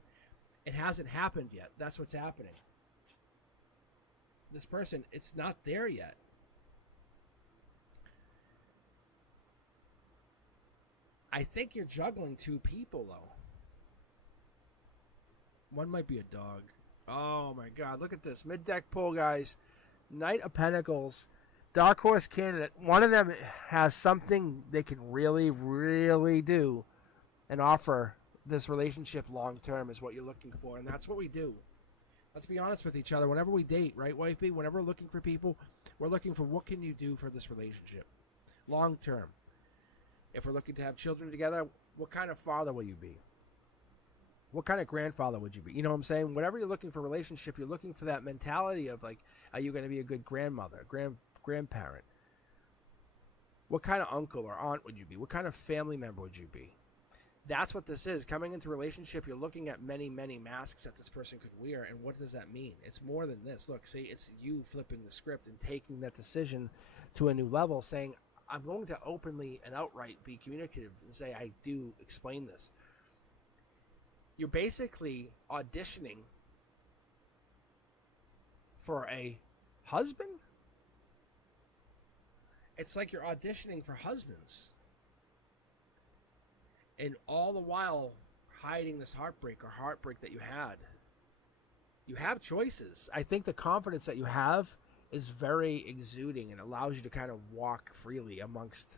It hasn't happened yet. That's what's happening. This person, it's not there yet. I think you're juggling two people, though. One might be a dog. Oh, my God. Look at this. Mid-deck pull, guys. Knight of Pentacles. Dark Horse candidate. One of them has something they can really, really do and offer this relationship long-term is what you're looking for. And that's what we do. Let's be honest with each other. Whenever we date, right, wifey? Whenever we're looking for people, we're looking for what can you do for this relationship long-term. If we're looking to have children together, what kind of father will you be? What kind of grandfather would you be? You know what I'm saying? Whenever you're looking for a relationship, you're looking for that mentality of like, are you going to be a good grandmother, grandparent? What kind of uncle or aunt would you be? What kind of family member would you be? That's what this is. Coming into a relationship, you're looking at many, many masks that this person could wear, and what does that mean? It's more than this. Look, see, it's you flipping the script and taking that decision to a new level, saying, I'm going to openly and outright be communicative and say, I do explain this. You're basically auditioning for a husband. It's like you're auditioning for husbands. And all the while hiding this heartbreak that you had. You have choices. I think the confidence that you have is very exuding and allows you to kind of walk freely amongst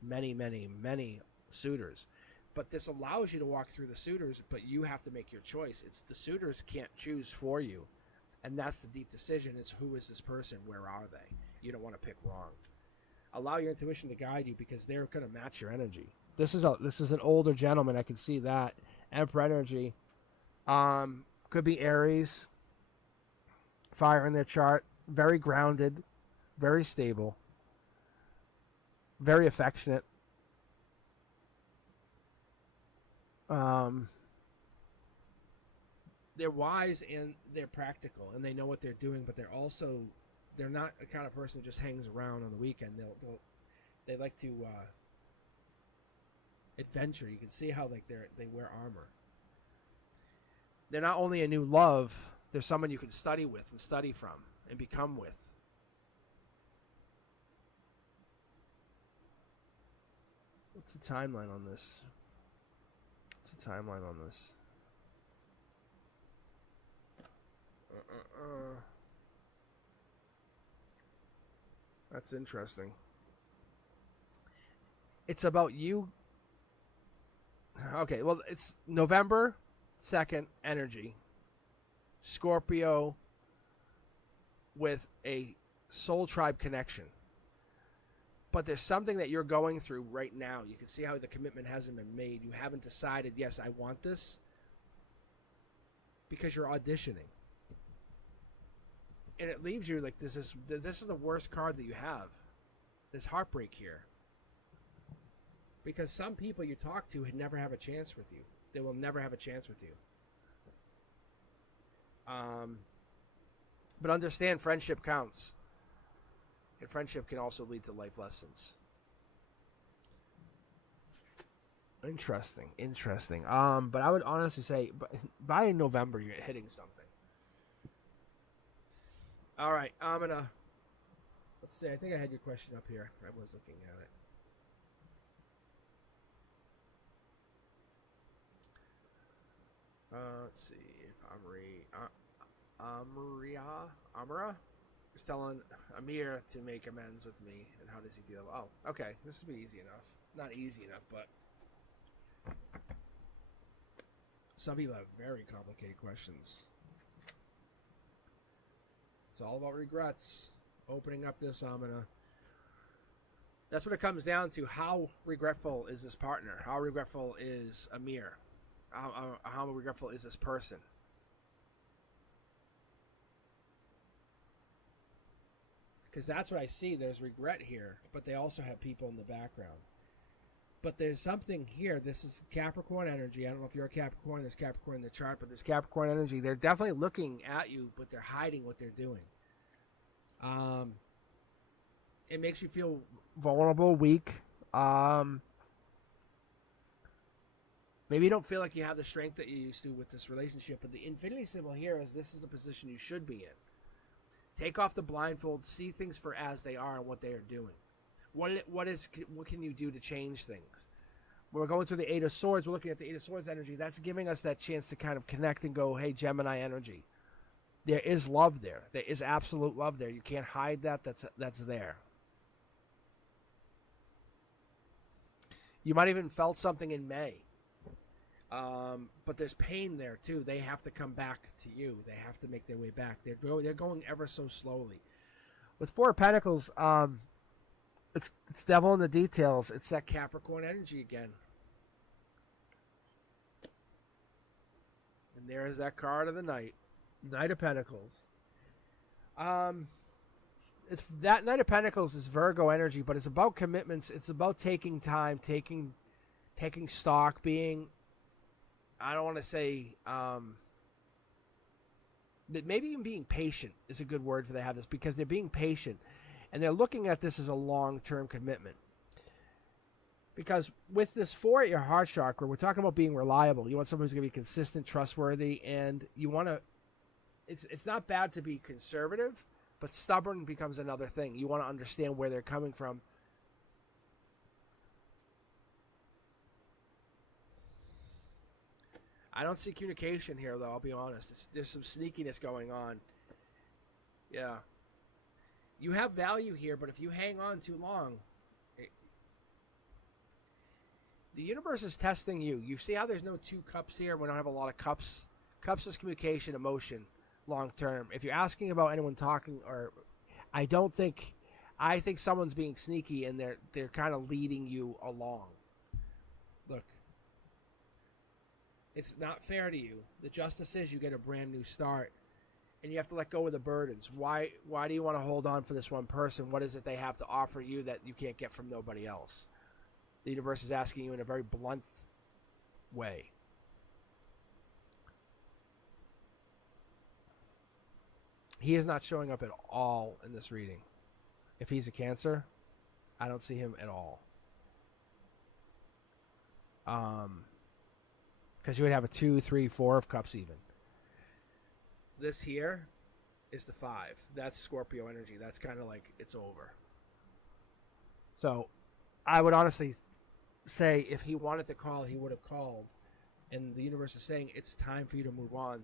many, many, many suitors. But this allows you to walk through the suitors, but you have to make your choice. It's the suitors can't choose for you. And that's the deep decision. It's who is this person? Where are they? You don't want to pick wrong. Allow your intuition to guide you because they're going to match your energy. This is an older gentleman. I can see that. Emperor energy. Could be Aries. Fire in their chart. Very grounded. Very stable. Very affectionate. They're wise and they're practical and they know what they're doing, but they're not the kind of person who just hangs around on the weekend. They like to adventure. You can see how like they wear armor. They're not only a new love, they're someone you can study with and study from and become with. What's the timeline on this? That's interesting. It's about you. Okay, well, it's November 2nd energy. Scorpio with a soul tribe connection. But there's something that you're going through right now. You can see how the commitment hasn't been made. You haven't decided, yes, I want this. Because you're auditioning. And it leaves you like this is the worst card that you have. There's heartbreak here. Because some people you talk to would never have a chance with you. They will never have a chance with you. But understand friendship counts. And friendship can also lead to life lessons. Interesting. But I would honestly say by November you're hitting something. All right, let's see. I think I had your question up here. I was looking at it. Let's see. Amra is telling Amir to make amends with me, and how does he feel? Oh, okay. This will be easy enough. Not easy enough, but some people have very complicated questions. It's all about regrets. Opening up this, that's what it comes down to. How regretful is this partner? How regretful is Amir? How regretful is this person? Because that's what I see. There's regret here, but they also have people in the background. But there's something here. This is Capricorn energy. I don't know if you're a Capricorn. There's Capricorn in the chart, but this Capricorn energy, they're definitely looking at you, but they're hiding what they're doing. It makes you feel vulnerable, weak. Maybe you don't feel like you have the strength that you used to with this relationship, but the infinity symbol here is this is the position you should be in. Take off the blindfold, see things for as they are and what they are doing. What can you do to change things? We're going through the Eight of Swords. We're looking at the Eight of Swords energy. That's giving us that chance to kind of connect and go, hey, Gemini energy. There is love there. There is absolute love there. You can't hide that. That's there. You might even felt something in May. But there's pain there too. They have to come back to you. They have to make their way back. They're going ever so slowly. With Four of Pentacles, it's devil in the details. It's that Capricorn energy again. And there's that card of the night. Knight of Pentacles. It's that Knight of Pentacles is Virgo energy, but it's about commitments. It's about taking time, taking stock, being, I don't want to say, but maybe even being patient is a good word for they have this, because they're being patient and they're looking at this as a long-term commitment. Because with this 4 at your heart chakra, we're talking about being reliable. You want someone who's going to be consistent, trustworthy, and you want to, it's not bad to be conservative, but stubborn becomes another thing. You want to understand where they're coming from. I don't see communication here, though, I'll be honest. There's some sneakiness going on. Yeah. You have value here, but if you hang on too long, the universe is testing you. You see how there's no 2 cups here? We don't have a lot of cups. Cups is communication, emotion, long term. If you're asking about anyone talking, or I think someone's being sneaky and they're kind of leading you along. Look. It's not fair to you. The justice is you get a brand new start, and you have to let go of the burdens. Why do you want to hold on for this one person? What is it they have to offer you that you can't get from nobody else? The universe is asking you in a very blunt way. He is not showing up at all in this reading. If he's a Cancer, I don't see him at all. Because you would have a 2, 3, 4 of cups even. This here is the 5. That's Scorpio energy. That's kind of like it's over. So I would honestly say if he wanted to call, he would have called. And the universe is saying it's time for you to move on.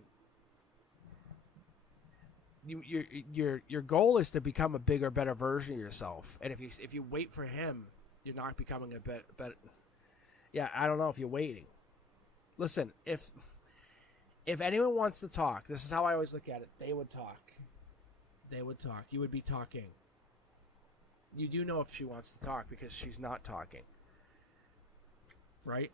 Your goal is to become a bigger, better version of yourself. And if you wait for him, you're not becoming a better. Yeah, I don't know if you're waiting. Listen, if anyone wants to talk, this is how I always look at it. They would talk. They would talk. You would be talking. You do know if she wants to talk because she's not talking. Right?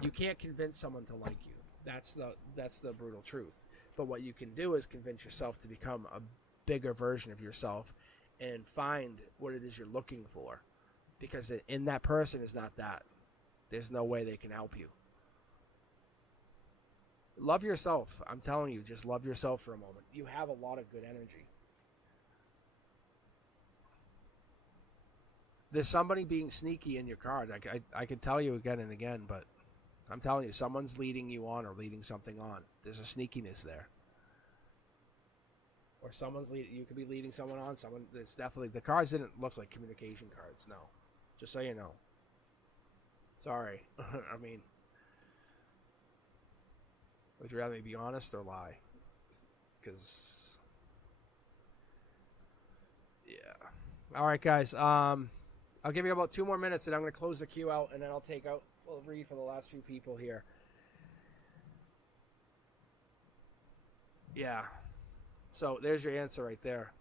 You can't convince someone to like you. That's the brutal truth. But what you can do is convince yourself to become a bigger version of yourself and find what it is you're looking for. Because in that person is not that. There's no way they can help you. Love yourself. I'm telling you, just love yourself for a moment. You have a lot of good energy. There's somebody being sneaky in your card. I can tell you again and again, but I'm telling you, someone's leading you on or leading something on. There's a sneakiness there. Or you could be leading someone on. There's definitely, the cards didn't look like communication cards, no. Just so you know. Sorry. I mean, would you rather me be honest or lie? Because, yeah. All right, guys. I'll give you about 2 more minutes, and I'm going to close the queue out, and then we'll read for the last few people here. Yeah. So there's your answer right there.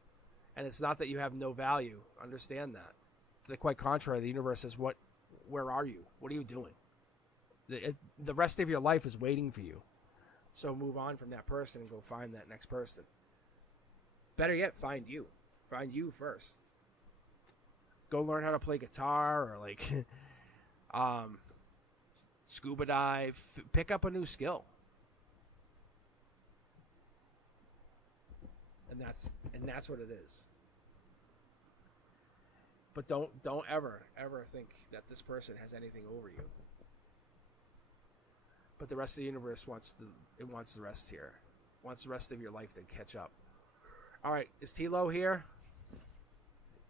And it's not that you have no value. Understand that. To the quite contrary, the universe says, where are you? What are you doing? The rest of your life is waiting for you. So move on from that person and go find that next person. Better yet, find you. Find you first. Go learn how to play guitar or like scuba dive. Pick up a new skill. And that's what it is. But don't ever think that this person has anything over you. But the rest of the universe wants the rest here. Wants the rest of your life to catch up. All right, is T-Lo here?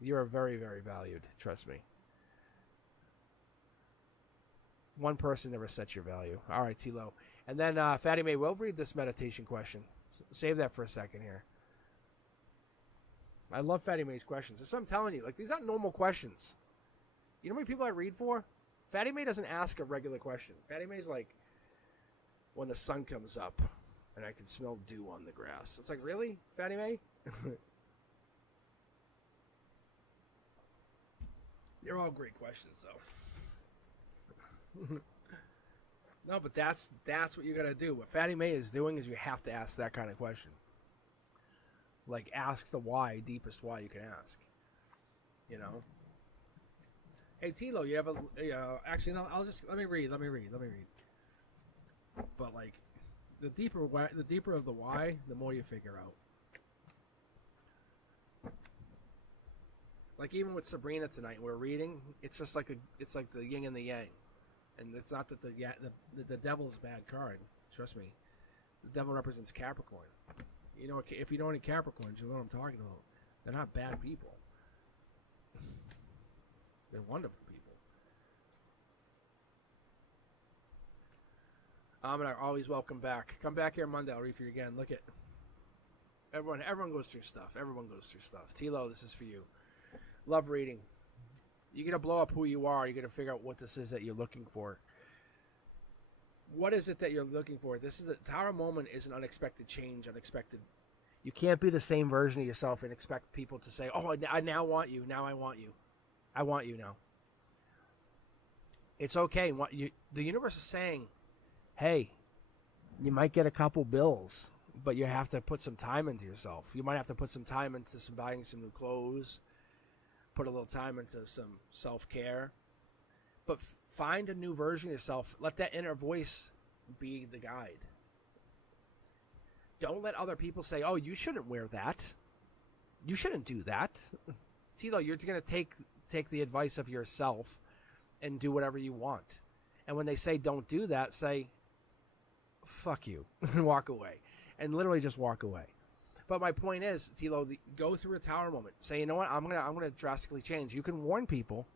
You're very, very valued. Trust me. One person never sets your value. All right, T-Lo. And then Fatty May, we'll read this meditation question. Save that for a second here. I love Fatty May's questions. That's what I'm telling you. Like, these aren't normal questions. You know how many people I read for? Fatty May doesn't ask a regular question. Fatty May's like, when the sun comes up and I can smell dew on the grass. It's like, really, Fatty May? They're all great questions, though. No, but that's what you got to do. What Fatty May is doing is you have to ask that kind of question. Like, ask the why, deepest why you can ask. You know? Hey, T-Lo, you have a... actually, no, let me read. But, like, the deeper of the why, the more you figure out. Like, even with Sabrina tonight, we're reading, it's just like it's like the yin and the yang. And it's not that the devil's a bad card. Trust me. The devil represents Capricorn. You know, if you know any Capricorns, you know what I'm talking about. They're not bad people. They're wonderful people. And I always welcome back. Come back here Monday. I'll read for you again. Look at everyone goes through stuff. Everyone goes through stuff. T-Lo, this is for you. Love reading. You're going to blow up who you are. You're going to figure out what this is that you're looking for. What is it that you're looking for? This is a Tower moment is an unexpected change, unexpected. You can't be the same version of yourself and expect people to say, "Oh, I now want you. Now I want you. I want you now." It's okay. The universe is saying, "Hey, you might get a couple bills, but you have to put some time into yourself. You might have to put some time into buying some new clothes, put a little time into some self-care, but find a new version of yourself. Let that inner voice be the guide. Don't let other people say, "Oh, you shouldn't wear that. You shouldn't do that." T-Lo, you're going to take the advice of yourself and do whatever you want. And when they say don't do that, say, "Fuck you," and walk away. And literally just walk away. But my point is, T-Lo, go through a Tower moment. Say, you know what, I'm gonna drastically change. You can warn people,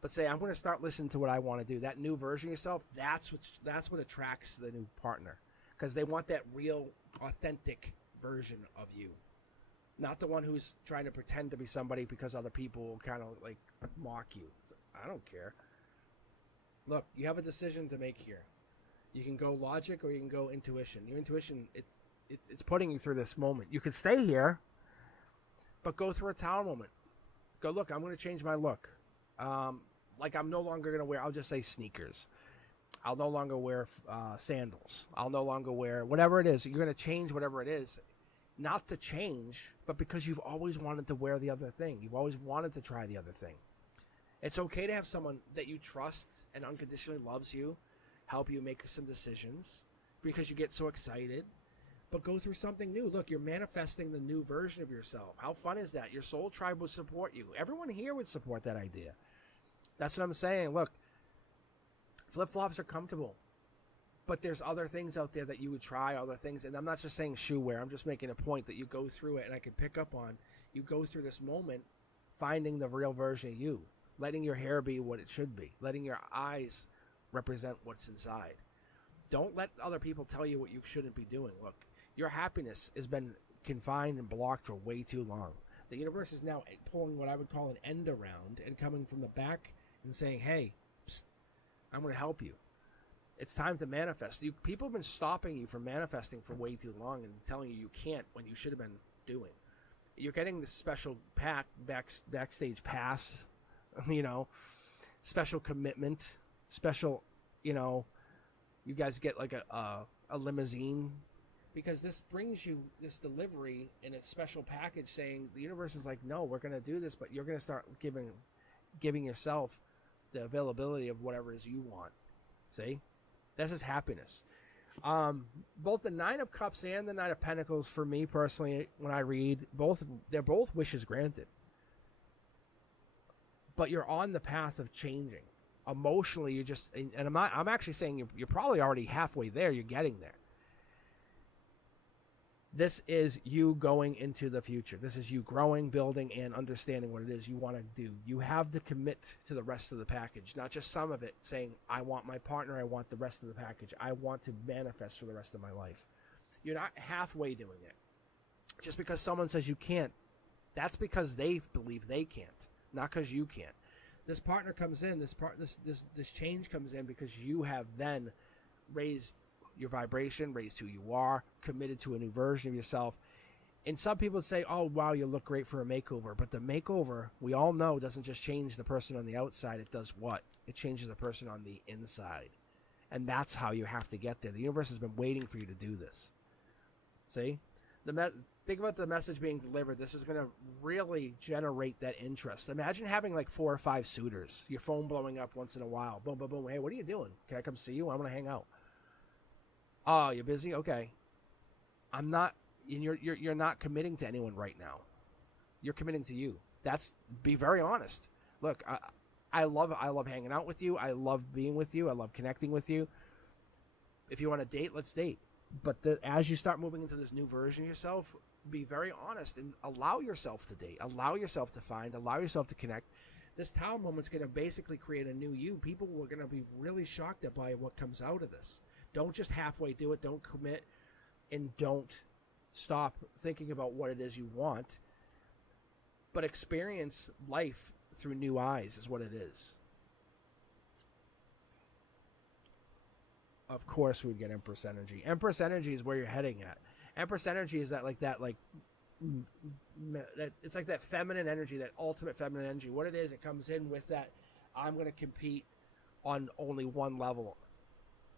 but say, I'm gonna start listening to what I want to do. That new version of yourself, that's what attracts the new partner, because they want that real, authentic version of you, not the one who's trying to pretend to be somebody because other people kind of like mock you. I don't care. Look, you have a decision to make here. You can go logic or you can go intuition. Your intuition, it's putting you through this moment. You could stay here, but go through a Tower moment. Go, look, I'm going to change my look. Like, I'm no longer going to wear, I'll just say sneakers. I'll no longer wear sandals. I'll no longer wear whatever it is. You're going to change whatever it is. Not to change, but because you've always wanted to wear the other thing. You've always wanted to try the other thing. It's okay to have someone that you trust and unconditionally loves you help you make some decisions because you get so excited. But go through something new. Look, you're manifesting the new version of yourself. How fun is that? Your soul tribe will support you. Everyone here would support that idea. That's what I'm saying. Look, flip-flops are comfortable. But there's other things out there that you would try, other things. And I'm not just saying shoe wear. I'm just making a point that you go through it, and I can pick up on. You go through this moment finding the real version of you. Letting your hair be what it should be. Letting your eyes represent what's inside. Don't let other people tell you what you shouldn't be doing. Look, your happiness has been confined and blocked for way too long. The universe is now pulling what I would call an end around and coming from the back and saying, "Hey, psst, I'm going to help you. It's time to manifest." People have been stopping you from manifesting for way too long and telling you can't when you should have been doing. You're getting this special backstage pass, special commitment, special, you guys get like a limousine, because this brings you this delivery in a special package saying the universe is like, no, we're going to do this, but you're going to start giving yourself the availability of whatever it is you want. See? This is happiness. Both the Nine of Cups and the Nine of Pentacles, for me personally, when I read, they're both wishes granted. But you're on the path of changing. Emotionally, you're just, and I'm actually saying you're probably already halfway there. You're getting there. This is you going into the future. This is you growing, building, and understanding what it is you want to do. You have to commit to the rest of the package, not just some of it, saying, I want my partner, I want the rest of the package. I want to manifest for the rest of my life. You're not halfway doing it. Just because someone says you can't, that's because they believe they can't, not because you can't. This partner comes in, this change comes in because you have then raised your vibration, raised who you are, committed to a new version of yourself. And some people say, oh, wow, you look great for a makeover. But the makeover, we all know, doesn't just change the person on the outside. It does what? It changes the person on the inside. And that's how you have to get there. The universe has been waiting for you to do this. See? Think about the message being delivered. This is going to really generate that interest. Imagine having like 4 or 5 suitors, your phone blowing up once in a while. Boom, boom, boom. Hey, what are you doing? Can I come see you? I want to hang out. Oh, you're busy? Okay. I'm not, and you're not committing to anyone right now. You're committing to you. Be very honest. Look, I love hanging out with you. I love being with you. I love connecting with you. If you want to date, let's date. But as you start moving into this new version of yourself, be very honest and allow yourself to date. Allow yourself to find. Allow yourself to connect. This Tower moment's going to basically create a new you. People are going to be really shocked by what comes out of this. Don't just halfway do it. Don't commit, and don't stop thinking about what it is you want. But experience life through new eyes is what it is. Of course, we'd get Empress energy. Empress energy is where you're heading at. Empress energy is it's like that feminine energy, that ultimate feminine energy. What it is, it comes in with that. I'm going to compete on only one level.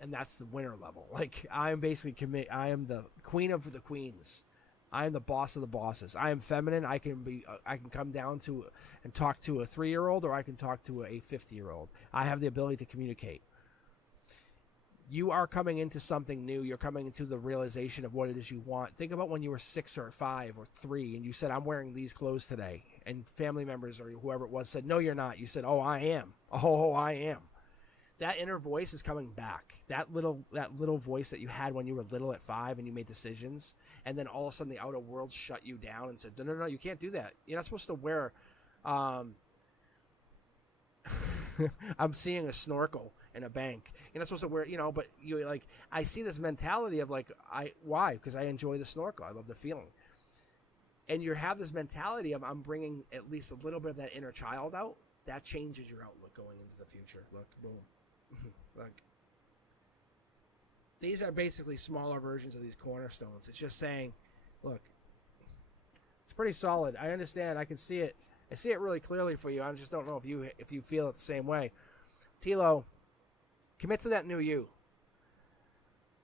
And that's the winner level. Like, I am basically I am the queen of the queens. I am the boss of the bosses. I am feminine. I can come down to and talk to a 3-year-old, or I can talk to a 50-year-old. I have the ability to communicate. You are coming into something new. You're coming into the realization of what it is you want. Think about when you were 6 or 5 or 3, and you said, I'm wearing these clothes today. And family members or whoever it was said, no, you're not. You said, oh, I am. Oh, I am. That inner voice is coming back. That little voice that you had when you were little at 5 and you made decisions, and then all of a sudden the outer world shut you down and said, no, you can't do that. You're not supposed to wear. I'm seeing a snorkel in a bank. You're not supposed to wear, but you like. I see this mentality of like, why? Because I enjoy the snorkel. I love the feeling. And you have this mentality of I'm bringing at least a little bit of that inner child out. That changes your outlook going into the future. Look, boom. Look, these are basically smaller versions of these cornerstones. It's just saying, look, it's pretty solid. I understand. I can see it. I see it really clearly for you. I just don't know if you feel it the same way. Tilo, commit to that new you.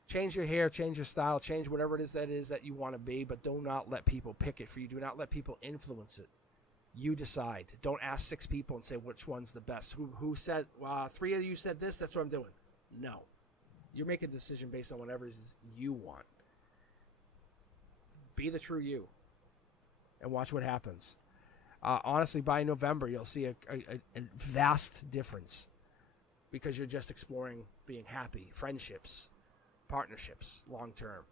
Change your hair, change your style, change whatever it is that you want to be, but do not let people pick it for you. Do not let people influence it. You decide. Don't ask 6 people and say which one's the best. Who said, 3 of you said this, that's what I'm doing. No. You're making a decision based on whatever you want. Be the true you. And watch what happens. Honestly, by November, you'll see a vast difference. Because you're just exploring being happy, friendships, partnerships, long term.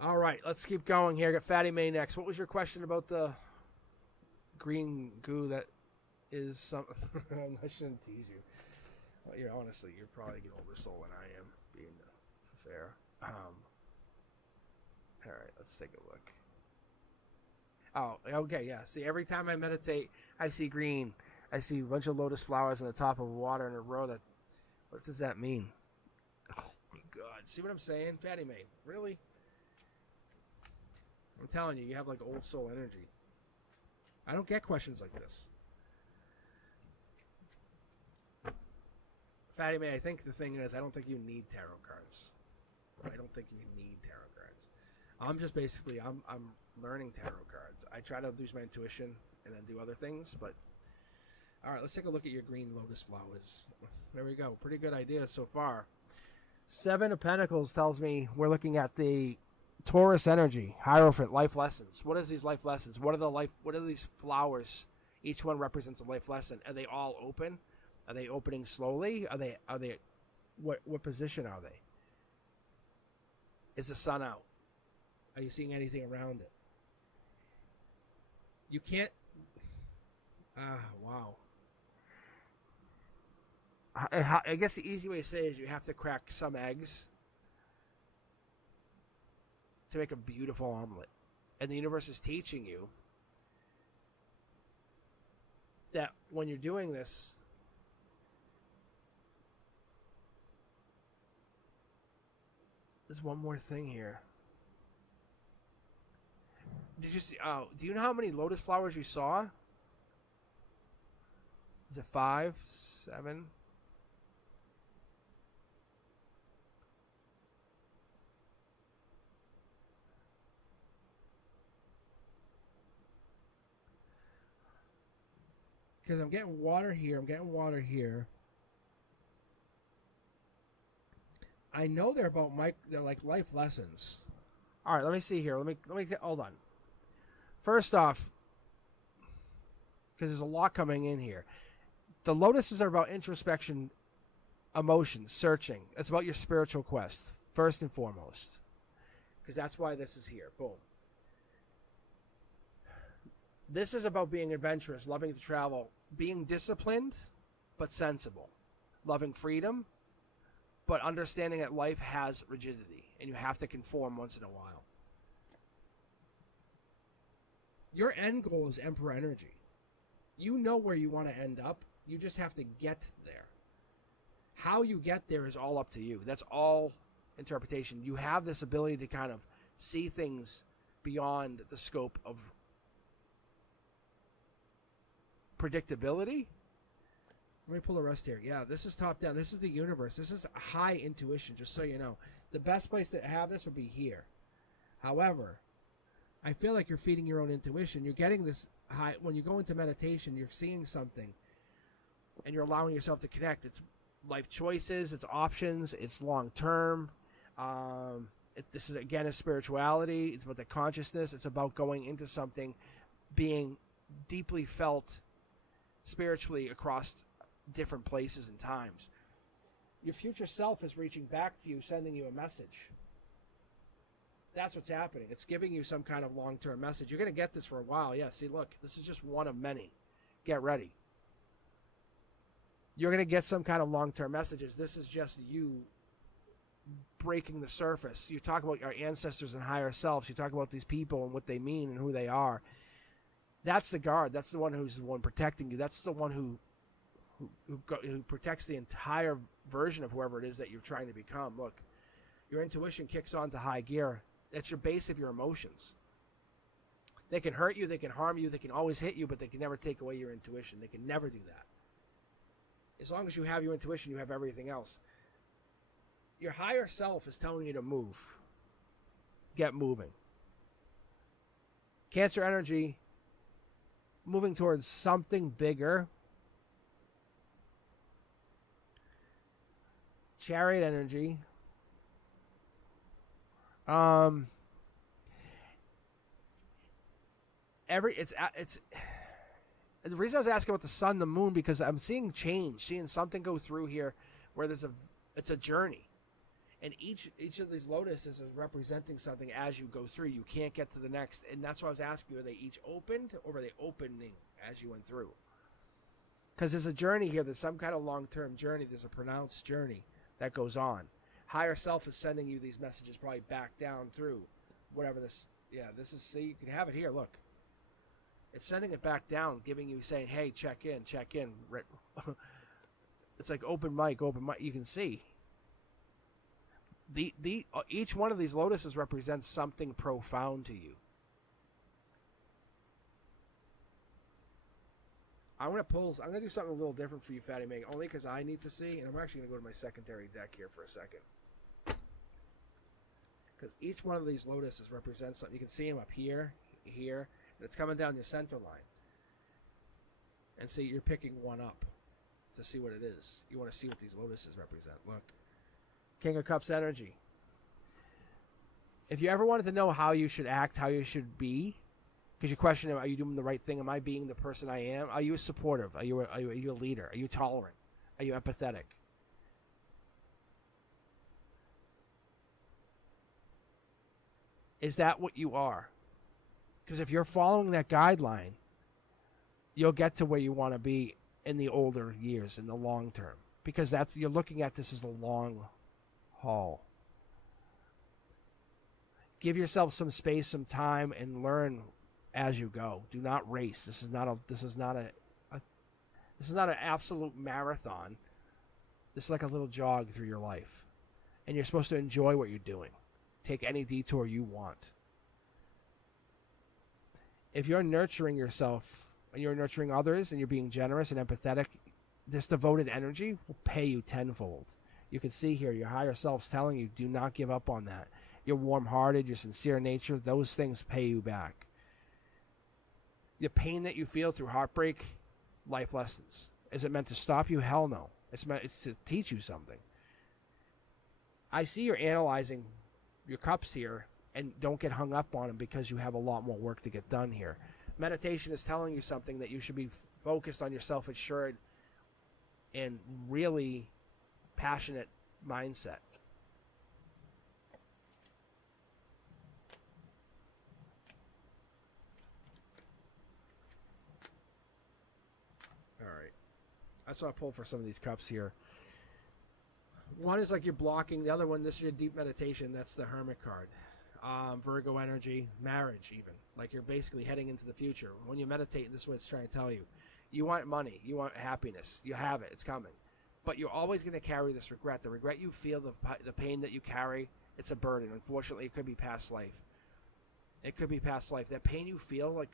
All right, let's keep going here. Got Fatty May next. What was your question about the green goo that is some... I shouldn't tease you. Well, honestly, you're probably an older soul than I am, being fair. All right, let's take a look. Oh, okay, yeah. See, every time I meditate, I see green. I see a bunch of lotus flowers on the top of water in a row. What does that mean? Oh, my God. See what I'm saying? Fatty May, really? I'm telling you, you have like old soul energy. I don't get questions like this. Fatty May, I think the thing is, I don't think you need tarot cards. I don't think you need tarot cards. I'm just basically, I'm learning tarot cards. I try to use my intuition and then do other things, but all right, let's take a look at your green lotus flowers. There we go. Pretty good idea so far. Seven of Pentacles tells me we're looking at the Taurus energy, Hierophant, life lessons. What is these life lessons? What are these flowers? Each one represents a life lesson. Are they all open? Are they opening slowly? Are they what position are they? Is the sun out? Are you seeing anything around it? You can't. Wow. I guess the easy way to say is you have to crack some eggs to make a beautiful omelet. And the universe is teaching you that when you're doing this, there's one more thing here. Did you see? Oh, do you know how many lotus flowers you saw? Is it 5, 7? Because I'm getting water here. I'm getting water here. I know they're about they're like life lessons. All right, let me see here. Let me hold on. First off, because there's a lot coming in here. The lotuses are about introspection, emotions, searching. It's about your spiritual quest, first and foremost. Because that's why this is here. Boom. This is about being adventurous, loving to travel, being disciplined, but sensible. Loving freedom, but understanding that life has rigidity, and you have to conform once in a while. Your end goal is Emperor energy. You know where you want to end up. You just have to get there. How you get there is all up to you. That's all interpretation. You have this ability to kind of see things beyond the scope of predictability. Let me pull the rest here. Yeah, this is top down. This is the universe. This is high intuition, just so you know. The best place to have this would be here. However, I feel like you're feeding your own intuition. You're getting this high. When you go into meditation, you're seeing something, and you're allowing yourself to connect. It's life choices. It's options. It's long term. This is, again, a spirituality. It's about the consciousness. It's about going into something, being deeply felt spiritually across different places and times. Your future self is reaching back to you, sending you a message. That's what's happening. It's giving you some kind of long-term message. You're going to get this for a while. Yeah, see, look, this is just one of many. Get ready. You're going to get some kind of long-term messages. This is just you breaking the surface. You talk about our ancestors and higher selves. You talk about these people and what they mean and who they are. That's the guard. That's the one who's the one protecting you. That's the one who protects the entire version of whoever it is that you're trying to become. Look, your intuition kicks on to high gear. That's your base of your emotions. They can hurt you. They can harm you. They can always hit you, but they can never take away your intuition. They can never do that. As long as you have your intuition, you have everything else. Your higher self is telling you to move. Get moving. Cancer energy, moving towards something bigger. Chariot energy. It's the reason I was asking about the sun, the moon, because I'm seeing change, seeing something go through here where it's a journey. And each of these lotuses is representing something as you go through. You can't get to the next. And that's why I was asking you, are they each opened or are they opening as you went through? Because there's a journey here. There's some kind of long-term journey. There's a pronounced journey that goes on. Higher self is sending you these messages probably back down through whatever this. Yeah, this is, see, you can have it here. Look. It's sending it back down, giving you, saying, hey, check in. It's like open mic. You can see. Each one of these lotuses represents something profound to you. I'm gonna do something a little different for you, Fatty Meg, only because I need to see, and I'm actually gonna go to my secondary deck here for a second. Because each one of these lotuses represents something. You can see them up here, here, and it's coming down your center line. And see, you're picking one up to see what it is. You want to see what these lotuses represent. Look. King of Cups energy. If you ever wanted to know how you should act, how you should be, because you question, are you doing the right thing? Am I being the person I am? Are you supportive? Are you a leader? Are you tolerant? Are you empathetic? Is that what you are? Because if you're following that guideline, you'll get to where you want to be in the older years, in the long term. Because you're looking at this as a long haul. Give yourself some space, some time, and learn as you go. Do not race. This is not an absolute marathon. This is like a little jog through your life. And you're supposed to enjoy what you're doing. Take any detour you want. If you're nurturing yourself and you're nurturing others and you're being generous and empathetic, this devoted energy will pay you tenfold. You can see here your higher self's telling you, do not give up on that. Your warm-hearted, your sincere nature, those things pay you back. The pain that you feel through heartbreak, life lessons. Is it meant to stop you? Hell no. It's to teach you something. I see you're analyzing your cups here, and don't get hung up on them because you have a lot more work to get done here. Meditation is telling you something that you should be focused on your self-assured and really passionate mindset. All right. That's what I pulled for some of these cups here. One is like you're blocking. The other one, this is your deep meditation. That's the Hermit card. Virgo energy, marriage even. Like you're basically heading into the future. When you meditate, this is what it's trying to tell you. You want money. You want happiness. You have it. It's coming. But you're always going to carry this regret. The regret you feel, the pain that you carry, it's a burden. Unfortunately, it could be past life. It could be past life. That pain you feel, like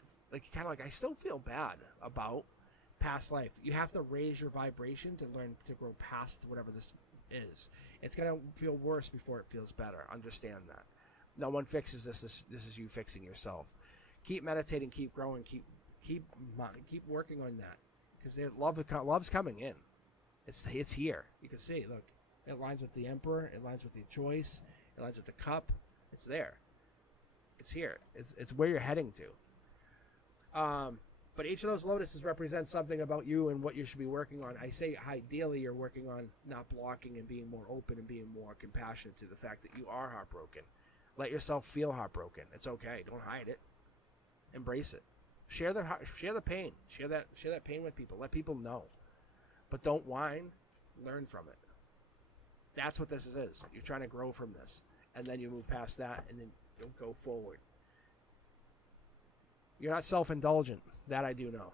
kind of like I still feel bad about past life. You have to raise your vibration to learn to grow past whatever this is. It's going to feel worse before it feels better. Understand that. No one fixes this. This is you fixing yourself. Keep meditating. Keep growing. Keep working on that, because love's coming in. It's here. You can see. Look, it aligns with the Emperor. It aligns with the choice. It aligns with the cup. It's there. It's here. It's where you're heading to. But each of those lotuses represents something about you and what you should be working on. I say ideally you're working on not blocking and being more open and being more compassionate to the fact that you are heartbroken. Let yourself feel heartbroken. It's okay. Don't hide it. Embrace it. Share the pain. Share that pain with people. Let people know. But don't whine. Learn from it. That's what this is. You're trying to grow from this. And then you move past that and then you'll go forward. You're not self-indulgent. That I do know.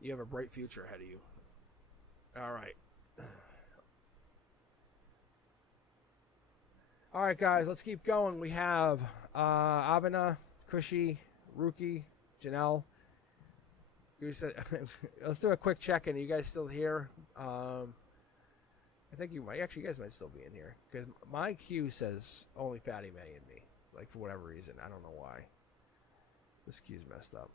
You have a bright future ahead of you. All right. All right, guys, let's keep going. We have Avina, Kushi, Ruki, Janelle. Let's do a quick check-in. Are you guys still here? I think you might. Actually, you guys might still be in here, because my queue says only Fatty May and me. Like, for whatever reason. I don't know why. This queue's messed up.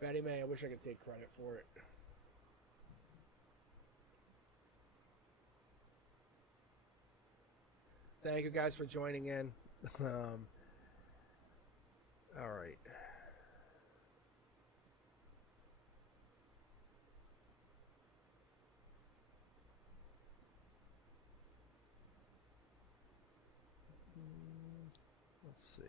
Fatty May, I wish I could take credit for it. Thank you guys for joining in. All right. Let's see.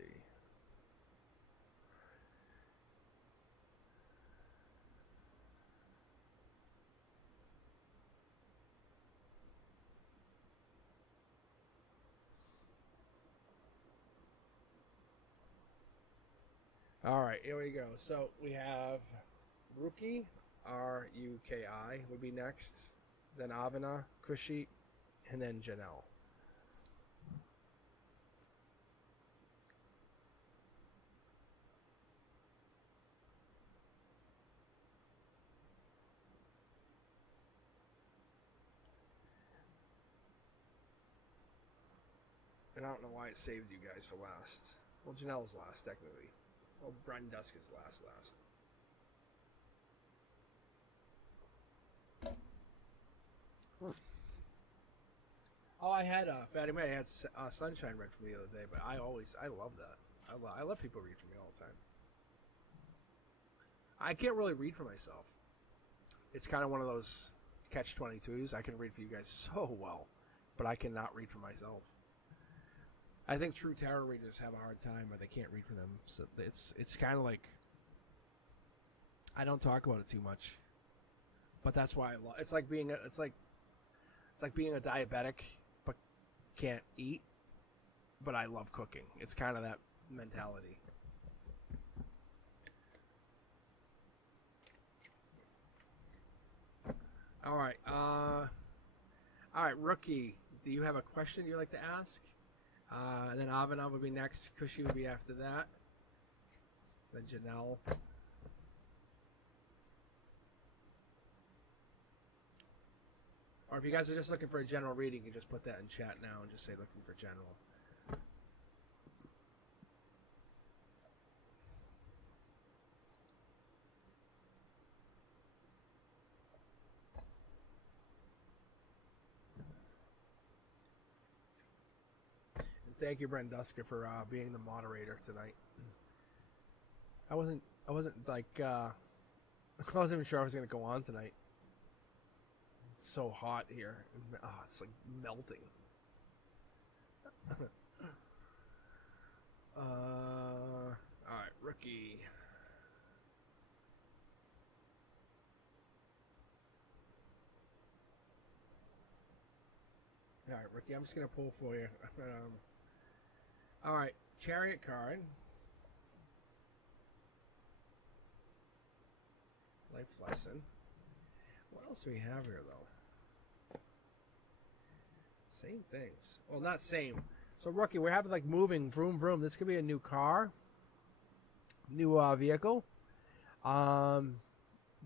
All right, here we go. So we have Ruki, Ruki would be next, then Avana, Kushi, and then Janelle. And I don't know why it saved you guys for last. Well, Janelle's last, technically. Well, Brian Dusk is last. Oh, I had Fatima. I had Sunshine read from the other day, but I love that. I love people read for me all the time. I can't really read for myself. It's kind of one of those catch-22s. I can read for you guys so well, but I cannot read for myself. I think true tarot readers have a hard time, or they can't read for them. So it's kind of like I don't talk about it too much, but that's why I love. It's like being a diabetic, but can't eat. But I love cooking. It's kind of that mentality. All right, Rookie. Do you have a question you'd like to ask? And then Avana would be next. Kushi would be after that. Then Janelle. Or if you guys are just looking for a general reading, you can just put that in chat now and just say looking for general. Thank you, Brent Duska, for being the moderator tonight. I wasn't like I wasn't even sure I was going to go on tonight. It's so hot here. Oh, it's like melting. All right, Rookie. All right, Rookie. I'm just going to pull for you. All right, Chariot card. Life lesson. What else do we have here, though? Same things. Well, not same. So, Rookie, we're having like moving, vroom, vroom. This could be a new car, new vehicle. One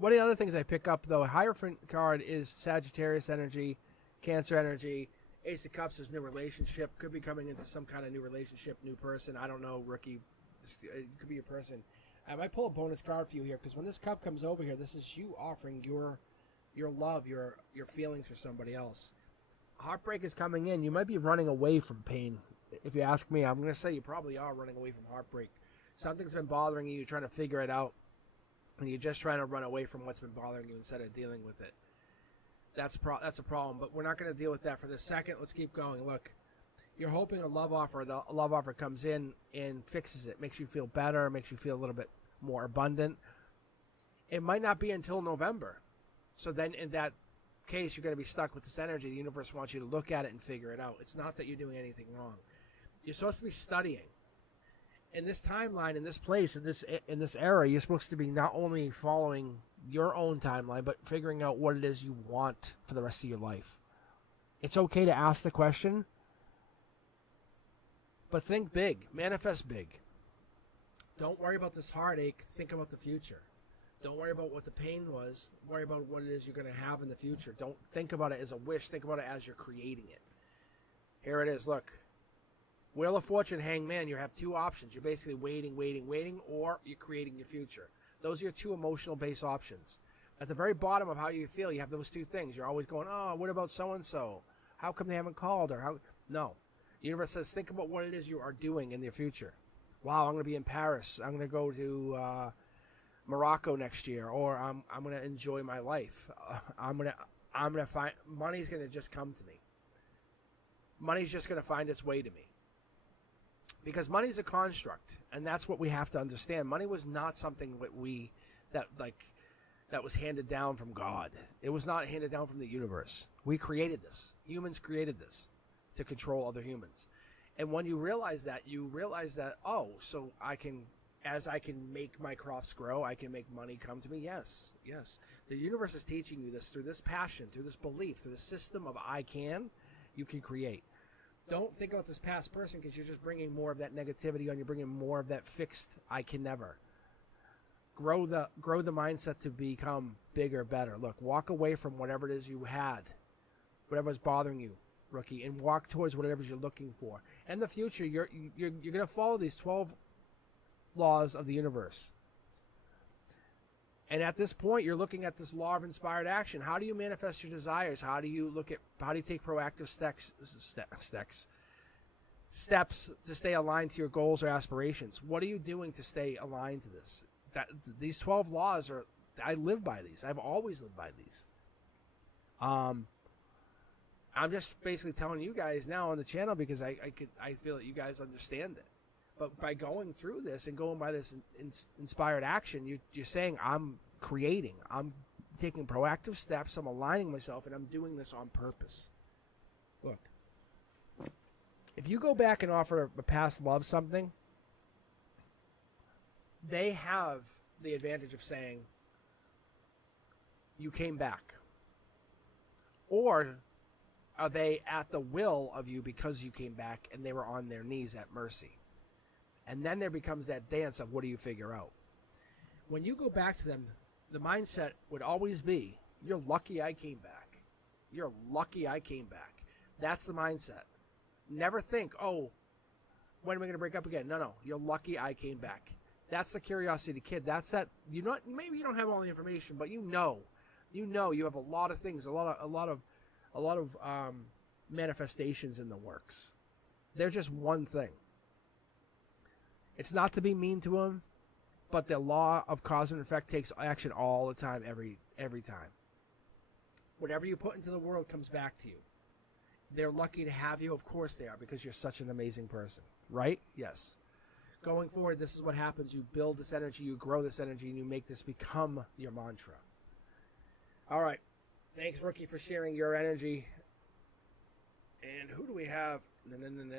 of the other things I pick up, though, Hierophant card is Sagittarius energy, Cancer energy. Ace of Cups is new relationship. Could be coming into some kind of new relationship, new person. I don't know, Rookie. It could be a person. I might pull a bonus card for you here, because when this cup comes over here, this is you offering your love, your feelings for somebody else. Heartbreak is coming in. You might be running away from pain. If you ask me, I'm going to say you probably are running away from heartbreak. Something's been bothering you. You're trying to figure it out, and you're just trying to run away from what's been bothering you instead of dealing with it. That's a problem, but we're not going to deal with that for this second. Let's keep going. Look, you're hoping a love offer. The love offer comes in and fixes it, makes you feel better, makes you feel a little bit more abundant. It might not be until November. So then in that case, you're going to be stuck with this energy. The universe wants you to look at it and figure it out. It's not that you're doing anything wrong. You're supposed to be studying. In this timeline, in this place, in this era, you're supposed to be not only following your own timeline, but figuring out what it is you want for the rest of your life. It's okay to ask the question, but think big, manifest big. Don't worry about this heartache. Think about the future. Don't worry about what the pain was. Worry about what it is you're going to have in the future. Don't think about it as a wish. Think about it as you're creating it. Here it is. Look. Wheel of Fortune, Hangman. You have two options. You're basically waiting, or you're creating your future. Those are your two emotional-based options. At the very bottom of how you feel, you have those two things. You're always going, oh, what about so-and-so? How come they haven't called? Or how? No. The universe says, think about what it is you are doing in your future. Wow, I'm going to be in Paris. I'm going to go to Morocco next year, or I'm going to enjoy my life. I'm going to find money's going to just come to me. Money's just going to find its way to me. Because money is a construct, and that's what we have to understand. Money was not something that was handed down from God. It was not handed down from the universe. We created this. Humans created this to control other humans. And when you realize that, oh, so I can as I can make my crops grow, I can make money come to me. Yes, yes. The universe is teaching you this through this passion, through this belief, through the system of I can, you can create. Don't think about this past person because you're just bringing more of that negativity on. You're bringing more of that fixed I can never. Grow the mindset to become bigger, better. Look, walk away from whatever it is you had, whatever is bothering you, rookie, and walk towards whatever you're looking for. In the future, you're going to follow these 12 laws of the universe. And at this point, you're looking at this law of inspired action. How do you manifest your desires? How do you take proactive steps to stay aligned to your goals or aspirations? What are you doing to stay aligned to this? These 12 laws I live by these. I've always lived by these. I'm just basically telling you guys now on the channel because I feel that you guys understand it. But by going through this and going by this inspired action, you're saying I'm creating. I'm taking proactive steps. I'm aligning myself, and I'm doing this on purpose. Look, if you go back and offer a past love something, they have the advantage of saying you came back. Or are they at the will of you because you came back and they were on their knees at mercy? And then there becomes that dance of what do you figure out? When you go back to them, the mindset would always be, you're lucky I came back. You're lucky I came back. That's the mindset. Never think, oh, when am I going to break up again? No, you're lucky I came back. That's the curiosity kid. That's that. You know, maybe you don't have all the information, but you know you have a lot of things, a lot of manifestations in the works. They're just one thing. It's not to be mean to them, but the law of cause and effect takes action all the time, every time. Whatever you put into the world comes back to you. They're lucky to have you. Of course they are, because you're such an amazing person. Right? Yes. Going forward, this is what happens. You build this energy, you grow this energy, and you make this become your mantra. All right. Thanks, Rookie, for sharing your energy. And who do we have next?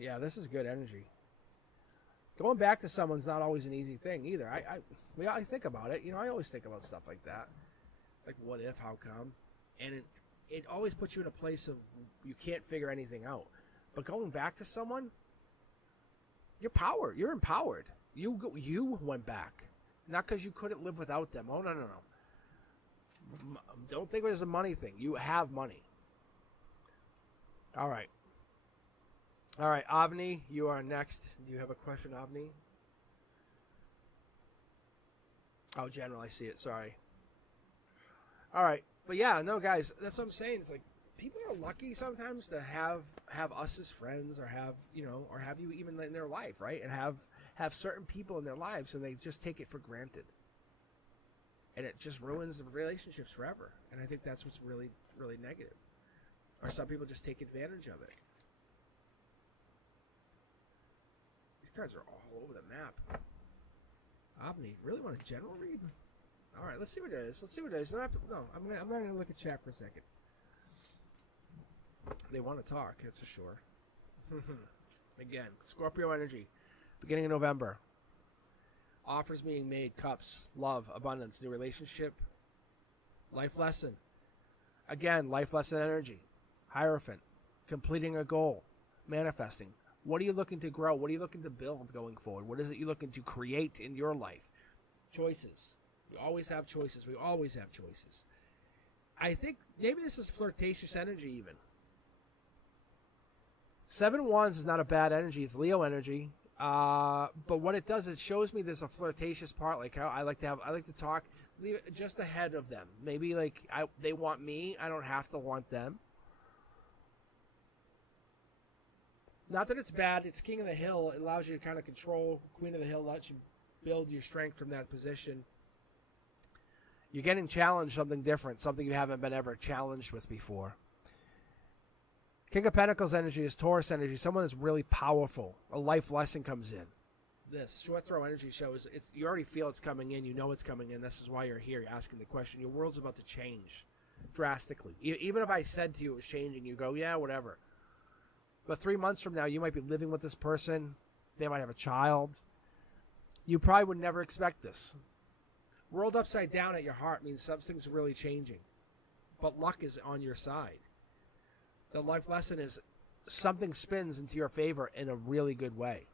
Yeah, this is good energy. Going back to someone's not always an easy thing either. I think about it. You know, I always think about stuff like that. Like, what if, how come? And it always puts you in a place of you can't figure anything out. But going back to someone, you're empowered. You went back. Not because you couldn't live without them. Oh, no. Don't think of it as a money thing. You have money. All right, Avni, you are next. Do you have a question, Avni? Oh, General, I see it. Sorry. All right. But yeah, no, guys, that's what I'm saying. It's like people are lucky sometimes to have us as friends or have you even in their life, right? And have certain people in their lives and they just take it for granted. And it just ruins the relationships forever. And I think that's what's really, really negative. Or some people just take advantage of it. These cards are all over the map. Avni, really want a general read? All right, let's see what it is. I'm not going to look at chat for a second. They want to talk, that's for sure. Again, Scorpio energy, beginning of November. Offers being made, cups, love, abundance, new relationship, life lesson. Again, life lesson energy. Hierophant, completing a goal, manifesting. What are you looking to grow? What are you looking to build going forward? What is it you're looking to create in your life? Choices. You always have choices. We always have choices. I think maybe this is flirtatious energy even. 7 Wands is not a bad energy. It's Leo energy. But what it does, it shows me there's a flirtatious part. Like how I like to talk, leave it just ahead of them. Maybe like they want me. I don't have to want them. Not that it's bad. It's King of the Hill. It allows you to kind of control. Queen of the Hill lets you build your strength from that position. You're getting challenged, something different, something you haven't been ever challenged with before. King of Pentacles energy is Taurus energy. Someone is really powerful. A life lesson comes in. This short throw energy shows you already feel it's coming in. You know it's coming in. This is why you're here. You're asking the question. Your world's about to change drastically. Even if I said to you it was changing, you go, yeah, whatever. But 3 months from now, you might be living with this person. They might have a child. You probably would never expect this. World upside down at your heart means something's really changing. But luck is on your side. The life lesson is something spins into your favor in a really good way.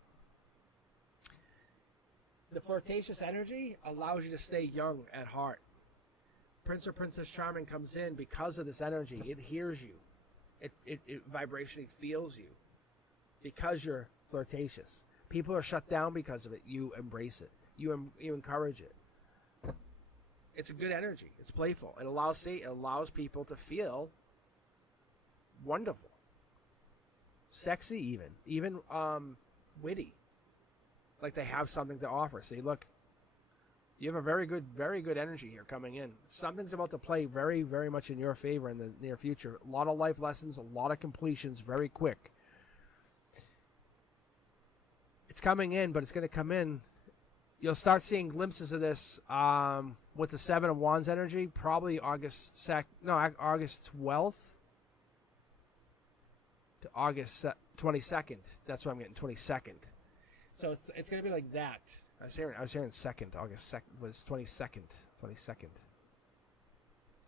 The flirtatious energy allows you to stay young at heart. Prince or Princess Charming comes in because of this energy. It hears you. It vibrationally feels you because you're flirtatious. People are shut down because of it. You embrace it. You encourage it. It's a good energy. It's playful. It allows people to feel wonderful, sexy, even witty, like they have something to offer. See, look, you have a very good energy here coming in. Something's about to play very, very much in your favor in the near future. A lot of life lessons, a lot of completions, very quick. It's coming in, but it's going to come in. You'll start seeing glimpses of this with the Seven of Wands energy, probably August 12th to August 22nd. That's what I'm getting, 22nd. So it's going to be like that. I was hearing second. August 2nd was 22nd. 22nd.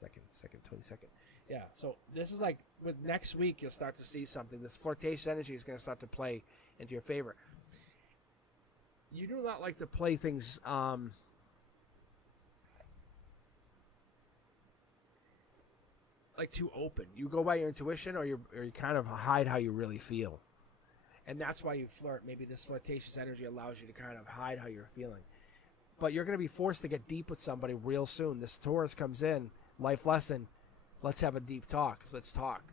22nd. Yeah. So this is like with next week, you'll start to see something. This flirtatious energy is going to start to play into your favor. You do not like to play things like too open. You go by your intuition, or you kind of hide how you really feel. And that's why you flirt. Maybe this flirtatious energy allows you to kind of hide how you're feeling. But you're going to be forced to get deep with somebody real soon. This Taurus comes in, life lesson. Let's have a deep talk. Let's talk.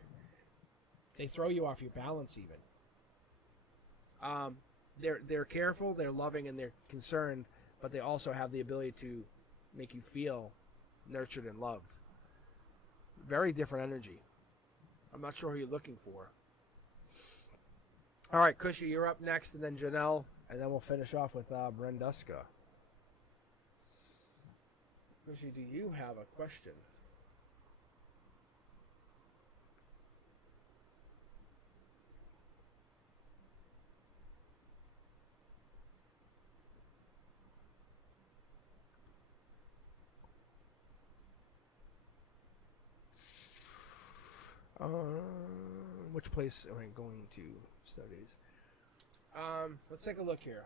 They throw you off your balance even. They're careful, they're loving, and they're concerned, but they also have the ability to make you feel nurtured and loved. Very different energy. I'm not sure who you're looking for. All right, Cushy, you're up next, and then Janelle, and then we'll finish off with Brenduska. Cushy, do you have a question? Which place am I going to studies? Let's take a look here.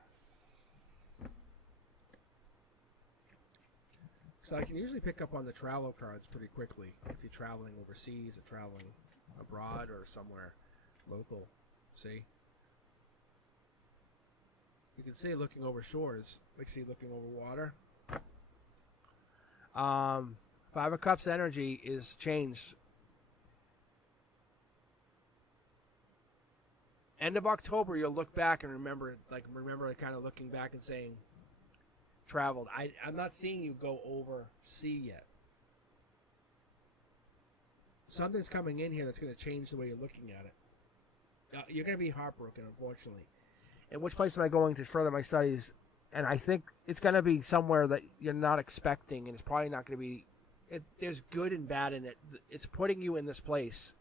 So I can usually pick up on the travel cards pretty quickly if you're traveling overseas or traveling abroad or somewhere local. See? You can see looking over shores. We see looking over water. Five of Cups energy is changed. End of October, you'll look back and remember kind of looking back and saying, traveled. I'm not seeing you go over sea yet. Something's coming in here that's going to change the way you're looking at it. You're going to be heartbroken, unfortunately. And which place am I going to further my studies? And I think it's going to be somewhere that you're not expecting, and it's probably not going to be... there's good and bad in it. It's putting you in this place.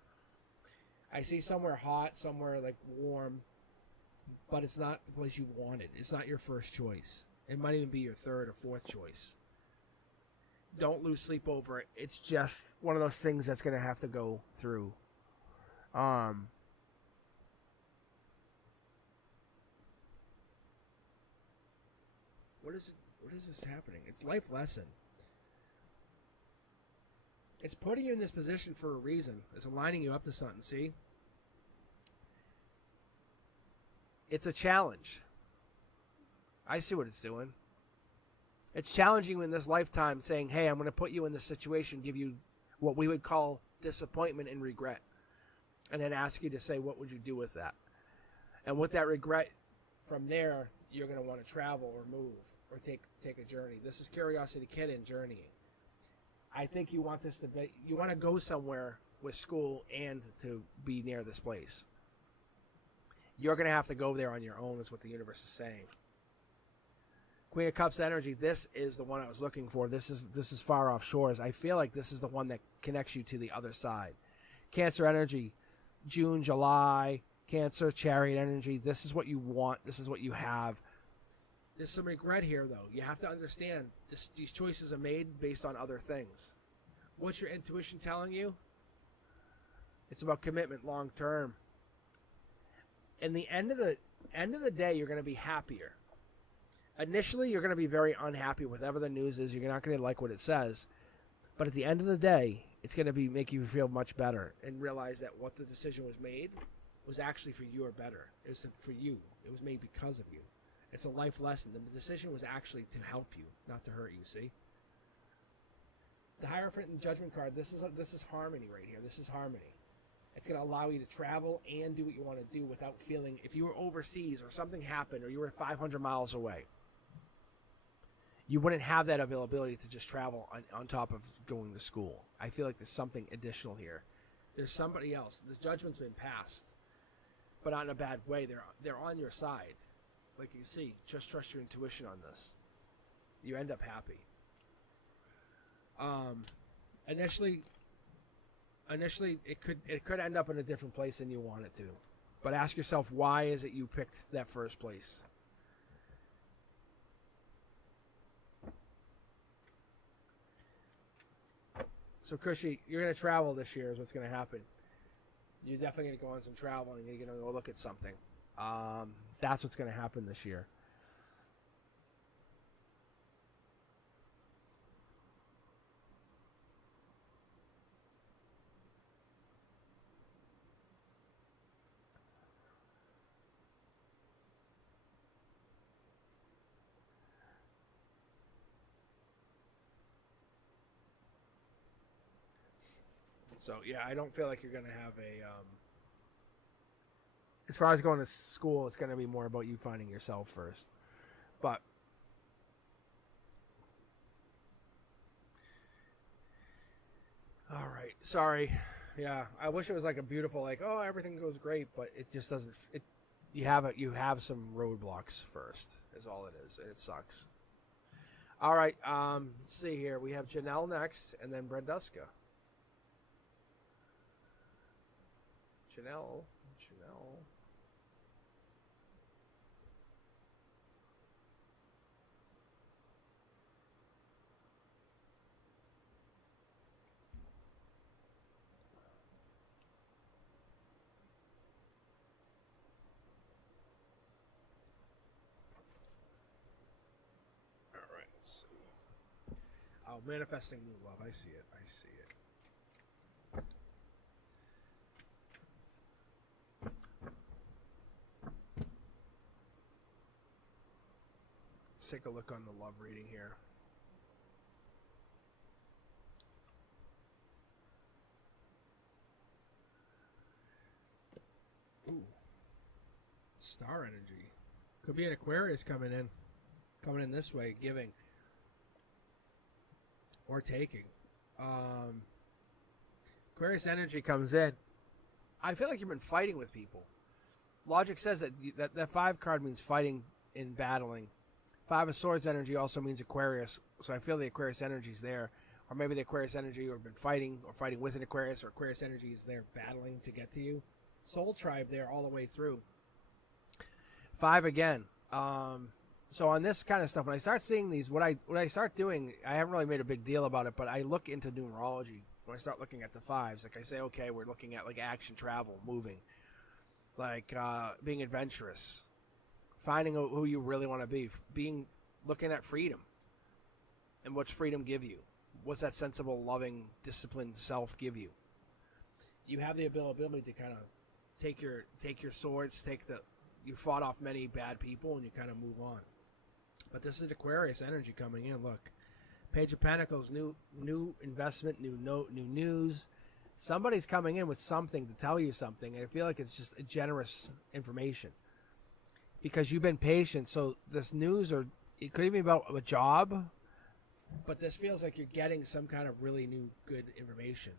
I see somewhere hot, somewhere like warm, but it's not the place you wanted. It's not your first choice. It might even be your third or fourth choice. Don't lose sleep over it. It's just one of those things that's going to have to go through. What is it? What is this happening? It's life lesson. It's putting you in this position for a reason. It's aligning you up to something, see? It's a challenge. I see what it's doing. It's challenging you in this lifetime, saying, hey, I'm going to put you in this situation, give you what we would call disappointment and regret, and then ask you to say, what would you do with that? And with that regret, from there, you're going to want to travel or move or take a journey. This is Curiosity Kid in journeying. I think you want this to be, you want to go somewhere with school and to be near this place. You're going to have to go there on your own, is what the universe is saying. Queen of Cups energy, this is the one I was looking for. This is far off shores. I feel like this is the one that connects you to the other side. Cancer energy, June, July, Cancer, Chariot energy. This is what you want. This is what you have. There's some regret here, though. You have to understand these choices are made based on other things. What's your intuition telling you? It's about commitment long term. In the end of the day, you're going to be happier. Initially, you're going to be very unhappy with whatever the news is. You're not going to like what it says. But at the end of the day, it's going to make you feel much better and realize that what the decision was made was actually for you or better. It was for you. It was made because of you. It's a life lesson. The decision was actually to help you, not to hurt you, see? The Hierophant and Judgment card, this is harmony right here. This is harmony. It's going to allow you to travel and do what you want to do without feeling, if you were overseas or something happened or you were 500 miles away, you wouldn't have that availability to just travel on top of going to school. I feel like there's something additional here. There's somebody else. The judgment's been passed, but not in a bad way. They're on your side. Like you can see, just trust your intuition on this. You end up happy. Initially, it could end up in a different place than you want it to. But ask yourself, why is it you picked that first place? So, Cushy, you're going to travel this year is what's going to happen. You're definitely going to go on some travel and you're going to go look at something. That's what's going to happen this year. So, yeah, I don't feel like you're going to have a... as far as going to school, it's going to be more about you finding yourself first. But... all right. Sorry. Yeah, I wish it was like a beautiful, like, oh, everything goes great, but it just doesn't... You have some roadblocks first, is all it is, and it sucks. All right, let's see here. We have Janelle next, and then Brenduska. Janelle. All right, let's see. Oh, manifesting new love. I see it. Let's take a look on the love reading here. Ooh. Star energy. Could be an Aquarius coming in this way, giving or taking. Aquarius energy comes in. I feel like you've been fighting with people. Logic says that 5 card means fighting and battling. 5 of Swords energy also means Aquarius, so I feel the Aquarius energy is there. Or maybe the Aquarius energy or been fighting or fighting with an Aquarius, or Aquarius energy is there battling to get to you. Soul Tribe there all the way through. 5 again. So on this kind of stuff, when I start seeing these, what I start doing, I haven't really made a big deal about it, but I look into numerology. When I start looking at the 5s, like I say, okay, we're looking at like action, travel, moving, like being adventurous, finding who you really want to be, looking at freedom, and what's freedom give you? What's that sensible, loving, disciplined self give you? You have the ability to kind of take your swords, you fought off many bad people, and you kind of move on. But this is Aquarius energy coming in. Look, Page of Pentacles, new investment, new news. Somebody's coming in with something to tell you something, and I feel like it's just a generous information because you've been patient. So this news, or it could even be about a job, but this feels like you're getting some kind of really new, good information.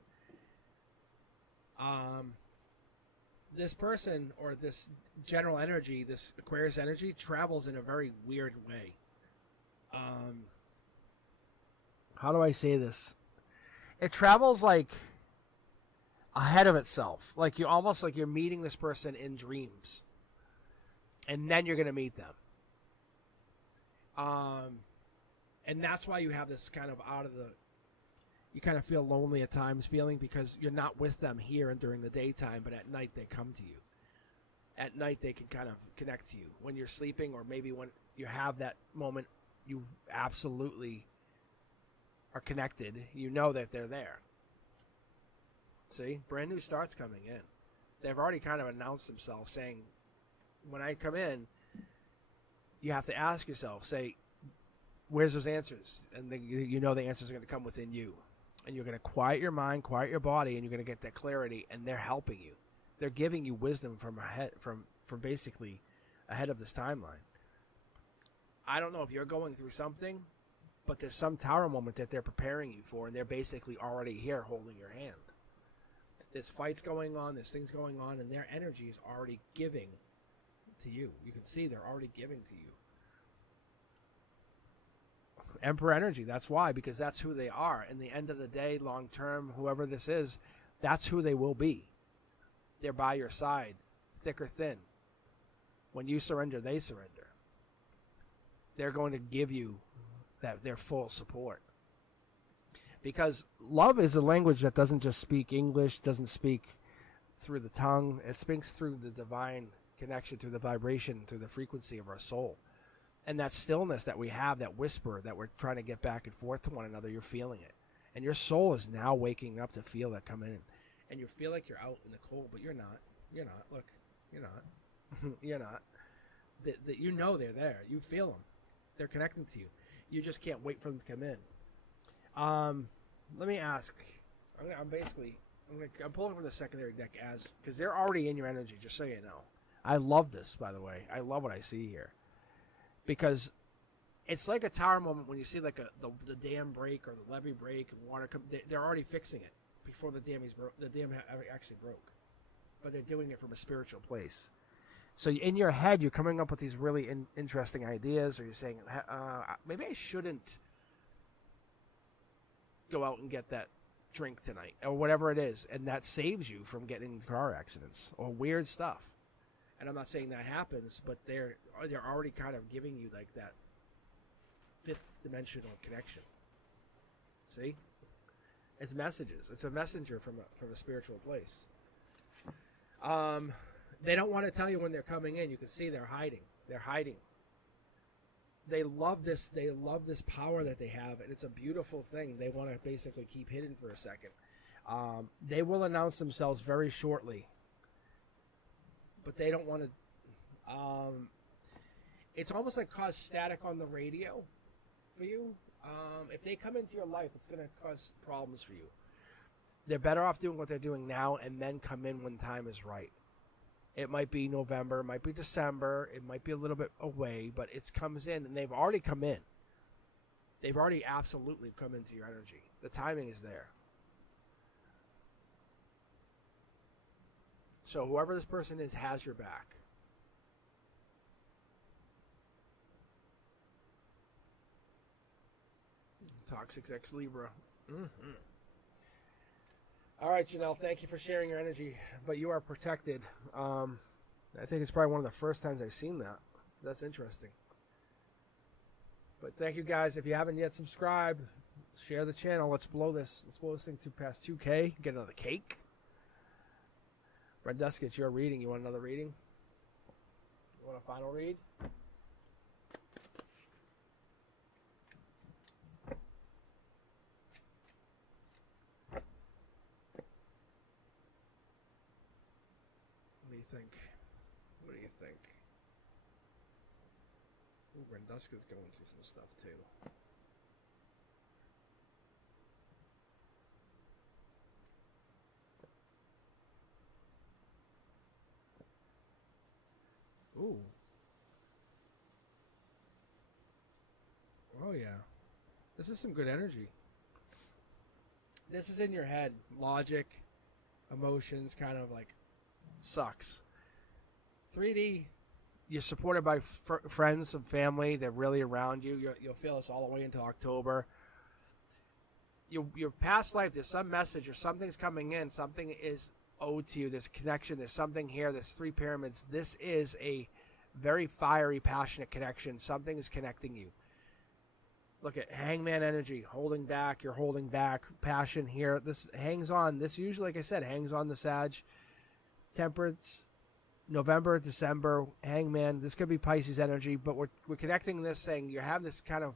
This person or this general energy, this Aquarius energy, travels in a very weird way. How do I say this? It travels like ahead of itself. Like you're meeting this person in dreams. And then you're going to meet them. And that's why you have this kind of you kind of feel lonely at times feeling, because you're not with them here and during the daytime, but at night they come to you. At night they can kind of connect to you. When you're sleeping, or maybe when you have that moment, you absolutely are connected. You know that they're there. See? Brand new starts coming in. They've already kind of announced themselves, saying, when I come in, you have to ask yourself, say, where's those answers? And then you know the answers are going to come within you. And you're going to quiet your mind, quiet your body, and you're going to get that clarity, and they're helping you. They're giving you wisdom from basically ahead of this timeline. I don't know if you're going through something, but there's some tower moment that they're preparing you for, and they're basically already here holding your hand. There's fights going on, there's things going on, and their energy is already giving to you. You can see they're already giving to you. Emperor energy, that's why, because that's who they are. In the end of the day, long term, whoever this is, that's who they will be. They're by your side, thick or thin. When you surrender, they surrender. They're going to give you their full support. Because love is a language that doesn't just speak English, doesn't speak through the tongue. It speaks through the divine connection, through the vibration, through the frequency of our soul. And that stillness that we have, that whisper that we're trying to get back and forth to one another, you're feeling it. And your soul is now waking up to feel that come in. And you feel like you're out in the cold, but you're not. You're not. Look, you're not. You're not. You know they're there. You feel them. They're connecting to you. You just can't wait for them to come in. Let me ask. I'm pulling from the secondary deck because they're already in your energy, just so you know. I love this, by the way. I love what I see here. Because it's like a tower moment when you see like the dam break or the levee break and water come. They're already fixing it before the dam actually broke. But they're doing it from a spiritual place. So in your head, you're coming up with these really interesting ideas, or you're saying, maybe I shouldn't go out and get that drink tonight, or whatever it is, and that saves you from getting into car accidents or weird stuff. And I'm not saying that happens, but they're already kind of giving you like that fifth dimensional connection. See? It's messages. It's a messenger from a spiritual place. They don't want to tell you when they're coming in. You can see they're hiding. They're hiding. They love this. They love this power that they have, and it's a beautiful thing. They want to basically keep hidden for a second. They will announce themselves very shortly, but they don't want to. It's almost like cause static on the radio for you. If they come into your life, it's going to cause problems for you. They're better off doing what they're doing now and then come in when time is right. It might be November, it might be December, it might be a little bit away, but it comes in, and they've already come in. They've already absolutely come into your energy. The timing is there. So whoever this person is has your back. Toxic X Libra. Mm-hmm. All right, Janelle, thank you for sharing your energy, but you are protected. I think it's probably one of the first times I've seen that. That's interesting. But thank you, guys. If you haven't yet subscribed, share the channel. Let's blow this thing to past 2K. Get another cake. Red Dusk, it's your reading. You want another reading? You want a final read? What do you think? Ooh, Renduska's going through some stuff too. Ooh. Oh yeah. This is some good energy. This is in your head. Logic, emotions, kind of like sucks. 3D, you're supported by friends and family. They're really around you. You'll feel this all the way into October. Your past life, there's some message or something's coming in. Something is owed to you. There's a connection. There's something here. There's 3 pyramids. This is a very fiery, passionate connection. Something is connecting you. Look at hangman energy, holding back. You're holding back. Passion here. This hangs on. This usually, like I said, hangs on the Sag. Temperance, November, December, hangman. This could be Pisces energy, but we're connecting this saying you have this kind of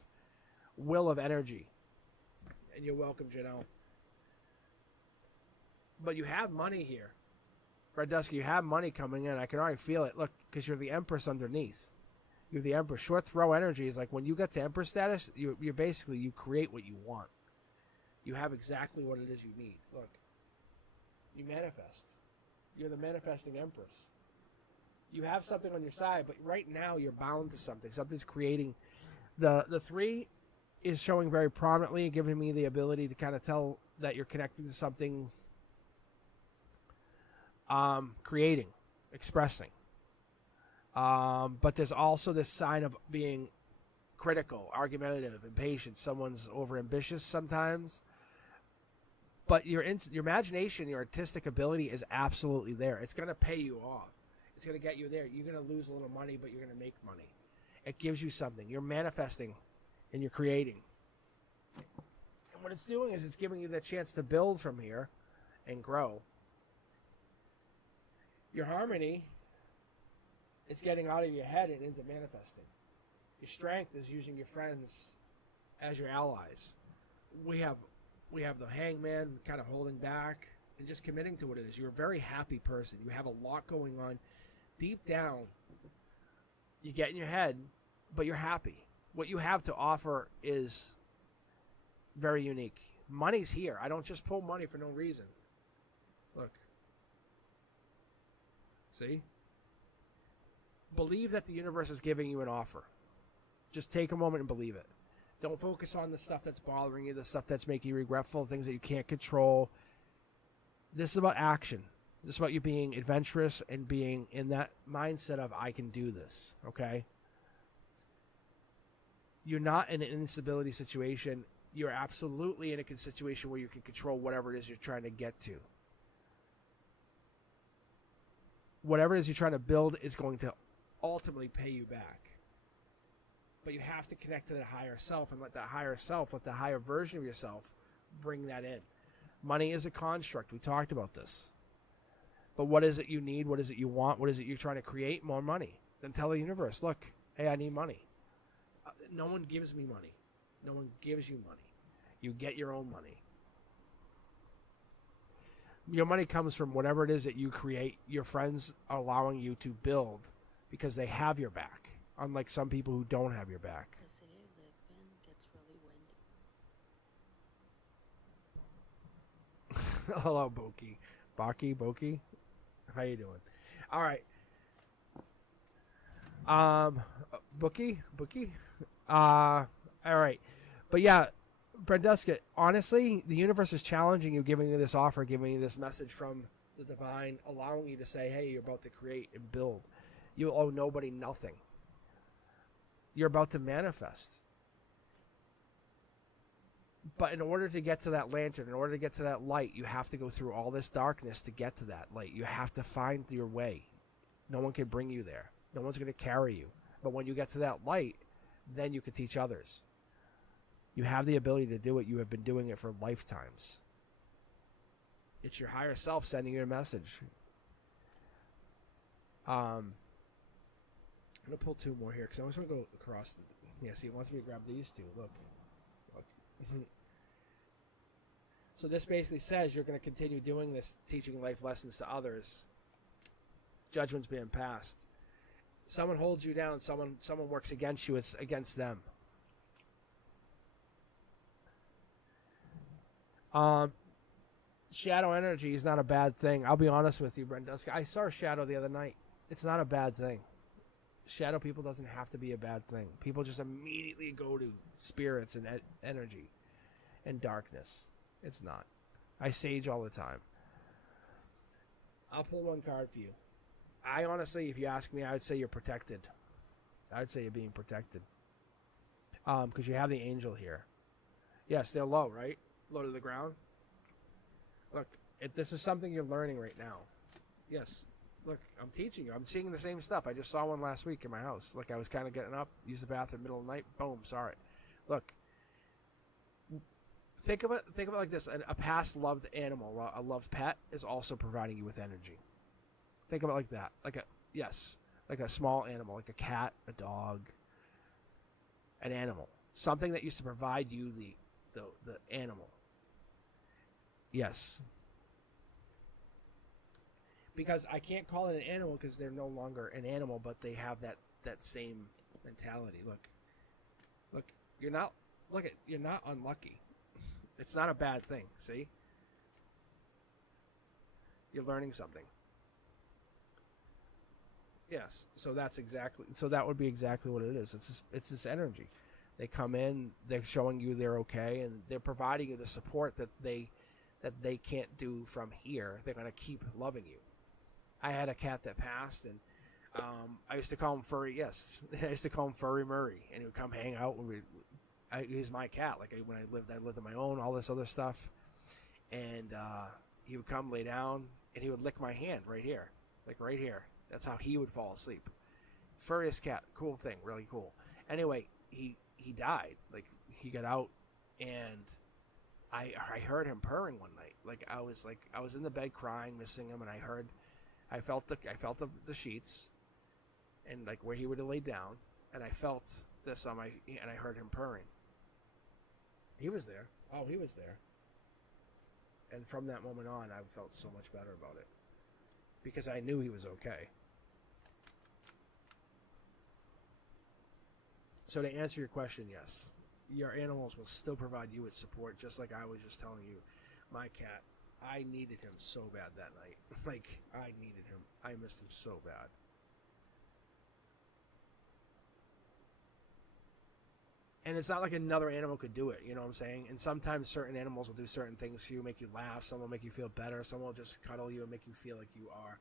will of energy. And you're welcome, Janelle. But you have money here. Red Dusky, you have money coming in. I can already feel it. Look, because you're the Empress underneath. You're the Empress. Short throw energy is like when you get to Empress status, you're basically, you create what you want. You have exactly what it is you need. Look, you manifest. You're the manifesting Empress. You have something on your side, but right now you're bound to something. Something's creating. The 3 is showing very prominently, giving me the ability to kind of tell that you're connected to something, creating, expressing. But there's also this sign of being critical, argumentative, impatient. Someone's overambitious sometimes. But your imagination, your artistic ability is absolutely there. It's going to pay you off. It's going to get you there. You're going to lose a little money, but you're going to make money. It gives you something. You're manifesting and you're creating. And what it's doing is it's giving you the chance to build from here and grow. Your harmony is getting out of your head and into manifesting. Your strength is using your friends as your allies. We have the hangman kind of holding back and just committing to what it is. You're a very happy person. You have a lot going on. Deep down, you get in your head, but you're happy. What you have to offer is very unique. Money's here. I don't just pull money for no reason. Look. See? Believe that the universe is giving you an offer. Just take a moment and believe it. Don't focus on the stuff that's bothering you, the stuff that's making you regretful, things that you can't control. This is about action. This is about you being adventurous and being in that mindset of, I can do this, okay? You're not in an instability situation. You're absolutely in a situation where you can control whatever it is you're trying to get to. Whatever it is you're trying to build is going to ultimately pay you back. But you have to connect to that higher self and let that higher self, let the higher version of yourself bring that in. Money is a construct. We talked about this. But what is it you need? What is it you want? What is it you're trying to create? More money. Then tell the universe, look, hey, I need money. No one gives me money. No one gives you money. You get your own money. Your money comes from whatever it is that you create. Your friends are allowing you to build because they have your back, unlike some people who don't have your back. The city I live in gets really windy. Hello, Boki. Boki? How you doing? All right. Bookie? All right. But yeah, Brenduska, honestly, the universe is challenging you, giving you this offer, giving you this message from the divine, allowing you to say, hey, you're about to create and build. You owe nobody nothing. You're about to manifest. But in order to get to that lantern, in order to get to that light, you have to go through all this darkness to get to that light. You have to find your way. No one can bring you there. No one's going to carry you. But when you get to that light, then you can teach others. You have the ability to do it. You have been doing it for lifetimes. It's your higher self sending you a message. I'm going to pull 2 more here because I always want to go across. Yeah, see, it wants me to grab these 2. Look. So this basically says you're going to continue doing this, teaching life lessons to others. Judgment's being passed. Someone holds you down. Someone works against you. It's against them. Shadow energy is not a bad thing. I'll be honest with you, Brenduska. I saw a shadow the other night. It's not a bad thing. Shadow people doesn't have to be a bad thing. People just immediately go to spirits and energy and darkness. It's not. I sage all the time. I'll pull 1 card for you. I honestly, if you ask me, I would say you're protected. I would say you're being protected. Because you have the angel here. Yes, they're low, right? Low to the ground. Look, this is something you're learning right now. Yes. Look, I'm teaching you. I'm seeing the same stuff. I just saw one last week in my house. Look, I was kind of getting up, used the bathroom middle of the night. Boom, saw it. Look, Think of it like this: a past loved animal, a loved pet, is also providing you with energy. Think of it like that, like a small animal, like a cat, a dog, an animal, something that used to provide you the animal. Yes. Because I can't call it an animal because they're no longer an animal, but they have that same mentality. Look, you're not unlucky. It's not a bad thing. See, you're learning something. Yes, so that would be exactly what it is. It's this energy. They come in, they're showing you they're okay, and they're providing you the support that they can't do from here. They're gonna keep loving you. I had a cat that passed, and I used to call him Furry. Yes, I used to call him Furry Murray, and he would come hang out. He was my cat. Like when I lived on my own, all this other stuff, and he would come lay down, and he would lick my hand right here, like right here. That's how he would fall asleep. Furriest cat, cool thing, really cool. Anyway, he died. Like he got out, and I heard him purring one night. I was in the bed crying, missing him, and I felt the sheets, and like where he would have laid down, and I felt this on and I heard him purring. He was there. Oh, he was there. And from that moment on, I felt so much better about it because I knew he was okay. So to answer your question, yes, your animals will still provide you with support, just like I was just telling you. My cat, I needed him so bad that night. Like, I needed him. I missed him so bad. And it's not like another animal could do it, you know what I'm saying? And sometimes certain animals will do certain things for you, make you laugh. Some will make you feel better. Some will just cuddle you and make you feel like you are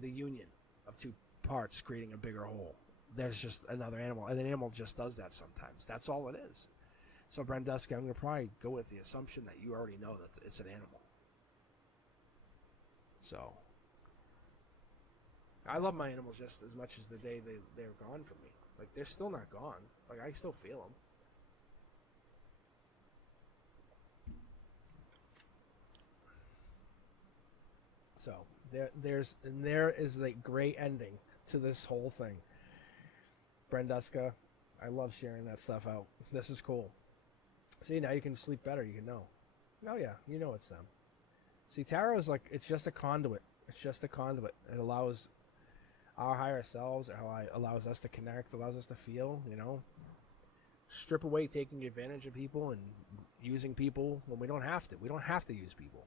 the union of two parts creating a bigger whole. There's just another animal, and an animal just does that sometimes. That's all it is. So, Brenduska, I'm going to probably go with the assumption that you already know that it's an animal. So, I love my animals just as much as the day they're gone from me. Like, they're still not gone. Like, I still feel them. So, there is the great ending to this whole thing. Brenduska, I love sharing that stuff out. This is cool. See, now you can sleep better. You can know. Oh, yeah, you know it's them. See, tarot is like, it's just a conduit. It's just a conduit. It allows our higher selves, it allows us to connect, allows us to feel, you know. Strip away taking advantage of people and using people when we don't have to. We don't have to use people.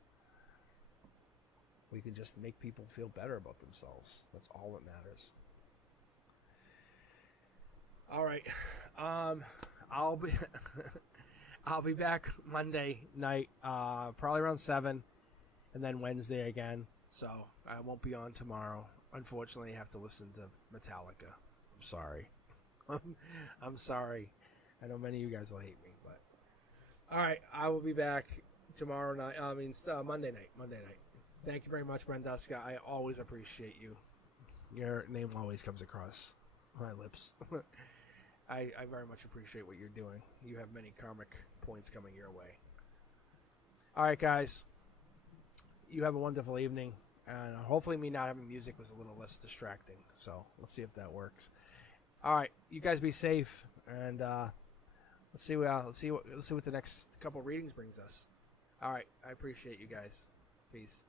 We can just make people feel better about themselves. That's all that matters. All right, I'll be back Monday night, probably around 7, and then Wednesday again. So I won't be on tomorrow. Unfortunately, I have to listen to Metallica. I'm sorry. I'm sorry. I know many of you guys will hate me, but all right, I will be back tomorrow night. Monday night. Monday night. Thank you very much, Brenduska. I always appreciate you. Your name always comes across my lips. I very much appreciate what you're doing. You have many karmic points coming your way. All right, guys. You have a wonderful evening. And hopefully me not having music was a little less distracting. So let's see if that works. All right. You guys be safe. And let's see what the next couple readings brings us. All right. I appreciate you guys. Peace.